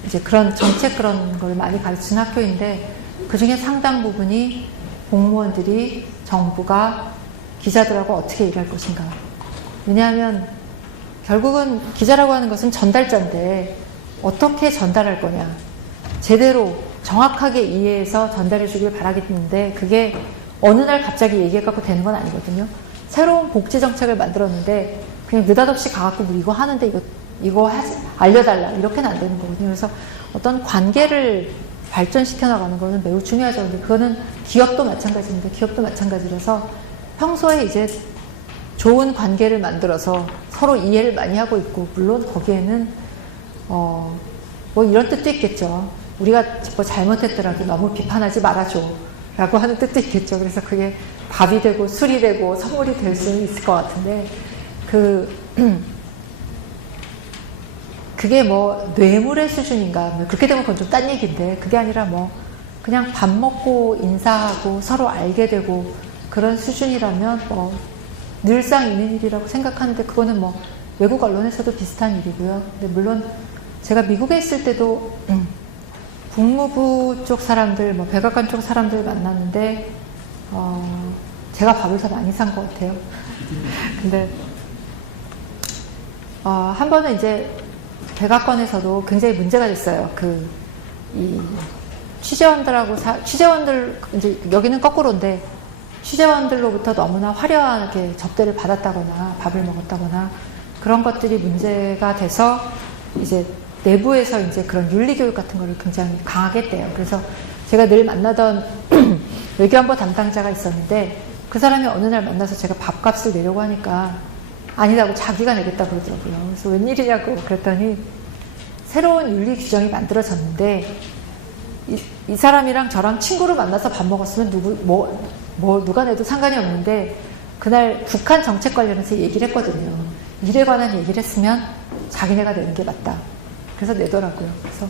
이제 그런 정책 그런 걸 많이 가르치는 학교인데, 그 중에 상당 부분이 공무원들이 정부가 기자들하고 어떻게 일할 것인가. 왜냐하면 결국은 기자라고 하는 것은 전달자인데 어떻게 전달할 거냐. 제대로 정확하게 이해해서 전달해 주길 바라겠는데, 그게 어느 날 갑자기 얘기해갖고 되는 건 아니거든요. 새로운 복지 정책을 만들었는데 그냥 느닷없이 가갖고 뭐 이거 하는데 이거 알려달라 이렇게는 안 되는 거거든요. 그래서 어떤 관계를 발전시켜 나가는 거는 매우 중요하죠. 근데 그거는 기업도 마찬가지입니다. 기업도 마찬가지라서 평소에 이제 좋은 관계를 만들어서 서로 이해를 많이 하고 있고, 물론 거기에는 뭐 이런 뜻도 있겠죠. 우리가 뭐 잘못했더라도 너무 비판하지 말아줘 라고 하는 뜻도 있겠죠. 그래서 그게 밥이 되고 술이 되고 선물이 될 수는 있을 것 같은데, 그게 뭐 뇌물의 수준인가, 그렇게 되면 그건 좀 딴 얘기인데, 그게 아니라 뭐 그냥 밥 먹고 인사하고 서로 알게 되고 그런 수준이라면 뭐 늘상 있는 일이라고 생각하는데, 그거는 뭐 외국 언론에서도 비슷한 일이고요. 근데 물론 제가 미국에 있을 때도 국무부 쪽 사람들, 뭐 백악관 쪽 사람들 만났는데, 제가 밥을 더 많이 산 것 같아요. 근데 한 번은 이제 백악관에서도 굉장히 문제가 됐어요. 이 취재원들하고 취재원들 이제 여기는 거꾸로인데 취재원들로부터 너무나 화려하게 접대를 받았다거나 밥을 먹었다거나 그런 것들이 문제가 돼서 이제 내부에서 이제 그런 윤리교육 같은 거를 굉장히 강하게 했대요. 그래서 제가 늘 만나던 외교안보 담당자가 있었는데 그 사람이 어느 날 만나서 제가 밥값을 내려고 하니까 아니라고 자기가 내겠다고 그러더라고요. 그래서 웬일이냐고 그랬더니 새로운 윤리 규정이 만들어졌는데 이 사람이랑 저랑 친구로 만나서 밥 먹었으면 누가 내도 상관이 없는데 그날 북한 정책 관련해서 얘기를 했거든요. 일에 관한 얘기를 했으면 자기네가 내는 게 맞다. 그래서 내더라고요. 그래서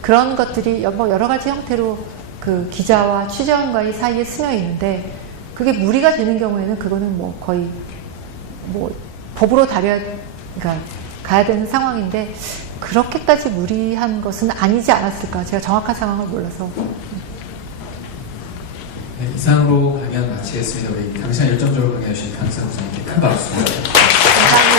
그런 것들이 여러 가지 형태로 그 기자와 취재원과의 사이에 스며 있는데 그게 무리가 되는 경우에는 그거는 거의 법으로 그러니까 가야 되는 상황인데 그렇게까지 무리한 것은 아니지 않았을까. 제가 정확한 상황을 몰라서. 네, 이상으로 강연 마치겠습니다. 우리 당시나 열정적으로 강연해주신 강사 부장님께 큰 박수. 감사합니다.